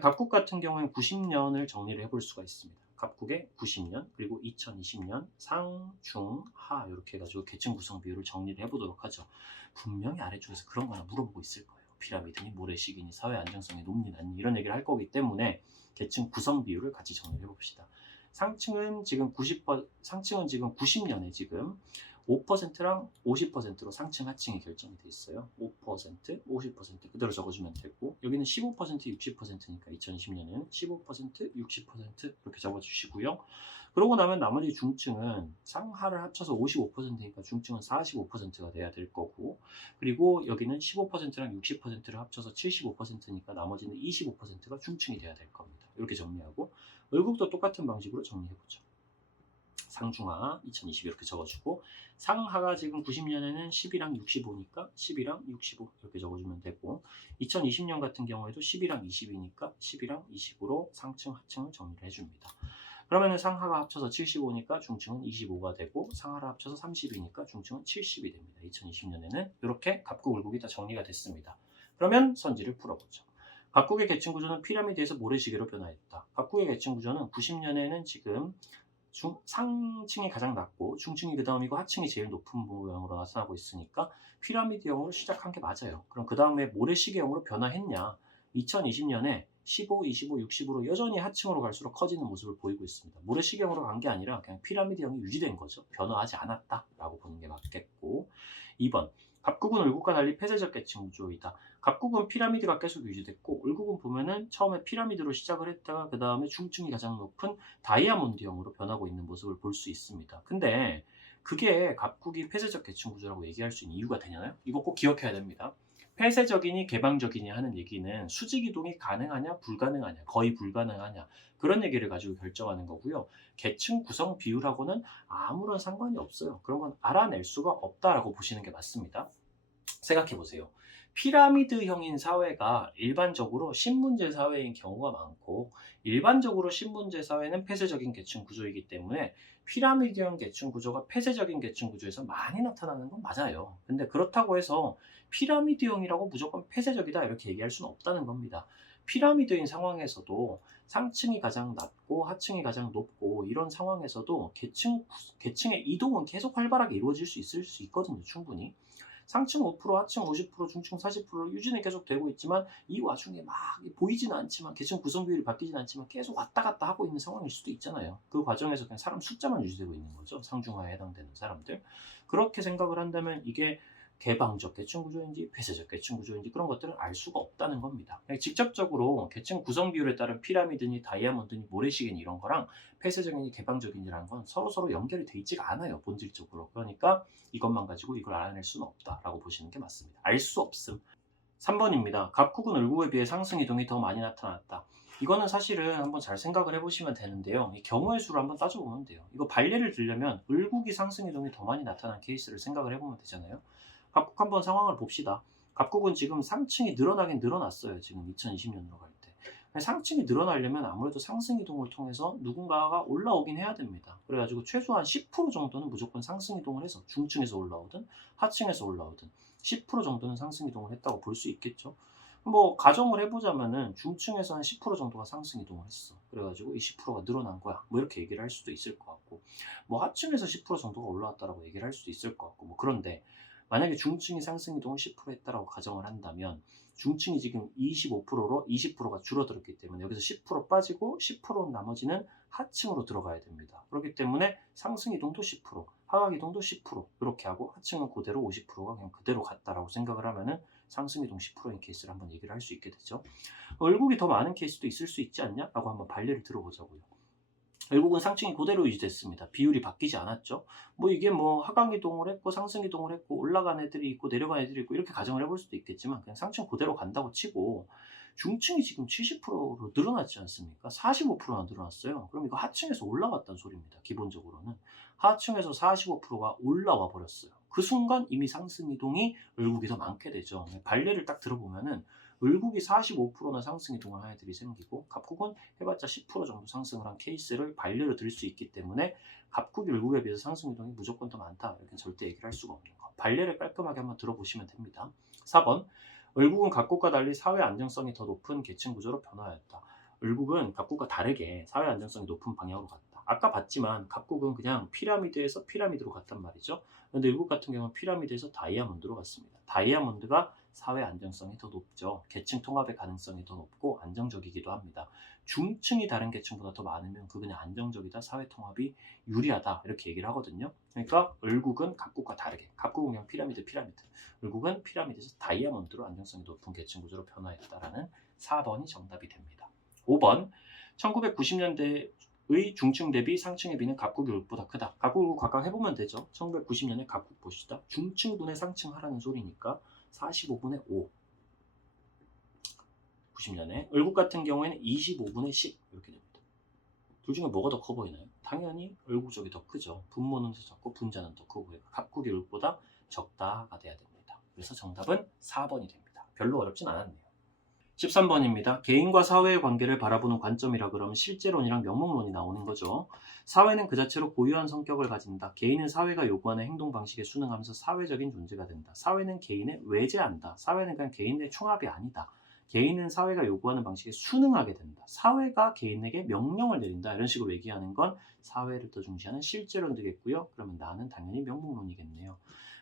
갑국 같은 경우는 90년을 정리를 해볼 수가 있습니다. 갑국의 90년 그리고 2020년 상, 중, 하 이렇게 해가지고 계층 구성 비율을 정리를 해보도록 하죠. 분명히 아래쪽에서 그런 거 하나 물어보고 있을 거예요. 피라미드니 모래시계니 사회 안정성이 높니 낮니 이런 얘기를 할 거기 때문에 계층 구성 비율을 같이 정리를 해봅시다. 상층은 지금 90년에 지금 5%랑 50%로 상층 하층이 결정이 돼 있어요. 5%, 50% 그대로 적어주면 되고 여기는 15%, 60%니까 2020년에는 15%, 60% 이렇게 적어주시고요. 그러고 나면 나머지 중층은 상하를 합쳐서 55%니까 중층은 45%가 돼야 될 거고 그리고 여기는 15%랑 60%를 합쳐서 75%니까 나머지는 25%가 중층이 돼야 될 겁니다. 이렇게 정리하고 월급도 똑같은 방식으로 정리해보죠. 상중하 2020 이렇게 적어주고 상하가 지금 90년에는 10이랑 65니까 10이랑 65 이렇게 적어주면 되고 2020년 같은 경우에도 10이랑 20이니까 10이랑 20으로 상층 하층을 정리를 해줍니다. 그러면 상하가 합쳐서 75니까 중층은 25가 되고 상하를 합쳐서 30이니까 중층은 70이 됩니다. 2020년에는 이렇게 갑국 을국이 다 정리가 됐습니다. 그러면 선지를 풀어보죠. 갑국의 계층 구조는 피라미드에서 모래시계로 변화했다. 갑국의 계층 구조는 90년에는 지금 상층이 가장 낮고 중층이 그 다음이고 하층이 제일 높은 모양으로 나타나고 있으니까 피라미드형으로 시작한 게 맞아요. 그럼 그 다음에 모래시계형으로 변화했냐? 2020년에 15, 25, 60으로 여전히 하층으로 갈수록 커지는 모습을 보이고 있습니다. 모래시계형으로 간 게 아니라 그냥 피라미드형이 유지된 거죠. 변화하지 않았다라고 보는 게 맞겠고 2번 갑국은 을국과 달리 폐쇄적 계층 구조이다. 갑국은 피라미드가 계속 유지됐고 을국은 보면은 처음에 피라미드로 시작을 했다가 그 다음에 중층이 가장 높은 다이아몬드형으로 변하고 있는 모습을 볼 수 있습니다. 근데 그게 갑국이 폐쇄적 계층 구조라고 얘기할 수 있는 이유가 되냐요? 이거 꼭 기억해야 됩니다. 폐쇄적이니 개방적이니 하는 얘기는 수직 이동이 가능하냐 불가능하냐 거의 불가능하냐 그런 얘기를 가지고 결정하는 거고요. 계층 구성 비율하고는 아무런 상관이 없어요. 그런 건 알아낼 수가 없다라고 보시는 게 맞습니다. 생각해 보세요. 피라미드형인 사회가 일반적으로 신분제 사회인 경우가 많고 일반적으로 신분제 사회는 폐쇄적인 계층 구조이기 때문에 피라미드형 계층 구조가 폐쇄적인 계층 구조에서 많이 나타나는 건 맞아요. 근데 그렇다고 해서 피라미드형이라고 무조건 폐쇄적이다 이렇게 얘기할 수는 없다는 겁니다. 피라미드인 상황에서도 상층이 가장 낮고 하층이 가장 높고 이런 상황에서도 계층의 이동은 계속 활발하게 이루어질 수 있을 수 있거든요. 충분히. 상층 5%, 하층 50%, 중층 40% 유지는 계속 되고 있지만 이 와중에 막 보이지는 않지만 계층 구성 비율이 바뀌지는 않지만 계속 왔다 갔다 하고 있는 상황일 수도 있잖아요. 그 과정에서 그냥 사람 숫자만 유지되고 있는 거죠. 상중하에 해당되는 사람들. 그렇게 생각을 한다면 이게 개방적 계층 구조인지 폐쇄적 계층 구조인지 그런 것들은 알 수가 없다는 겁니다. 직접적으로 계층 구성 비율에 따른 피라미드니 다이아몬드니 모래시계니 이런 거랑 폐쇄적이니 개방적이니라는 건 서로서로 연결이 돼 있지가 않아요, 본질적으로. 그러니까 이것만 가지고 이걸 알아낼 수는 없다라고 보시는 게 맞습니다. 알 수 없음. 3번입니다. 갑국은 을국에 비해 상승 이동이 더 많이 나타났다. 이거는 사실은 한번 잘 생각을 해보시면 되는데요. 이 경우의 수를 한번 따져보면 돼요. 이거 발례를 들려면 을국이 상승 이동이 더 많이 나타난 케이스를 생각을 해보면 되잖아요. 갑국 한번 상황을 봅시다. 갑국은 지금 상층이 늘어나긴 늘어났어요. 지금 2020년으로 갈 때. 상층이 늘어나려면 아무래도 상승 이동을 통해서 누군가가 올라오긴 해야 됩니다. 그래가지고 최소한 10% 정도는 무조건 상승 이동을 해서 중층에서 올라오든 하층에서 올라오든 10% 정도는 상승 이동을 했다고 볼 수 있겠죠. 뭐 가정을 해보자면은 중층에서 한 10% 정도가 상승 이동을 했어. 그래가지고 이 10%가 늘어난 거야. 뭐 이렇게 얘기를 할 수도 있을 것 같고, 뭐 하층에서 10% 정도가 올라왔다라고 얘기를 할 수도 있을 것 같고, 뭐 그런데 만약에 중층이 상승 이동을 10% 했다라고 가정을 한다면 중층이 지금 25%로 20%가 줄어들었기 때문에 여기서 10% 빠지고 10% 나머지는 하층으로 들어가야 됩니다. 그렇기 때문에 상승 이동도 10%, 하락 이동도 10% 이렇게 하고 하층은 그대로 50%가 그냥 그대로 갔다라고 생각을 하면은 상승 이동 10%인 케이스를 한번 얘기를 할 수 있게 되죠. 월국이 더 많은 케이스도 있을 수 있지 않냐? 라고 한번 발례를 들어보자고요. 결국은 상층이 그대로 유지됐습니다. 비율이 바뀌지 않았죠. 뭐 이게 뭐 하강 이동을 했고 상승 이동을 했고 올라간 애들이 있고 내려간 애들이 있고 이렇게 가정을 해볼 수도 있겠지만 그냥 상층 그대로 간다고 치고 중층이 지금 70%로 늘어났지 않습니까? 45%나 늘어났어요. 그럼 이거 하층에서 올라왔다는 소리입니다. 기본적으로는. 하층에서 45%가 올라와 버렸어요. 그 순간 이미 상승 이동이 을국이 더 많게 되죠. 발례를 딱 들어보면은 을국이 45%나 상승 이동을 한 애들이 생기고 갑국은 해봤자 10% 정도 상승을 한 케이스를 반례로 들 수 있기 때문에 갑국이 을국에 비해서 상승 이동이 무조건 더 많다. 이렇게 절대 얘기를 할 수가 없는 거. 반례를 깔끔하게 한번 들어보시면 됩니다. 4번 을국은 갑국과 달리 사회 안정성이 더 높은 계층 구조로 변화하였다. 을국은 갑국과 다르게 사회 안정성이 높은 방향으로 갔다. 아까 봤지만 갑국은 그냥 피라미드에서 피라미드로 갔단 말이죠. 그런데 을국 같은 경우는 피라미드에서 다이아몬드로 갔습니다. 다이아몬드가 사회 안정성이 더 높죠. 계층 통합의 가능성이 더 높고 안정적이기도 합니다. 중층이 다른 계층보다 더 많으면 그건 안정적이다, 사회 통합이 유리하다 이렇게 얘기를 하거든요. 그러니까 을국은 갑국과 다르게, 갑국은 그냥 피라미드, 을국은 피라미드에서 다이아몬드로 안정성이 높은 계층 구조로 변화했다라는 4번이 정답이 됩니다. 5번 1990년대의 중층 대비 상층의 비는 갑국이 을국보다 크다. 갑국, 을국 각각 해보면 되죠. 1990년에 갑국 보시다. 중층분의 상층 하라는 소리니까 45분의 5. 90년에 을국 같은 경우에는 25분의 10 이렇게 됩니다. 둘 중에 뭐가 더 커 보이나요? 당연히 을국 쪽이 더 크죠. 분모는 더 적고 분자는 더 크고 갑국이 을국보다 적다가 돼야 됩니다. 그래서 정답은 4번이 됩니다. 별로 어렵진 않았네요. 13번입니다. 개인과 사회의 관계를 바라보는 관점이라 그러면 실제론이랑 명목론이 나오는 거죠. 사회는 그 자체로 고유한 성격을 가진다. 개인은 사회가 요구하는 행동 방식에 순응하면서 사회적인 존재가 된다. 사회는 개인을 외제한다. 사회는 그냥 개인의 총합이 아니다. 개인은 사회가 요구하는 방식에 순응하게 된다. 사회가 개인에게 명령을 내린다. 이런 식으로 얘기하는 건 사회를 더 중시하는 실제론 되겠고요. 그러면 나는 당연히 명목론이겠네요.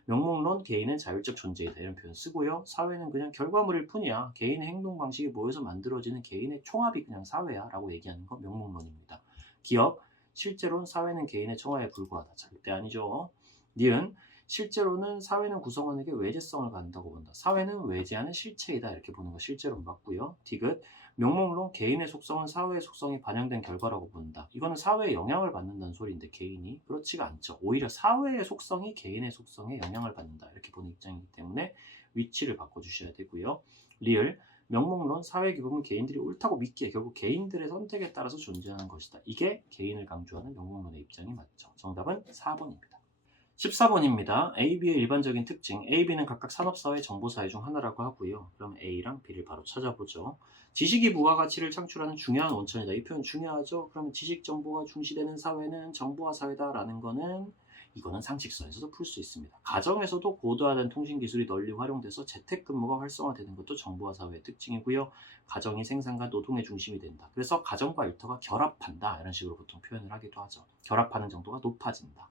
명목론, 개인은 자율적 존재이다 이런 표현 쓰고요. 사회는 그냥 결과물일 뿐이야. 개인의 행동 방식이 모여서 만들어지는 개인의 총합이 그냥 사회야 라고 얘기하는 건 명목론입니다. 기억, 실제로는 사회는 개인의 총합에 불과하다. 절대 아니죠. 니은, 실제로는 사회는 구성원에게 외제성을 갖는다고 본다. 사회는 외제하는 실체이다 이렇게 보는 거 실제로 맞고요. 디귿, 명목론 개인의 속성은 사회의 속성이 반영된 결과라고 본다. 이거는 사회에 영향을 받는다는 소리인데 개인이 그렇지가 않죠. 오히려 사회의 속성이 개인의 속성에 영향을 받는다 이렇게 보는 입장이기 때문에 위치를 바꿔주셔야 되고요. 리을, 명목론 사회 규범은 개인들이 옳다고 믿기에 결국 개인들의 선택에 따라서 존재하는 것이다. 이게 개인을 강조하는 명목론의 입장이 맞죠. 정답은 4번입니다. 14번입니다. A, B의 일반적인 특징. A, B는 각각 산업사회, 정보사회 중 하나라고 하고요. 그럼 A랑 B를 바로 찾아보죠. 지식이 부가가치를 창출하는 중요한 원천이다. 이 표현 중요하죠. 그럼 지식 정보가 중시되는 사회는 정보화 사회다라는 거는 이거는 상식선에서도 풀 수 있습니다. 가정에서도 고도화된 통신기술이 널리 활용돼서 재택근무가 활성화되는 것도 정보화 사회의 특징이고요. 가정이 생산과 노동의 중심이 된다. 그래서 가정과 일터가 결합한다. 이런 식으로 보통 표현을 하기도 하죠. 결합하는 정도가 높아진다.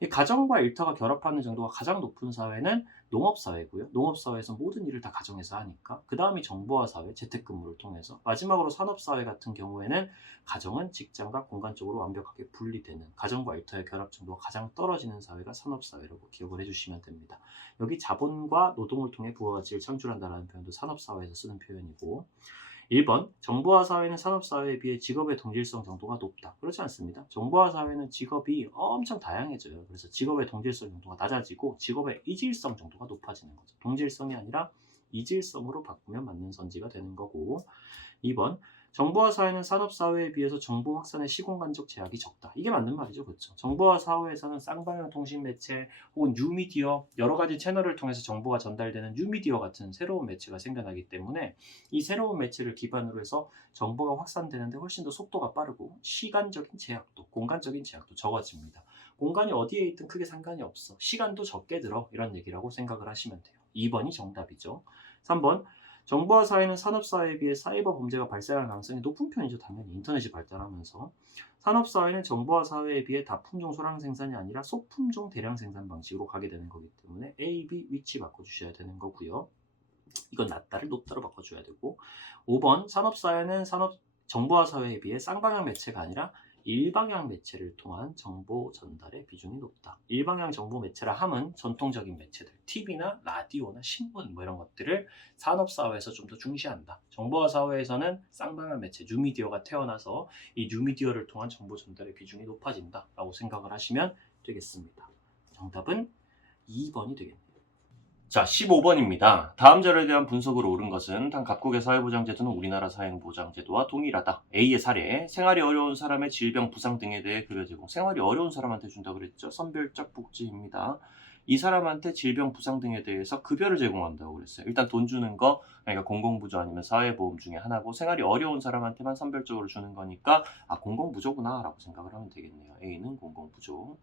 이 가정과 일터가 결합하는 정도가 가장 높은 사회는 농업사회고요. 농업사회에서 모든 일을 다 가정에서 하니까. 그 다음이 정보화사회, 재택근무를 통해서. 마지막으로 산업사회 같은 경우에는 가정은 직장과 공간적으로 완벽하게 분리되는 가정과 일터의 결합 정도가 가장 떨어지는 사회가 산업사회라고 기억을 해주시면 됩니다. 여기 자본과 노동을 통해 부가가치를 창출한다는 표현도 산업사회에서 쓰는 표현이고 1번 정보화 사회는 산업 사회에 비해 직업의 동질성 정도가 높다. 그렇지 않습니다. 정보화 사회는 직업이 엄청 다양해져요. 그래서 직업의 동질성 정도가 낮아지고 직업의 이질성 정도가 높아지는 거죠. 동질성이 아니라 이질성으로 바꾸면 맞는 선지가 되는 거고 2번 정보화 사회는 산업 사회에 비해서 정보 확산의 시공간적 제약이 적다. 이게 맞는 말이죠. 그렇죠. 정보화 사회에서는 쌍방향 통신 매체 혹은 뉴미디어 여러 가지 채널을 통해서 정보가 전달되는 뉴미디어 같은 새로운 매체가 생겨나기 때문에 이 새로운 매체를 기반으로 해서 정보가 확산되는데 훨씬 더 속도가 빠르고 시간적인 제약도 공간적인 제약도 적어집니다. 공간이 어디에 있든 크게 상관이 없어. 시간도 적게 들어. 이런 얘기라고 생각을 하시면 돼요. 2번이 정답이죠. 3번 정보화 사회는 산업 사회에 비해 사이버 범죄가 발생할 가능성이 높은 편이죠. 당연히 인터넷이 발달하면서 산업 사회는 정보화 사회에 비해 다품종 소량 생산이 아니라 소품종 대량 생산 방식으로 가게 되는 거기 때문에 A, B 위치 바꿔주셔야 되는 거고요. 이건 낮다를 높다로 바꿔줘야 되고 5번 산업 사회는 정보화 사회에 비해 쌍방향 매체가 아니라 일방향 매체를 통한 정보 전달의 비중이 높다. 일방향 정보 매체라 함은 전통적인 매체들, TV나 라디오나 신문 뭐 이런 것들을 산업사회에서 좀 더 중시한다. 정보화 사회에서는 쌍방향 매체, 뉴미디어가 태어나서 이 뉴미디어를 통한 정보 전달의 비중이 높아진다라고 생각을 하시면 되겠습니다. 정답은 2번이 되겠네요. 자, 15번입니다. 다음 자료에 대한 분석으로 옳은 것은 단 각국의 사회보장제도는 우리나라 사회보장제도와 동일하다. A의 사례, 생활이 어려운 사람의 질병, 부상 등에 대해 급여 제공. 생활이 어려운 사람한테 준다고 그랬죠. 선별적 복지입니다. 이 사람한테 질병, 부상 등에 대해서 급여를 제공한다고 그랬어요. 일단 돈 주는 거, 그러니까 공공부조 아니면 사회보험 중에 하나고 생활이 어려운 사람한테만 선별적으로 주는 거니까 공공부조구나 라고 생각을 하면 되겠네요. A는 공공부조.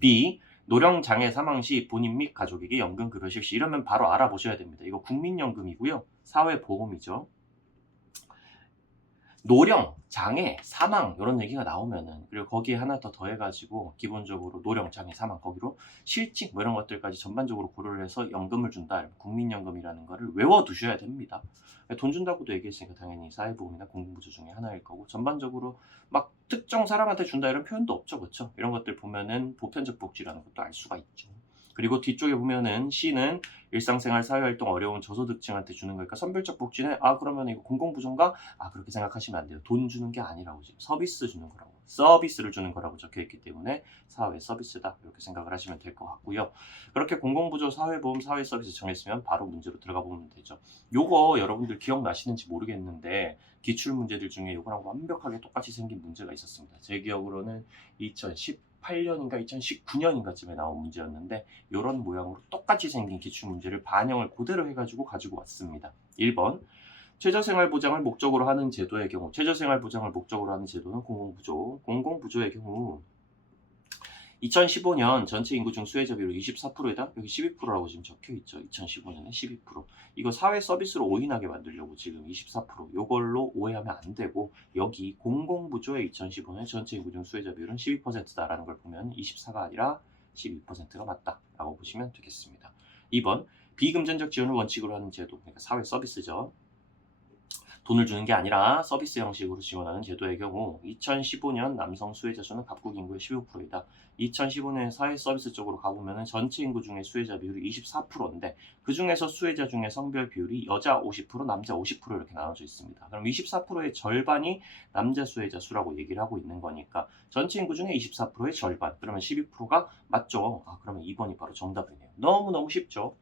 B, 노령장애 사망 시 본인 및 가족에게 연금 급여 실시. 이러면 바로 알아보셔야 됩니다. 이거 국민연금이고요. 사회보험이죠. 노령, 장애, 사망 이런 얘기가 나오면은 그리고 거기에 하나 더 더해가지고 기본적으로 노령, 장애, 사망 거기로 실직 뭐 이런 것들까지 전반적으로 고려를 해서 연금을 준다. 국민연금이라는 거를 외워두셔야 됩니다. 돈 준다고도 얘기했으니까 당연히 사회보험이나 공공부조 중에 하나일 거고 전반적으로 막 특정 사람한테 준다 이런 표현도 없죠. 그렇죠? 이런 것들 보면은 보편적 복지라는 것도 알 수가 있죠. 그리고 뒤쪽에 보면은 C는 일상생활 사회활동 어려운 저소득층한테 주는 거니까 선별적 복지는 그러면 이거 공공부조인가? 그렇게 생각하시면 안 돼요. 돈 주는 게 아니라고 지금 서비스 주는 거라고. 서비스를 주는 거라고 적혀있기 때문에 사회 서비스다. 이렇게 생각을 하시면 될 것 같고요. 그렇게 공공부조, 사회보험, 사회서비스 정했으면 바로 문제로 들어가 보면 되죠. 요거 여러분들 기억나시는지 모르겠는데 기출문제들 중에 요거랑 완벽하게 똑같이 생긴 문제가 있었습니다. 제 기억으로는 2018년인가 2019년인가쯤에 나온 문제였는데 이런 모양으로 똑같이 생긴 기출문제를 반영을 그대로 해가지고 가지고 왔습니다. 1번 최저생활보장을 목적으로 하는 제도의 경우 최저생활보장을 목적으로 하는 제도는 공공부조. 공공부조의 경우 2015년 전체 인구 중 수혜자 비율 24%에다 여기 12%라고 지금 적혀있죠. 2015년에 12%. 이거 사회 서비스로 오인하게 만들려고 지금 24%. 요걸로 오해하면 안 되고 여기 공공부조의 2015년 전체 인구 중 수혜자 비율은 12%다라는 걸 보면 24가 아니라 12%가 맞다라고 보시면 되겠습니다. 2번 비금전적 지원을 원칙으로 하는 제도, 그러니까 사회 서비스죠. 돈을 주는 게 아니라 서비스 형식으로 지원하는 제도의 경우 2015년 남성 수혜자 수는 각국 인구의 15%이다. 2015년 사회 서비스 쪽으로 가보면 전체 인구 중에 수혜자 비율이 24%인데 그 중에서 수혜자 중에 성별 비율이 여자 50%, 남자 50% 이렇게 나눠져 있습니다. 그럼 24%의 절반이 남자 수혜자 수라고 얘기를 하고 있는 거니까 전체 인구 중에 24%의 절반, 그러면 12%가 맞죠. 그러면 2번이 바로 정답이네요. 너무너무 쉽죠.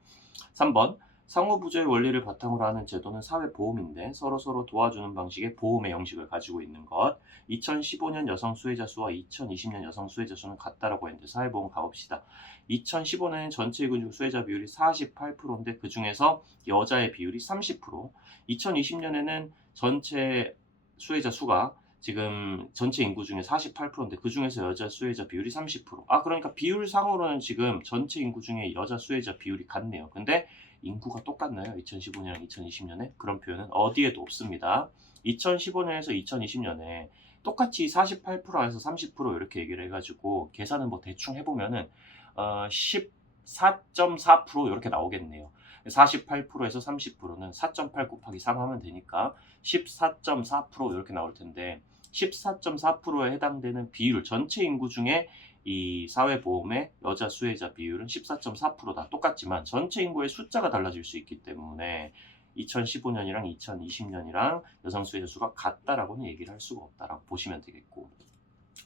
3번 상호부조의 원리를 바탕으로 하는 제도는 사회보험인데 서로서로 도와주는 방식의 보험의 형식을 가지고 있는 것. 2015년 여성 수혜자 수와 2020년 여성 수혜자 수는 같다라고 했는데 사회보험 가봅시다. 2015년엔 전체 인구 중 수혜자 비율이 48%인데 그 중에서 여자의 비율이 30%. 2020년에는 전체 수혜자 수가 지금 전체 인구 중에 48%인데 그 중에서 여자 수혜자 비율이 30%. 그러니까 비율상으로는 지금 전체 인구 중에 여자 수혜자 비율이 같네요. 근데 인구가 똑같나요? 2015년, 2020년에? 그런 표현은 어디에도 없습니다. 2015년에서 2020년에 똑같이 48%에서 30% 이렇게 얘기를 해가지고 계산은 뭐 대충 해보면은 14.4% 이렇게 나오겠네요. 48%에서 30%는 4.8 곱하기 3 하면 되니까 14.4% 이렇게 나올 텐데 14.4%에 해당되는 비율, 전체 인구 중에 이 사회보험의 여자 수혜자 비율은 14.4%다. 똑같지만 전체 인구의 숫자가 달라질 수 있기 때문에 2015년이랑 2020년이랑 여성 수혜자 수가 같다라고는 얘기를 할 수가 없다라고 보시면 되겠고,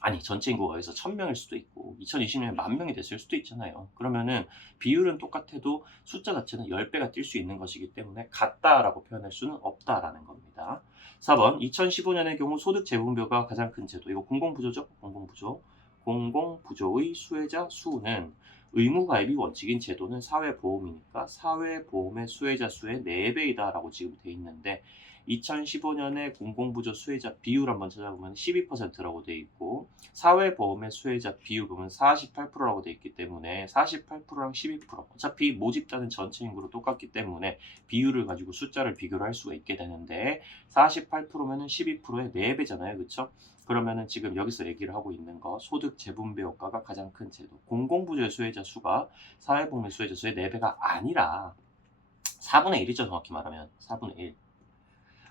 아니 전체 인구가 여기서 1000명일 수도 있고 2020년에 10,000명이 됐을 수도 있잖아요. 그러면은 비율은 똑같아도 숫자 자체는 10배가 뛸 수 있는 것이기 때문에 같다라고 표현할 수는 없다라는 겁니다. 4번 2015년의 경우 소득 재분배가 가장 큰 제도, 이거 공공부조죠. 공공부조의 수혜자 수는 의무가입이 원칙인 제도는 사회보험이니까 사회보험의 수혜자 수의 4배이다 라고 지금 돼 있는데 2015년에 공공부조 수혜자 비율 한번 찾아보면 12%라고 돼 있고 사회보험의 수혜자 비율 보면 48%라고 돼 있기 때문에 48%랑 12% 어차피 모집자는 전체 인구로 똑같기 때문에 비율을 가지고 숫자를 비교를 할 수가 있게 되는데 48%면은 12%의 4배잖아요. 그렇죠? 그러면은 지금 여기서 얘기를 하고 있는 거 소득 재분배 효과가 가장 큰 제도, 공공부조의 수혜자 수가 사회복리 수혜자 수의 4배가 아니라 4분의 1이죠. 정확히 말하면 4분의 1.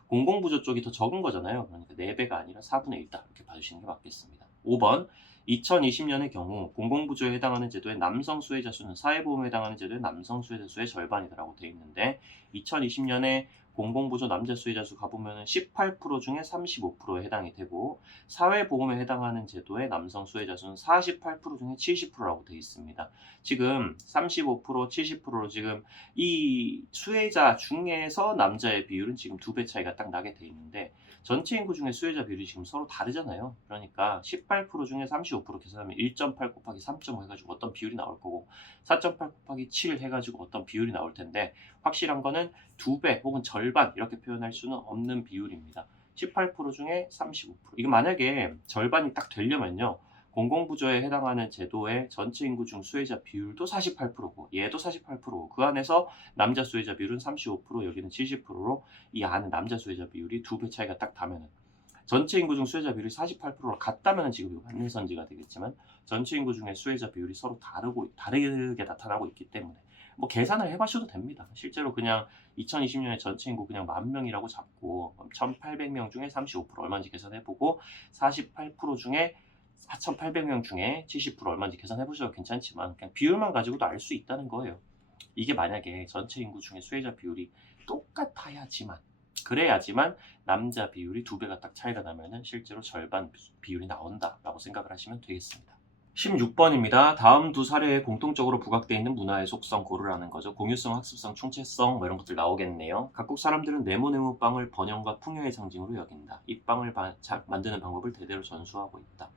공공부조 쪽이 더 적은 거잖아요. 그러니까 4배가 아니라 4분의 1다. 이렇게 봐주시는 게 맞겠습니다. 5번 2020년의 경우 공공부조에 해당하는 제도의 남성 수혜자 수는 사회보험에 해당하는 제도의 남성 수혜자 수의 절반이라고 되어 있는데 2020년에 공공부조 남자 수혜자 수 가보면 18% 중에 35%에 해당이 되고 사회보험에 해당하는 제도의 남성 수혜자 수는 48% 중에 70%라고 되어 있습니다. 지금 35%, 70%로 지금 이 수혜자 중에서 남자의 비율은 지금 2배 차이가 딱 나게 돼 있는데 전체 인구 중에 수혜자 비율이 지금 서로 다르잖아요. 그러니까 18% 중에 35% 계산하면 1.8 곱하기 3.5 해가지고 어떤 비율이 나올 거고 4.8 곱하기 7 해가지고 어떤 비율이 나올 텐데 확실한 거는 2배 혹은 절반 이렇게 표현할 수는 없는 비율입니다. 18% 중에 35%. 이거 만약에 절반이 딱 되려면요. 공공부조에 해당하는 제도의 전체 인구 중 수혜자 비율도 48%고 얘도 48%고 그 안에서 남자 수혜자 비율은 35%, 여기는 70%로 이 안에 남자 수혜자 비율이 2배 차이가 딱 나면은 전체 인구 중 수혜자 비율이 48%로 같다면 지금 이거 만일선지가 되겠지만 전체 인구 중에 수혜자 비율이 서로 다르게 나타나고 있기 때문에 뭐 계산을 해봐셔도 됩니다. 실제로 그냥 2020년에 전체 인구 그냥 10,000명이라고 잡고 1,800명 중에 35% 얼마인지 계산해보고 48% 중에 4,800명 중에 70% 얼마인지 계산해보셔도 괜찮지만 그냥 비율만 가지고도 알 수 있다는 거예요. 이게 만약에 전체 인구 중에 수혜자 비율이 똑같아야지만 그래야지만 남자 비율이 2배가 딱 차이가 나면은 실제로 절반 비율이 나온다라고 생각을 하시면 되겠습니다. 16번입니다. 다음 두 사례에 공통적으로 부각되어 있는 문화의 속성 고르라는 거죠. 공유성, 학습성, 총체성 뭐 이런 것들 나오겠네요. 각국 사람들은 네모네모 빵을 번영과 풍요의 상징으로 여긴다. 이 빵을 만드는 방법을 대대로 전수하고 있다.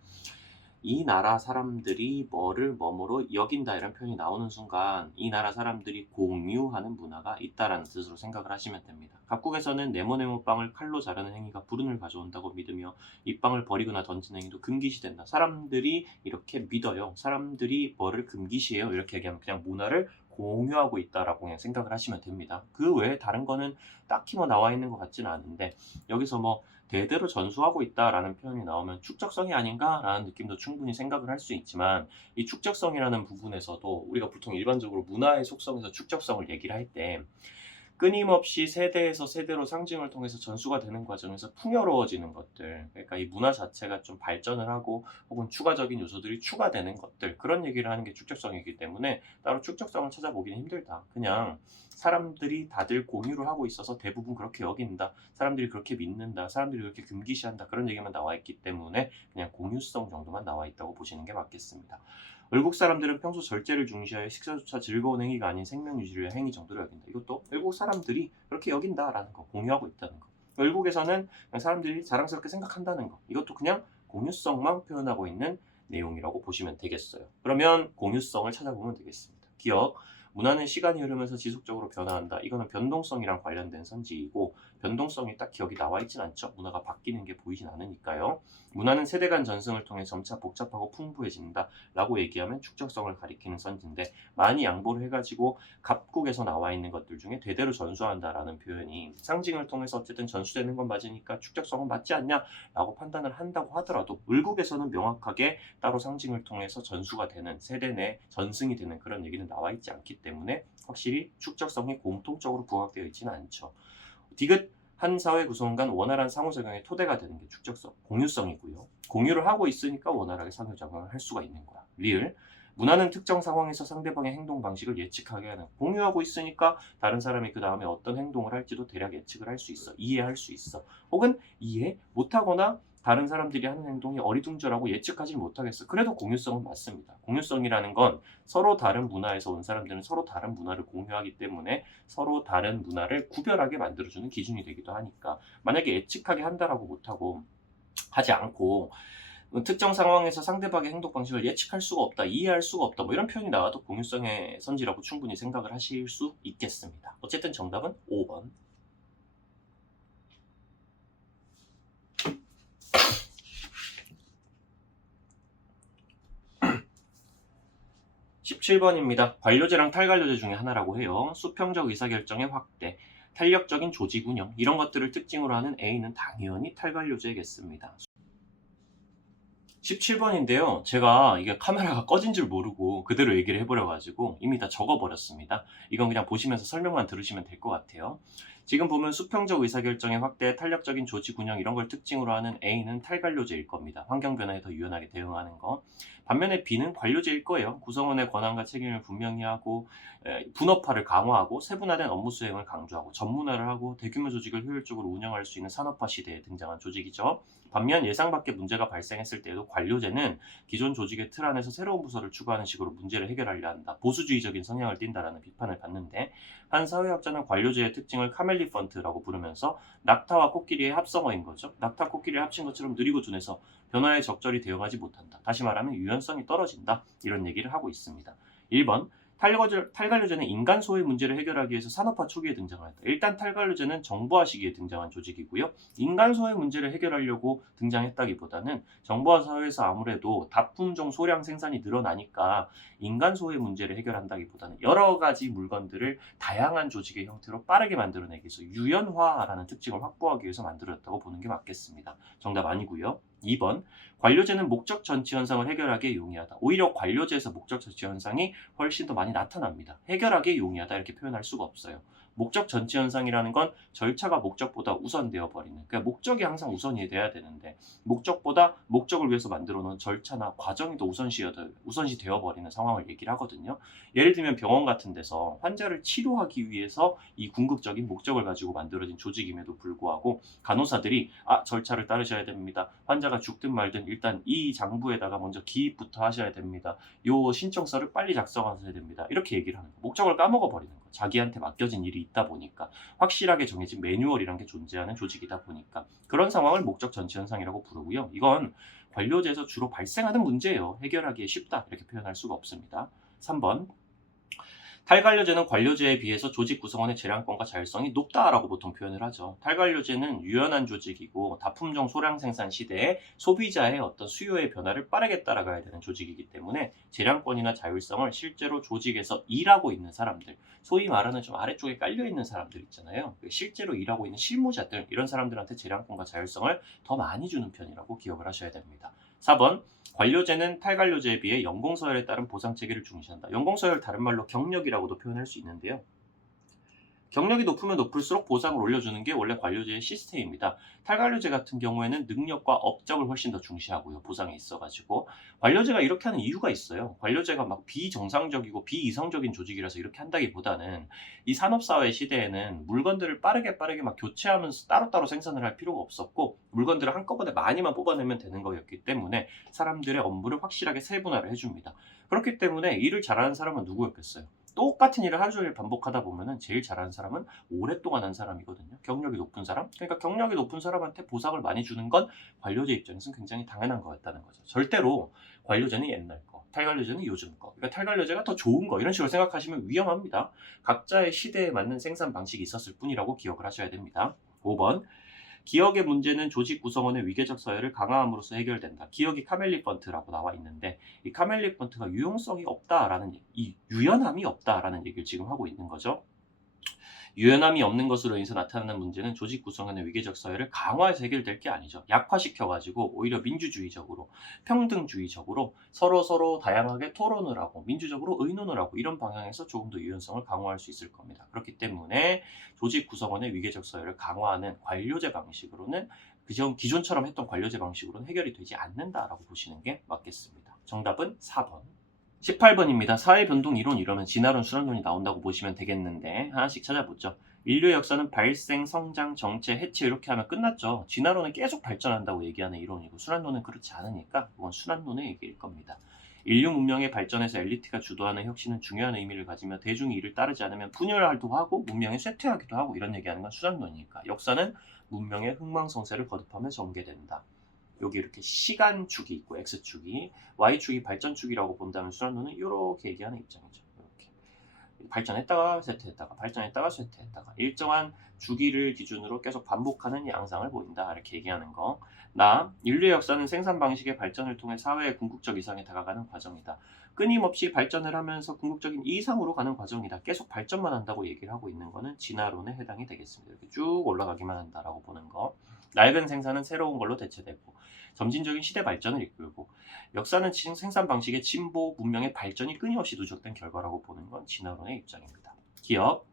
이 나라 사람들이 뭐를 뭐뭐로 여긴다 이런 표현이 나오는 순간 이 나라 사람들이 공유하는 문화가 있다라는 뜻으로 생각을 하시면 됩니다. 각국에서는 네모네모 빵을 칼로 자르는 행위가 불운을 가져온다고 믿으며 이 빵을 버리거나 던지는 행위도 금기시된다. 사람들이 이렇게 믿어요. 사람들이 뭐를 금기시해요. 이렇게 얘기하면 그냥 문화를 공유하고 있다라고 그냥 생각을 하시면 됩니다. 그 외에 다른 거는 딱히 뭐 나와 있는 것 같지는 않은데 여기서 뭐 대대로 전수하고 있다라는 표현이 나오면 축적성이 아닌가라는 느낌도 충분히 생각을 할 수 있지만 이 축적성이라는 부분에서도 우리가 보통 일반적으로 문화의 속성에서 축적성을 얘기를 할 때 끊임없이 세대에서 세대로 상징을 통해서 전수가 되는 과정에서 풍요로워지는 것들, 그러니까 이 문화 자체가 좀 발전을 하고 혹은 추가적인 요소들이 추가되는 것들, 그런 얘기를 하는 게 축적성이기 때문에 따로 축적성을 찾아보기는 힘들다. 그냥 사람들이 다들 공유를 하고 있어서 대부분 그렇게 여긴다, 사람들이 그렇게 믿는다, 사람들이 그렇게 금기시한다, 그런 얘기만 나와 있기 때문에 그냥 공유성 정도만 나와 있다고 보시는 게 맞겠습니다. 외국 사람들은 평소 절제를 중시하여 식사조차 즐거운 행위가 아닌 생명 유지를 행위 정도로 여긴다. 이것도 외국 사람들이 그렇게 여긴다라는 거, 공유하고 있다는 거. 외국에서는 사람들이 자랑스럽게 생각한다는 거. 이것도 그냥 공유성만 표현하고 있는 내용이라고 보시면 되겠어요. 그러면 공유성을 찾아보면 되겠습니다. 기억, 문화는 시간이 흐르면서 지속적으로 변화한다. 이거는 변동성이랑 관련된 선지이고 변동성이 딱히 여기 나와 있진 않죠. 문화가 바뀌는 게 보이진 않으니까요. 문화는 세대 간 전승을 통해 점차 복잡하고 풍부해진다 라고 얘기하면 축적성을 가리키는 선지인데 많이 양보를 해가지고 갑국에서 나와 있는 것들 중에 대대로 전수한다라는 표현이 상징을 통해서 어쨌든 전수되는 건 맞으니까 축적성은 맞지 않냐 라고 판단을 한다고 하더라도 을국에서는 명확하게 따로 상징을 통해서 전수가 되는 세대 내 전승이 되는 그런 얘기는 나와 있지 않기 때문에 확실히 축적성이 공통적으로 부각되어 있지는 않죠. 디귿 한 사회 구성 간 원활한 상호작용의 토대가 되는 게 축적성, 공유성이고요. 공유를 하고 있으니까 원활하게 상호작용을 할 수가 있는 거야. 리을 문화는 특정 상황에서 상대방의 행동 방식을 예측하게 하는 공유하고 있으니까 다른 사람이 그 다음에 어떤 행동을 할지도 대략 예측을 할 수 있어. 이해할 수 있어. 혹은 이해 못하거나 다른 사람들이 하는 행동이 어리둥절하고 예측하지 못하겠어. 그래도 공유성은 맞습니다. 공유성이라는 건 서로 다른 문화에서 온 사람들은 서로 다른 문화를 공유하기 때문에 서로 다른 문화를 구별하게 만들어주는 기준이 되기도 하니까 만약에 예측하게 한다라고 못하고 하지 않고 특정 상황에서 상대방의 행동 방식을 예측할 수가 없다, 이해할 수가 없다 뭐 이런 표현이 나와도 공유성의 선지라고 충분히 생각을 하실 수 있겠습니다. 어쨌든 정답은 5번. 17번입니다. 관료제랑 탈관료제 중에 하나라고 해요. 수평적 의사결정의 확대, 탄력적인 조직 운영 이런 것들을 특징으로 하는 A는 당연히 탈관료제겠습니다. 17번인데요. 제가 이게 카메라가 꺼진 줄 모르고 그대로 얘기를 해버려가지고 이미 다 적어버렸습니다. 이건 그냥 보시면서 설명만 들으시면 될 것 같아요. 지금 보면 수평적 의사결정의 확대, 탄력적인 조직 운영 이런 걸 특징으로 하는 A는 탈관료제일 겁니다. 환경 변화에 더 유연하게 대응하는 거. 반면에 B는 관료제일 거예요. 구성원의 권한과 책임을 분명히 하고 분업화를 강화하고 세분화된 업무 수행을 강조하고 전문화를 하고 대규모 조직을 효율적으로 운영할 수 있는 산업화 시대에 등장한 조직이죠. 반면 예상 밖의 문제가 발생했을 때에도 관료제는 기존 조직의 틀 안에서 새로운 부서를 추구하는 식으로 문제를 해결하려 한다. 보수주의적인 성향을 띈다라는 비판을 받는데 한 사회학자는 관료제의 특징을 카멜리펀트라고 부르면서 낙타와 코끼리의 합성어인 거죠. 낙타, 코끼리를 합친 것처럼 느리고 둔해서 변화에 적절히 대응하지 못한다. 다시 말하면 유연성이 떨어진다. 이런 얘기를 하고 있습니다. 1번 탈관료제는 인간 소외 문제를 해결하기 위해서 산업화 초기에 등장했다. 일단 탈관료제는 정부화 시기에 등장한 조직이고요. 인간 소외 문제를 해결하려고 등장했다기보다는 정부화 사회에서 아무래도 다품종 소량 생산이 늘어나니까 인간 소외 문제를 해결한다기보다는 여러 가지 물건들을 다양한 조직의 형태로 빠르게 만들어내기 위해서 유연화라는 특징을 확보하기 위해서 만들어졌다고 보는 게 맞겠습니다. 정답 아니고요. 2번 관료제는 목적 전치 현상을 해결하기에 용이하다. 오히려 관료제에서 목적 전치 현상이 훨씬 더 많이 나타납니다. 해결하기에 용이하다 이렇게 표현할 수가 없어요. 목적 전치 현상이라는 건 절차가 목적보다 우선되어 버리는, 그러니까 목적이 항상 우선이 돼야 되는데 목적보다 목적을 위해서 만들어 놓은 절차나 과정이 더 우선시 되어 버리는 상황을 얘기를 하거든요. 예를 들면 병원 같은 데서 환자를 치료하기 위해서 이 궁극적인 목적을 가지고 만들어진 조직임에도 불구하고 간호사들이 절차를 따르셔야 됩니다. 환자가 죽든 말든 일단 이 장부에다가 먼저 기입부터 하셔야 됩니다. 요 신청서를 빨리 작성하셔야 됩니다. 이렇게 얘기를 하는 거. 목적을 까먹어 버리는 거. 자기한테 맡겨진 일이 있다 보니까 확실하게 정해진 매뉴얼이란 게 존재하는 조직이다 보니까 그런 상황을 목적 전치 현상이라고 부르고요. 이건 관료제에서 주로 발생하는 문제예요. 해결하기에 쉽다 이렇게 표현할 수가 없습니다. 3번 탈관료제는 관료제에 비해서 조직 구성원의 재량권과 자율성이 높다라고 보통 표현을 하죠. 탈관료제는 유연한 조직이고 다품종 소량 생산 시대에 소비자의 어떤 수요의 변화를 빠르게 따라가야 되는 조직이기 때문에 재량권이나 자율성을 실제로 조직에서 일하고 있는 사람들, 소위 말하는 좀 아래쪽에 깔려있는 사람들 있잖아요. 실제로 일하고 있는 실무자들, 이런 사람들한테 재량권과 자율성을 더 많이 주는 편이라고 기억을 하셔야 됩니다. 4번 관료제는 탈관료제에 비해 연공서열에 따른 보상체계를 중시한다. 연공서열 다른 말로 경력이라고도 표현할 수 있는데요. 경력이 높으면 높을수록 보상을 올려주는 게 원래 관료제의 시스템입니다. 탈관료제 같은 경우에는 능력과 업적을 훨씬 더 중시하고요. 보상이 있어가지고. 관료제가 이렇게 하는 이유가 있어요. 관료제가 막 비정상적이고 비이성적인 조직이라서 이렇게 한다기보다는 이 산업사회 시대에는 물건들을 빠르게 막 교체하면서 따로따로 생산을 할 필요가 없었고 물건들을 한꺼번에 많이만 뽑아내면 되는 거였기 때문에 사람들의 업무를 확실하게 세분화를 해줍니다. 그렇기 때문에 일을 잘하는 사람은 누구였겠어요? 똑같은 일을 하루 종일 반복하다 보면은 제일 잘하는 사람은 오랫동안 한 사람이거든요. 경력이 높은 사람. 그러니까 경력이 높은 사람한테 보상을 많이 주는 건 관료제 입장에서는 굉장히 당연한 것 같다는 거죠. 절대로 관료제는 옛날 거, 탈관료제는 요즘 거. 그러니까 탈관료제가 더 좋은 거. 이런 식으로 생각하시면 위험합니다. 각자의 시대에 맞는 생산 방식이 있었을 뿐이라고 기억을 하셔야 됩니다. 5번. 기억의 문제는 조직 구성원의 위계적 서열을 강화함으로써 해결된다. 기억이 카멜리펀트라고 나와 있는데 이 카멜리펀트가 유용성이 없다라는 이 유연함이 없다라는 얘기를 지금 하고 있는 거죠. 유연함이 없는 것으로 인해서 나타나는 문제는 조직 구성원의 위계적 서열을 강화해서 해결될 게 아니죠. 약화시켜가지고 오히려 민주주의적으로 평등주의적으로 서로 다양하게 토론을 하고 민주적으로 의논을 하고 이런 방향에서 조금 더 유연성을 강화할 수 있을 겁니다. 그렇기 때문에 조직 구성원의 위계적 서열을 강화하는 관료제 방식으로는 기존처럼 했던 관료제 방식으로는 해결이 되지 않는다라고 보시는 게 맞겠습니다. 정답은 4번. 18번입니다. 사회변동 이론 이러면 진화론, 순환론이 나온다고 보시면 되겠는데 하나씩 찾아보죠. 인류의 역사는 발생, 성장, 정체, 해체 이렇게 하면 끝났죠. 진화론은 계속 발전한다고 얘기하는 이론이고 순환론은 그렇지 않으니까 그건 순환론의 얘기일 겁니다. 인류 문명의 발전에서 엘리트가 주도하는 혁신은 중요한 의미를 가지며 대중이 이를 따르지 않으면 분열하기도 하고 문명이 쇠퇴하기도 하고 이런 얘기하는 건 순환론이니까 역사는 문명의 흥망성쇠를 거듭하며 전개된다. 여기 이렇게 시간 축이 있고 X축이 Y축이 발전 축이라고 본다면 순환론은 이렇게 얘기하는 입장이죠. 이렇게 발전했다가 쇠퇴했다가 발전했다가 쇠퇴했다가 일정한 주기를 기준으로 계속 반복하는 양상을 보인다 이렇게 얘기하는 거. 인류의 역사는 생산 방식의 발전을 통해 사회의 궁극적 이상에 다가가는 과정이다. 끊임없이 발전을 하면서 궁극적인 이상으로 가는 과정이다. 계속 발전만 한다고 얘기를 하고 있는 거는 진화론에 해당이 되겠습니다. 이렇게 쭉 올라가기만 한다라고 보는 거. 낡은 생산은 새로운 걸로 대체되고 점진적인 시대 발전을 이끌고 역사는 생산 방식의 진보, 문명의 발전이 끊임없이 누적된 결과라고 보는 건 진화론의 입장입니다. 기업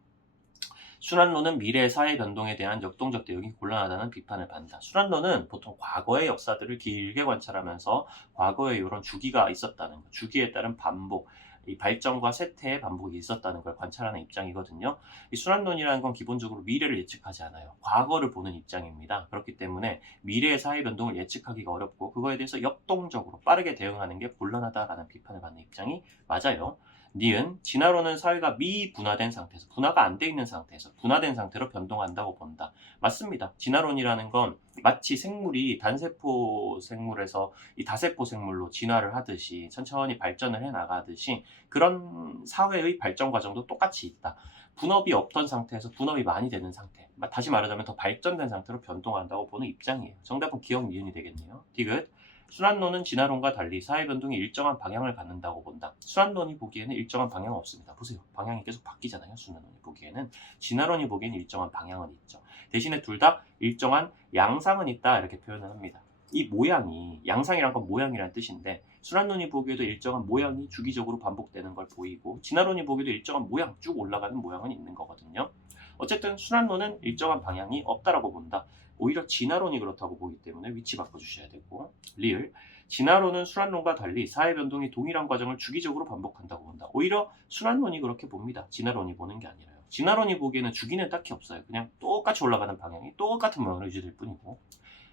순환론은 미래의 사회 변동에 대한 역동적 대응이 곤란하다는 비판을 받는다. 순환론은 보통 과거의 역사들을 길게 관찰하면서 과거에 이런 주기가 있었다는 것, 주기에 따른 반복, 이 발전과 쇠퇴의 반복이 있었다는 걸 관찰하는 입장이거든요. 이 순환론이라는 건 기본적으로 미래를 예측하지 않아요. 과거를 보는 입장입니다. 그렇기 때문에 미래의 사회 변동을 예측하기가 어렵고 그거에 대해서 역동적으로 빠르게 대응하는 게 곤란하다라는 비판을 받는 입장이 맞아요. 니은 진화론은 사회가 미분화된 상태에서 분화가 안 돼 있는 상태에서 분화된 상태로 변동한다고 본다. 맞습니다. 진화론이라는 건 마치 생물이 단세포 생물에서 이 다세포 생물로 진화를 하듯이 천천히 발전을 해 나가듯이 그런 사회의 발전 과정도 똑같이 있다. 분업이 없던 상태에서 분업이 많이 되는 상태. 다시 말하자면 더 발전된 상태로 변동한다고 보는 입장이에요. 정답은 기억 니은이 되겠네요. 디귿 순환론은 진화론과 달리 사회변동이 일정한 방향을 갖는다고 본다. 순환론이 보기에는 일정한 방향은 없습니다. 보세요. 방향이 계속 바뀌잖아요. 순환론이 보기에는. 진화론이 보기에는 일정한 방향은 있죠. 대신에 둘 다 일정한 양상은 있다 이렇게 표현을 합니다. 이 모양이 양상이란 건 모양이란 뜻인데 순환론이 보기에도 일정한 모양이 주기적으로 반복되는 걸 보이고 진화론이 보기에도 일정한 모양 쭉 올라가는 모양은 있는 거거든요. 어쨌든 순환론은 일정한 방향이 없다라고 본다. 오히려 진화론이 그렇다고 보기 때문에 위치 바꿔주셔야 되고 리을 진화론은 순환론과 달리 사회 변동이 동일한 과정을 주기적으로 반복한다고 본다. 오히려 순환론이 그렇게 봅니다. 진화론이 보는 게 아니라요. 진화론이 보기에는 주기는 딱히 없어요. 그냥 똑같이 올라가는 방향이 똑같은 모양으로 유지될 뿐이고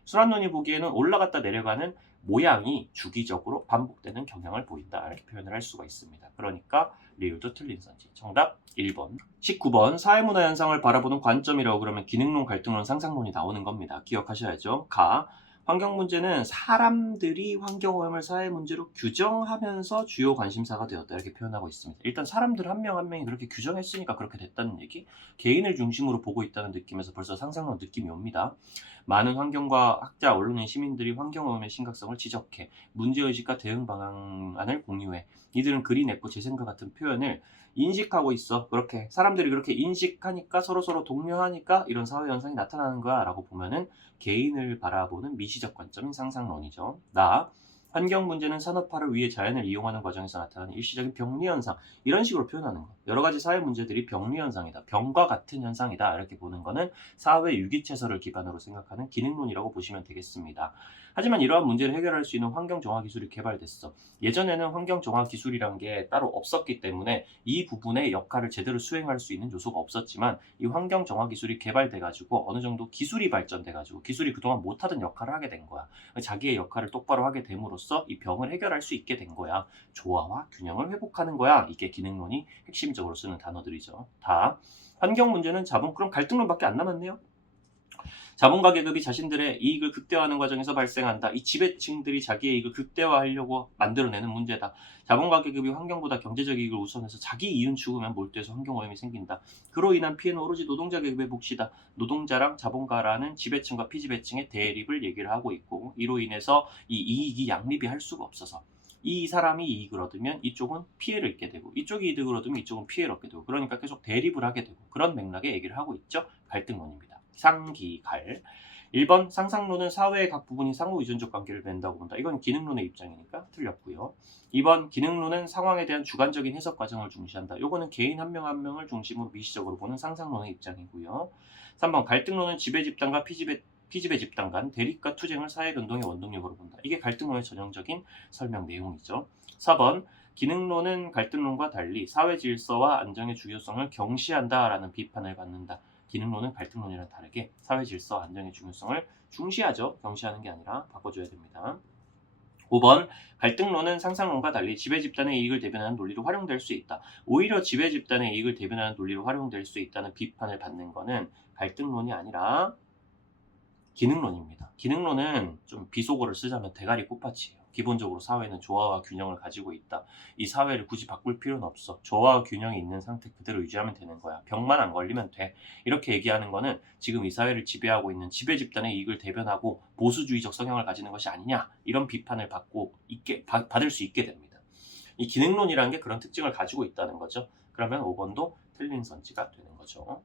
순환론이 보기에는 올라갔다 내려가는 모양이 주기적으로 반복되는 경향을 보인다. 이렇게 표현을 할 수가 있습니다. 그러니까 리을도 틀린 선지. 정답 1번. 19번. 사회문화 현상을 바라보는 관점이라고 그러면 기능론, 갈등론, 상상론이 나오는 겁니다. 기억하셔야죠. 환경 문제는 사람들이 환경오염을 사회 문제로 규정하면서 주요 관심사가 되었다 이렇게 표현하고 있습니다. 일단 사람들 한 명 한 명이 그렇게 규정했으니까 그렇게 됐다는 얘기, 개인을 중심으로 보고 있다는 느낌에서 벌써 상상론 느낌이 옵니다. 많은 환경과 학자, 언론인, 시민들이 환경오염의 심각성을 지적해 문제의식과 대응 방안을 공유해 이들은 글이 냈고 재생과 같은 표현을 인식하고 있어. 그렇게 사람들이 그렇게 인식하니까 서로 독려하니까 이런 사회 현상이 나타나는 거야 라고 보면은 개인을 바라보는 미시적 관점인 상상론이죠. 환경 문제는 산업화를 위해 자연을 이용하는 과정에서 나타나는 일시적인 병리 현상 이런 식으로 표현하는 거. 여러 가지 사회 문제들이 병리 현상이다. 병과 같은 현상이다. 이렇게 보는 거는 사회 유기체설을 기반으로 생각하는 기능론이라고 보시면 되겠습니다. 하지만 이러한 문제를 해결할 수 있는 환경 정화 기술이 개발됐어. 예전에는 환경 정화 기술이란 게 따로 없었기 때문에 이 부분의 역할을 제대로 수행할 수 있는 요소가 없었지만 이 환경 정화 기술이 개발돼 가지고 어느 정도 기술이 발전돼 가지고 기술이 그동안 못하던 역할을 하게 된 거야. 자기의 역할을 똑바로 하게 됨으로써 이 병을 해결할 수 있게 된 거야. 조화와 균형을 회복하는 거야. 이게 기능론이 핵심적으로 쓰는 단어들이죠. 환경 문제는 그럼 갈등론밖에 안 남았네요. 자본가 계급이 자신들의 이익을 극대화하는 과정에서 발생한다. 이 지배층들이 자기의 이익을 극대화하려고 만들어내는 문제다. 자본가 계급이 환경보다 경제적 이익을 우선해서 자기 이윤 추구만 몰두해서 환경오염이 생긴다. 그로 인한 피해는 오로지 노동자 계급의 몫이다. 노동자랑 자본가라는 지배층과 피지배층의 대립을 얘기를 하고 있고, 이로 인해서 이 이익이 양립이 할 수가 없어서 이 사람이 이익을 얻으면 이쪽은 피해를 입게 되고, 이쪽이 이득을 얻으면 이쪽은 피해를 얻게 되고, 그러니까 계속 대립을 하게 되고, 그런 맥락의 얘기를 하고 있죠. 갈등론입니다. 상기갈. 1번 상상론은 사회의 각 부분이 상호 의존적 관계를 맺는다고 본다. 이건 기능론의 입장이니까 틀렸고요. 2번 기능론은 상황에 대한 주관적인 해석 과정을 중시한다. 요거는 개인 한 명 한 명을 중심으로 미시적으로 보는 상상론의 입장이고요. 3번 갈등론은 지배 집단과 피지배 집단 간 대립과 투쟁을 사회 변동의 원동력으로 본다. 이게 갈등론의 전형적인 설명 내용이죠. 4번 기능론은 갈등론과 달리 사회 질서와 안정의 중요성을 경시한다라는 비판을 받는다. 기능론은 갈등론이랑 다르게 사회 질서 안정의 중요성을 중시하죠. 경시하는 게 아니라 바꿔줘야 됩니다. 5번 갈등론은 상상론과 달리 지배 집단의 이익을 대변하는 논리로 활용될 수 있다. 오히려 지배 집단의 이익을 대변하는 논리로 활용될 수 있다는 비판을 받는 거는 갈등론이 아니라 기능론입니다. 기능론은 좀 비속어를 쓰자면 대가리 꽃밭이에요. 기본적으로 사회는 조화와 균형을 가지고 있다. 이 사회를 굳이 바꿀 필요는 없어. 조화와 균형이 있는 상태 그대로 유지하면 되는 거야. 병만 안 걸리면 돼. 이렇게 얘기하는 거는 지금 이 사회를 지배하고 있는 지배 집단의 이익을 대변하고 보수주의적 성향을 가지는 것이 아니냐. 이런 비판을 받을 수 있게 됩니다. 이 기능론이라는 게 그런 특징을 가지고 있다는 거죠. 그러면 5번도 틀린 선지가 되는 거죠.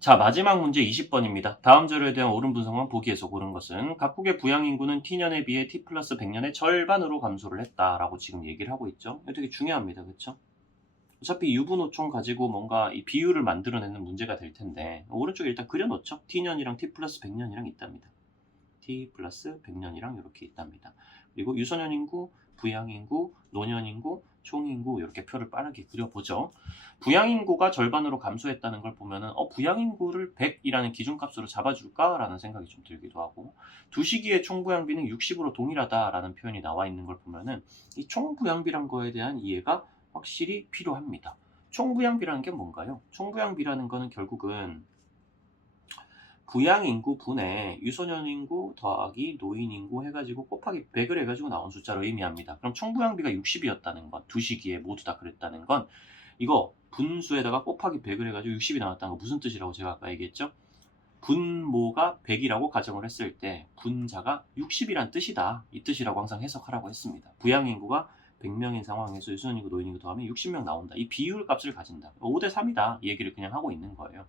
자, 마지막 문제 20번입니다. 다음 자료에 대한 옳은 분석만 보기에서 고른 것은 각국의 부양 인구는 T년에 비해 T 플러스 100년의 절반으로 감소를 했다라고 지금 얘기를 하고 있죠. 이거 되게 중요합니다. 그렇죠? 어차피 유분호총 가지고 뭔가 이 비율을 만들어내는 문제가 될 텐데 오른쪽에 일단 그려놓죠. T년이랑 T 플러스 100년이랑 있답니다. T 플러스 100년이랑 이렇게 있답니다. 그리고 유소년 인구, 부양 인구, 노년 인구, 총인구 이렇게 표를 빠르게 그려보죠. 부양 인구가 절반으로 감소했다는 걸 보면은 부양 인구를 100이라는 기준값으로 잡아줄까라는 생각이 좀 들기도 하고, 두 시기의 총부양비는 60으로 동일하다라는 표현이 나와 있는 걸 보면은 이 총부양비란 거에 대한 이해가 확실히 필요합니다. 총부양비라는 게 뭔가요? 총부양비라는 거는 결국은 부양 인구 분의 유소년 인구 더하기 노인 인구 해가지고 곱하기 100을 해가지고 나온 숫자를 의미합니다. 그럼 총부양비가 60이었다는 건, 두 시기에 모두 다 그랬다는 건, 이거 분수에다가 곱하기 100을 해가지고 60이 나왔다는 거 무슨 뜻이라고 제가 아까 얘기했죠? 분모가 100이라고 가정을 했을 때 분자가 60이란 뜻이다. 이 뜻이라고 항상 해석하라고 했습니다. 부양 인구가 100명인 상황에서 유소년 인구, 노인 인구 더하면 60명 나온다. 이 비율 값을 가진다. 5대 3이다. 이 얘기를 그냥 하고 있는 거예요.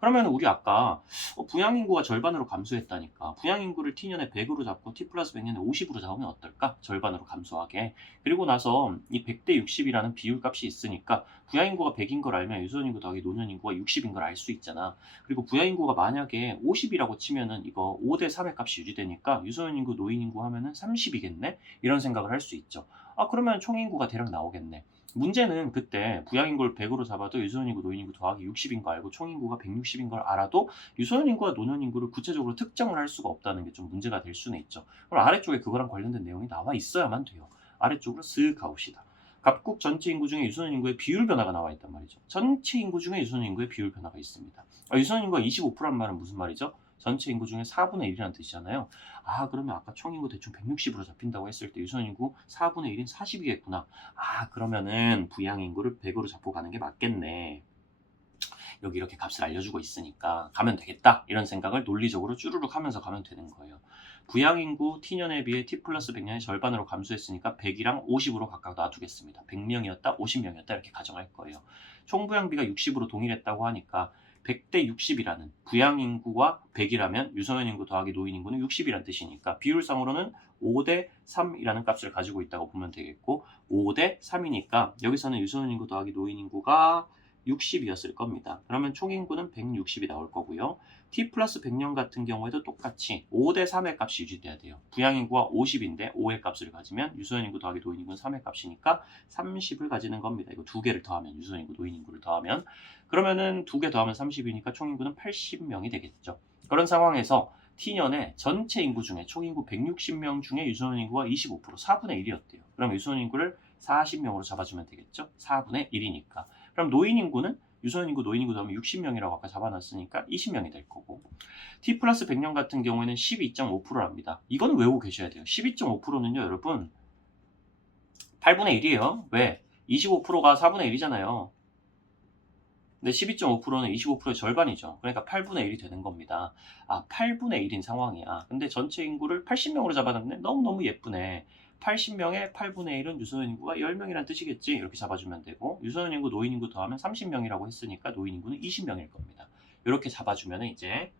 그러면 우리 아까 부양 인구가 절반으로 감소했다니까, 부양 인구를 T년에 100으로 잡고 T 플러스 100년에 50으로 잡으면 어떨까? 절반으로 감소하게. 그리고 나서 이 100대 60이라는 비율 값이 있으니까 부양 인구가 100인 걸 알면 유소년 인구 더하기 노년 인구가 60인 걸 알 수 있잖아. 그리고 부양 인구가 만약에 50이라고 치면은 이거 5대 3의 값이 유지되니까 유소년 인구, 노인 인구 하면은 30이겠네? 이런 생각을 할 수 있죠. 그러면 총 인구가 대략 나오겠네. 문제는 그때 부양인구를 100으로 잡아도 유소년인구, 노인인구 더하기 60인 거 알고 총인구가 160인 걸 알아도 유소년인구와 노년인구를 구체적으로 특정을 할 수가 없다는 게 좀 문제가 될 수는 있죠. 그럼 아래쪽에 그거랑 관련된 내용이 나와 있어야만 돼요. 아래쪽으로 쓱 가봅시다. 각국 전체 인구 중에 유소년 인구의 비율 변화가 나와 있단 말이죠. 전체 인구 중에 유소년 인구의 비율 변화가 있습니다. 유소년 인구가 25%란 말은 무슨 말이죠? 전체 인구 중에 4분의 1이라는 뜻이잖아요. 그러면 아까 총인구 대충 160으로 잡힌다고 했을 때 유소년 인구 4분의 1인 40이겠구나. 그러면은 부양 인구를 100으로 잡고 가는 게 맞겠네. 여기 이렇게 값을 알려주고 있으니까 가면 되겠다. 이런 생각을 논리적으로 쭈루룩 하면서 가면 되는 거예요. 부양 인구 T년에 비해 T 플러스 100년의 절반으로 감소했으니까 100이랑 50으로 각각 놔두겠습니다. 100명이었다, 50명이었다 이렇게 가정할 거예요. 총부양비가 60으로 동일했다고 하니까 100대 60이라는 부양 인구와 100이라면 유소년 인구 더하기 노인 인구는 60이라는 뜻이니까 비율상으로는 5대 3이라는 값을 가지고 있다고 보면 되겠고, 5대 3이니까 여기서는 유소년 인구 더하기 노인 인구가 60이었을 겁니다. 그러면 총 인구는 160이 나올 거고요. T 플러스 100년 같은 경우에도 똑같이 5대 3의 값이 유지돼야 돼요. 부양 인구가 50인데 5의 값을 가지면 유소년 인구 더하기 노인 인구는 3의 값이니까 30을 가지는 겁니다. 이거 두 개를 더하면, 유소년 인구, 노인 인구를 더하면, 그러면은 두 개 더하면 30이니까 총 인구는 80명이 되겠죠. 그런 상황에서 T년에 전체 인구 중에 총 인구 160명 중에 유소년 인구가 25%, 4분의 1이었대요. 그럼 유소년 인구를 40명으로 잡아주면 되겠죠. 4분의 1이니까. 그럼 노인 인구는 유소년 인구, 노인 인구 더하면 60명이라고 아까 잡아놨으니까 20명이 될 거고, t 플러스 100년 같은 경우에는 12.5%랍니다. 이거는 외우고 계셔야 돼요. 12.5%는요 여러분 8분의 1이에요. 왜? 25%가 4분의 1이잖아요. 근데 12.5%는 25%의 절반이죠. 그러니까 8분의 1이 되는 겁니다. 아, 8분의 1인 상황이야. 근데 전체 인구를 80명으로 잡아놨네? 너무너무 예쁘네. 80명의 8분의 1은 유소년 인구가 10명이란 뜻이겠지? 이렇게 잡아주면 되고, 유소년 인구, 노인 인구 더하면 30명이라고 했으니까 노인 인구는 20명일 겁니다. 이렇게 잡아주면 이제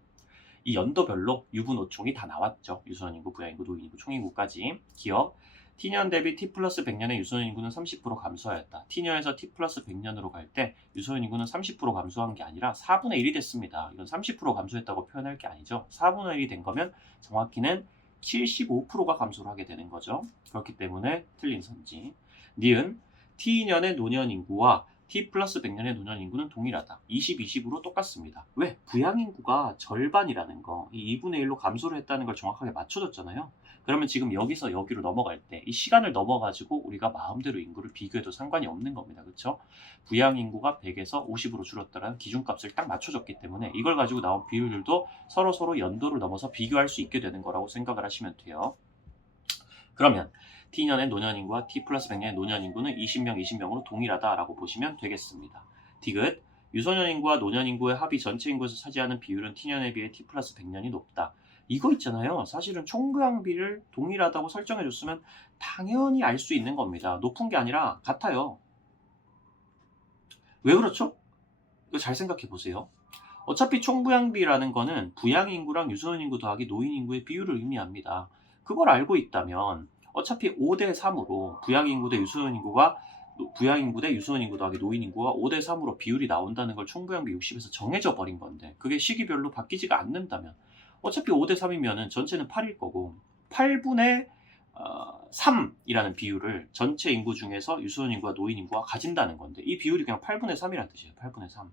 이 연도별로 유분오총이 다 나왔죠. 유소년 인구, 부양 인구, 노인 인구, 총 인구까지. 기억. T년 대비 T 플러스 100년의 유소년 인구는 30% 감소하였다. T년에서 T 플러스 100년으로 갈 때 유소년 인구는 30% 감소한 게 아니라 4분의 1이 됐습니다. 이건 30% 감소했다고 표현할 게 아니죠. 4분의 1이 된 거면 정확히는 75%가 감소를 하게 되는 거죠. 그렇기 때문에 틀린 선지. 니은 T년의 노년 인구와 T 플러스 100년의 노년 인구는 동일하다. 20, 20으로 똑같습니다. 왜? 부양 인구가 절반이라는 거, 이 2분의 1로 감소를 했다는 걸 정확하게 맞춰줬잖아요. 그러면 지금 여기서 여기로 넘어갈 때 이 시간을 넘어가지고 우리가 마음대로 인구를 비교해도 상관이 없는 겁니다. 그렇죠? 부양 인구가 100에서 50으로 줄었다는 기준값을 딱 맞춰줬기 때문에 이걸 가지고 나온 비율들도 서로 연도를 넘어서 비교할 수 있게 되는 거라고 생각을 하시면 돼요. 그러면 T년의 노년 인구와 T 플러스 100년의 노년 인구는 20명, 20명으로 동일하다라고 보시면 되겠습니다. 디귿, 유소년 인구와 노년 인구의 합이 전체 인구에서 차지하는 비율은 T년에 비해 T 플러스 100년이 높다. 이거 있잖아요. 사실은 총부양비를 동일하다고 설정해줬으면 당연히 알 수 있는 겁니다. 높은 게 아니라 같아요. 왜 그렇죠? 이거 잘 생각해 보세요. 어차피 총부양비라는 거는 부양인구랑 유소년인구 더하기 노인인구의 비율을 의미합니다. 그걸 알고 있다면 어차피 5대 3으로 부양인구 대 유소년인구가 부양인구 대 유소년인구 더하기 노인인구가 5대 3으로 비율이 나온다는 걸 총부양비 60에서 정해져 버린 건데, 그게 시기별로 바뀌지가 않는다면 어차피 5대 3이면은 전체는 8일 거고 8분의 3이라는 비율을 전체 인구 중에서 유소년 인구와 노인 인구가 가진다는 건데, 이 비율이 그냥 8분의 3이라는 뜻이에요. 8분의 3.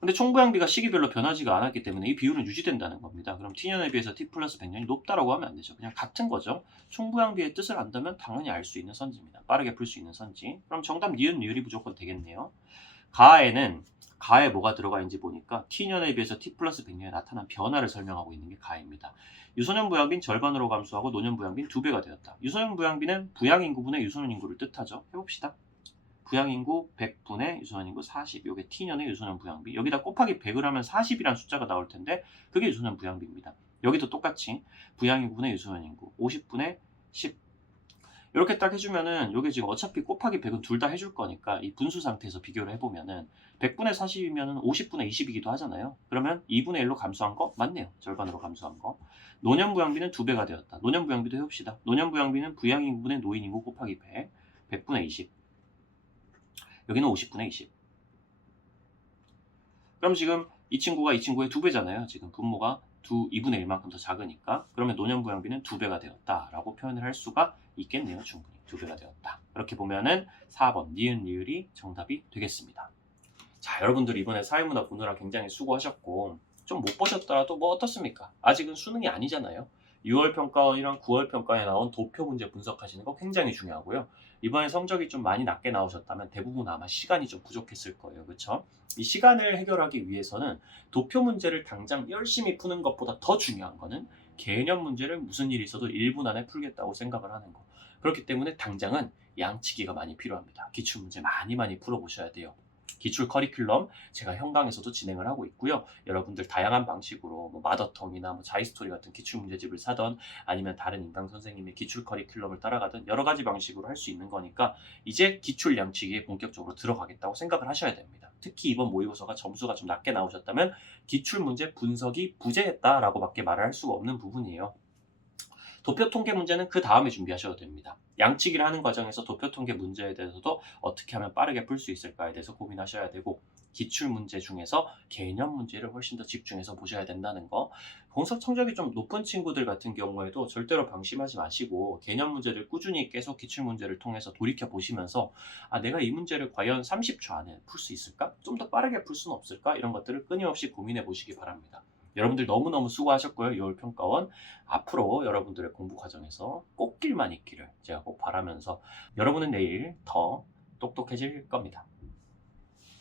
근데 총부양비가 시기별로 변하지가 않았기 때문에 이 비율은 유지된다는 겁니다. 그럼 T년에 비해서 T 플러스 100년이 높다라고 하면 안 되죠. 그냥 같은 거죠. 총부양비의 뜻을 안다면 당연히 알 수 있는 선지입니다. 빠르게 풀 수 있는 선지. 그럼 정답 니은, 리을이 무조건 되겠네요. 가에 뭐가 들어가 있는지 보니까 T년에 비해서 T 플러스 100년에 나타난 변화를 설명하고 있는 게 가입니다. 유소년 부양비는 절반으로 감소하고 노년 부양비는 2배가 되었다. 유소년 부양비는 부양인구분의 유소년 인구를 뜻하죠. 해봅시다. 부양인구 100분의 유소년인구 40. 요게 T년의 유소년 부양비. 여기다 곱하기 100을 하면 40이라는 숫자가 나올 텐데 그게 유소년 부양비입니다. 여기도 똑같이 부양인구분의 유소년인구 50분의 10. 이렇게 딱 해주면은 요게 지금 어차피 곱하기 100은 둘 다 해줄 거니까 이 분수 상태에서 비교를 해보면은 100분의 40이면은 50분의 20이기도 하잖아요. 그러면 2분의 1로 감소한 거 맞네요. 절반으로 감소한 거. 노년 부양비는 2배가 되었다. 노년 부양비도 해봅시다. 노년 부양비는 부양인구분의 노인인구 곱하기 100. 100분의 20. 여기는 50분의 20. 그럼 지금 이 친구가 이 친구의 2배잖아요. 지금 분모가 2분의 1만큼 더 작으니까. 그러면 노년 부양비는 2배가 되었다라고 표현을 할 수가 있겠네요. 충분히 2배가 되었다. 이렇게 보면은 4번 니은 리을이 정답이 되겠습니다. 자, 여러분들 이번에 사회문화 보느라 굉장히 수고하셨고 좀 못 보셨더라도 뭐 어떻습니까? 아직은 수능이 아니잖아요. 6월 평가원이랑 9월 평가에 나온 도표 문제 분석하시는 거 굉장히 중요하고요. 이번에 성적이 좀 많이 낮게 나오셨다면 대부분 아마 시간이 좀 부족했을 거예요. 그렇죠? 이 시간을 해결하기 위해서는 도표 문제를 당장 열심히 푸는 것보다 더 중요한 거는 개념 문제를 무슨 일이 있어도 1분 안에 풀겠다고 생각을 하는 거. 그렇기 때문에 당장은 양치기가 많이 필요합니다. 기출문제 많이 풀어보셔야 돼요. 기출 커리큘럼 제가 현강에서도 진행을 하고 있고요. 여러분들 다양한 방식으로 뭐 마더텅이나 뭐 자이스토리 같은 기출 문제집을 사던 아니면 다른 인강 선생님의 기출 커리큘럼을 따라가던 여러 가지 방식으로 할 수 있는 거니까 이제 기출 양치기에 본격적으로 들어가겠다고 생각을 하셔야 됩니다. 특히 이번 모의고사가 점수가 좀 낮게 나오셨다면 기출 문제 분석이 부재했다라고 밖에 말을 할 수가 없는 부분이에요. 도표 통계 문제는 그 다음에 준비하셔도 됩니다. 양치기를 하는 과정에서 도표 통계 문제에 대해서도 어떻게 하면 빠르게 풀 수 있을까에 대해서 고민하셔야 되고, 기출 문제 중에서 개념 문제를 훨씬 더 집중해서 보셔야 된다는 거. 공석 성적이 좀 높은 친구들 같은 경우에도 절대로 방심하지 마시고 개념 문제를 꾸준히 계속 기출 문제를 통해서 돌이켜 보시면서 내가 이 문제를 과연 30초 안에 풀 수 있을까? 좀 더 빠르게 풀 수는 없을까? 이런 것들을 끊임없이 고민해 보시기 바랍니다. 여러분들 너무너무 수고하셨고요. 6월 평가원 앞으로 여러분들의 공부 과정에서 꽃길만 있기를 제가 꼭 바라면서 여러분은 내일 더 똑똑해질 겁니다.